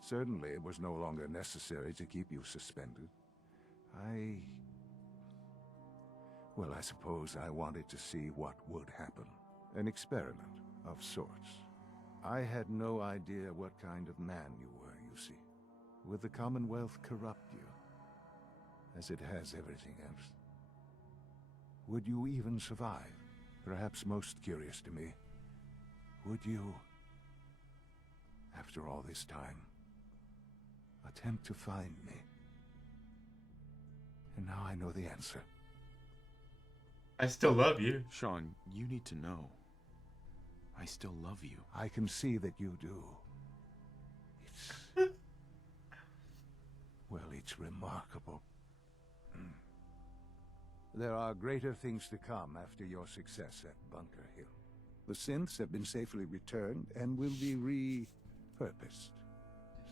Certainly it was no longer necessary to keep you suspended. Well, I suppose I wanted to see what would happen. An experiment of sorts. I had no idea what kind of man you were, you see. Would the Commonwealth corrupt you, as it has everything else? Would you even survive? Perhaps most curious to me, would you, after all this time, attempt to find me? And now I know the answer. I still love you. Sean, you need to know. I still love you. I can see that you do. It's... well, it's remarkable. There are greater things to come after your success at Bunker Hill. The synths have been safely returned and will be repurposed.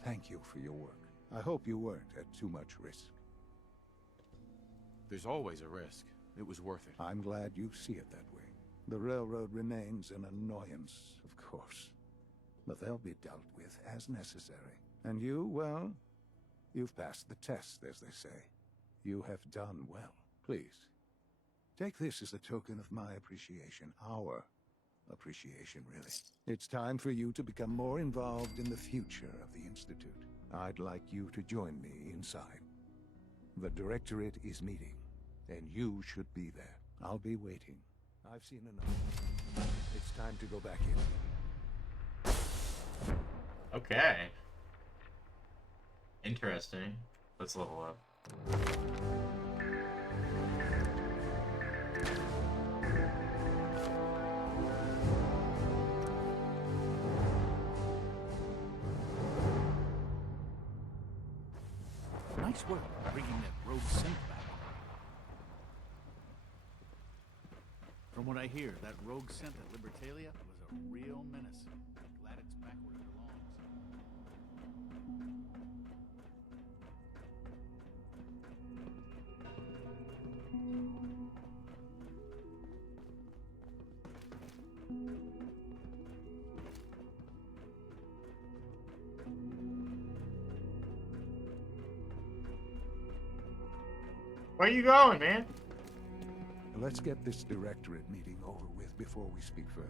Thank you for your work. I hope you weren't at too much risk. There's always a risk. It was worth it. I'm glad you see it that way. The railroad remains an annoyance, of course. But they'll be dealt with as necessary. And you, well, you've passed the test, as they say. You have done well. Please, take this as a token of my appreciation. Our appreciation, really. It's time for you to become more involved in the future of the Institute. I'd like you to join me inside. The Directorate is meeting, and you should be there. I'll be waiting. I've seen enough. It's time to go back in. Okay. Interesting. Let's level up. Nice work bringing that rogue synth back. From what I hear, that rogue synth at Libertalia was a real menace. Glad it's back where it belongs. Where you going, man? Let's get this Directorate meeting over with before we speak further.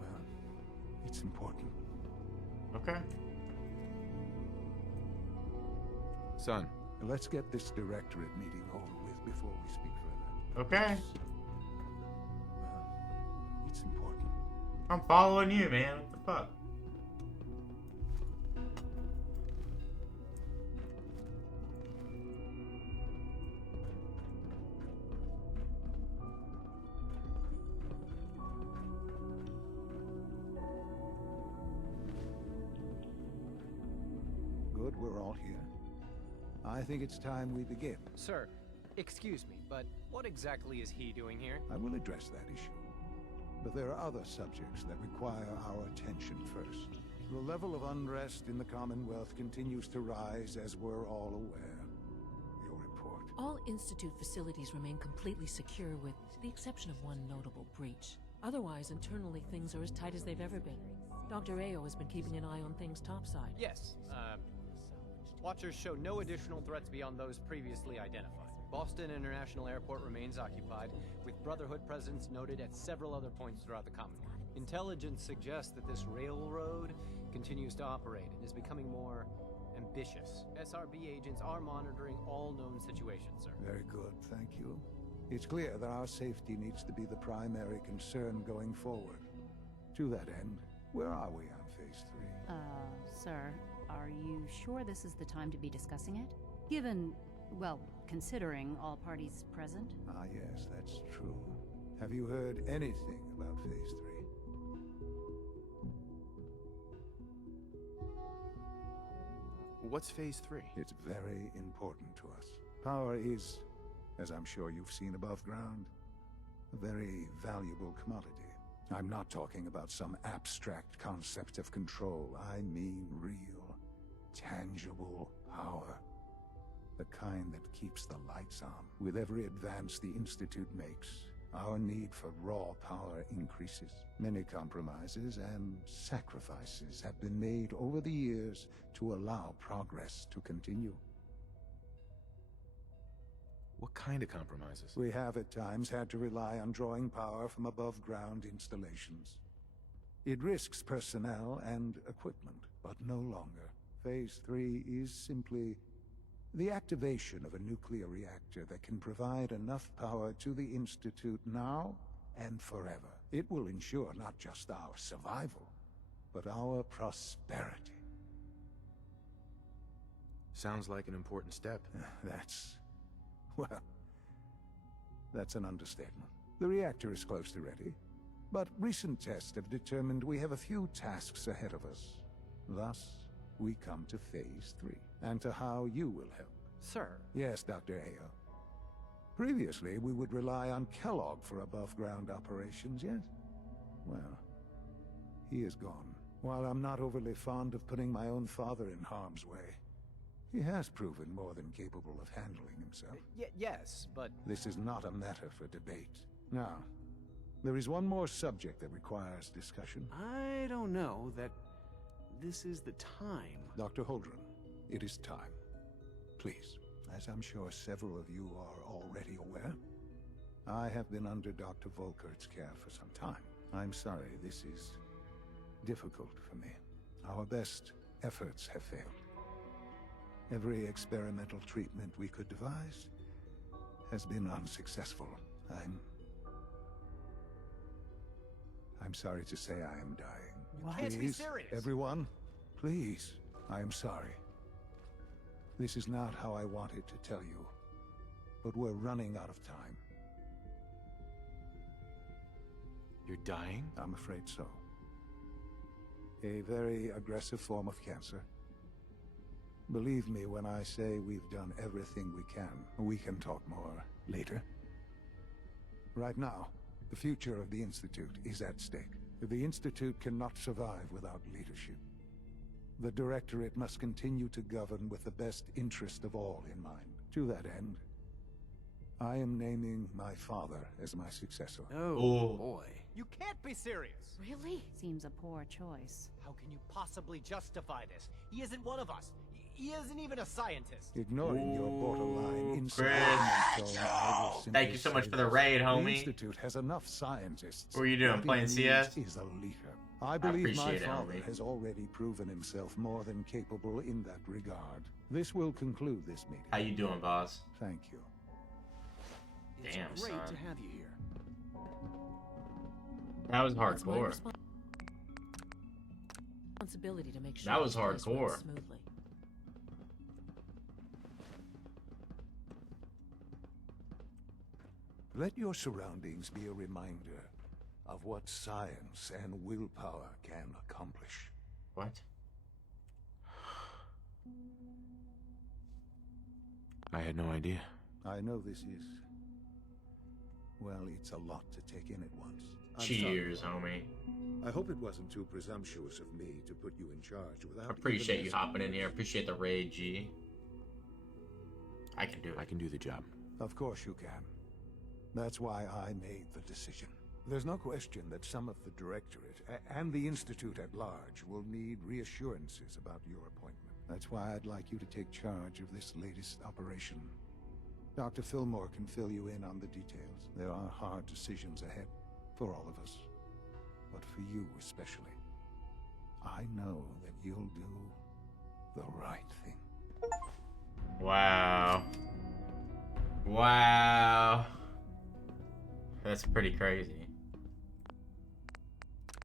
Well, it's important. Okay. Son. Let's get this Directorate meeting over with before we speak further. Okay. Well, it's important. I'm following you, man. What the fuck? Good, we're all here. I think it's time we begin. Sir, excuse me, but what exactly is he doing here? I will address that issue. But there are other subjects that require our attention first. The level of unrest in the Commonwealth continues to rise, as we're all aware. Your report. All Institute facilities remain completely secure with the exception of one notable breach. Otherwise, internally, things are as tight as they've ever been. Dr. Ayo has been keeping an eye on things topside. Yes, Watchers show no additional threats beyond those previously identified. Boston International Airport remains occupied, with Brotherhood presence noted at several other points throughout the Commonwealth. Intelligence suggests that this railroad continues to operate and is becoming more ambitious. SRB agents are monitoring all known situations, sir. Very good, thank you. It's clear that our safety needs to be the primary concern going forward. To that end, where are we on Phase 3? Sir, are you sure this is the time to be discussing it? Given, well, considering all parties present? Ah, yes, that's true. Have you heard anything about Phase 3? What's Phase 3? It's very important to us. Power is, as I'm sure you've seen above ground, a very valuable commodity. I'm not talking about some abstract concept of control. I mean real, tangible power. The kind that keeps the lights on. With every advance the Institute makes, our need for raw power increases. Many compromises and sacrifices have been made over the years to allow progress to continue. What kind of compromises? We have at times had to rely on drawing power from above-ground installations. It risks personnel and equipment, but no longer. Phase 3 is simply the activation of a nuclear reactor that can provide enough power to the Institute now and forever. It will ensure not just our survival, but our prosperity. Sounds like an important step. Well, that's an understatement. The reactor is close to ready, but recent tests have determined we have a few tasks ahead of us. Thus, we come to Phase 3, and to how you will help. Sir. Yes, Dr. Ayo. Previously, we would rely on Kellogg for above-ground operations, yes? Well, he is gone. While I'm not overly fond of putting my own father in harm's way, he has proven more than capable of handling himself. Yes, but... This is not a matter for debate. Now, there is one more subject that requires discussion. I don't know that this is the time. Dr. Holdren, it is time. Please, as I'm sure several of you are already aware, I have been under Dr. Volkert's care for some time. I'm sorry, this is difficult for me. Our best efforts have failed. Every experimental treatment we could devise has been unsuccessful. I'm sorry to say I am dying. You can't be serious. Everyone, please. I am sorry. This is not how I wanted to tell you, but we're running out of time. You're dying? I'm afraid so. A very aggressive form of cancer. Believe me when I say we've done everything we can. We can talk more later. Right now, the future of the Institute is at stake. The Institute cannot survive without leadership. The Directorate must continue to govern with the best interest of all in mind. To that end, I am naming my father as my successor. Oh, boy. You can't be serious! Really? Seems a poor choice. How can you possibly justify this? He isn't one of us. He isn't even a scientist. Ignoring your borderline insult. Thank you so much for the raid, homie. The Institute has enough scientists. What are you doing, playing CS? Is a leader. I believe my father homie. has already proven himself more than capable in that regard. This will conclude this meeting. How you doing, boss? Thank you. Damn, it's great son. to have you here. That was hardcore. Responsibility to make sure That was this place runs hardcore. smoothly. Let your surroundings be a reminder of what science and willpower can accomplish. What? I had no idea. I know this is... well, it's a lot to take in at once. Cheers, homie. I hope it wasn't too presumptuous of me to put you in charge without... Appreciate you hopping in here. Appreciate the raid, G. I can do it. I can do the job. Of course you can. That's why I made the decision. There's no question that some of the Directorate and the Institute at large will need reassurances about your appointment. That's why I'd like you to take charge of this latest operation. Dr. Fillmore can fill you in on the details. There are hard decisions ahead for all of us, but for you especially. I know that you'll do the right thing. Wow. Wow. That's pretty crazy.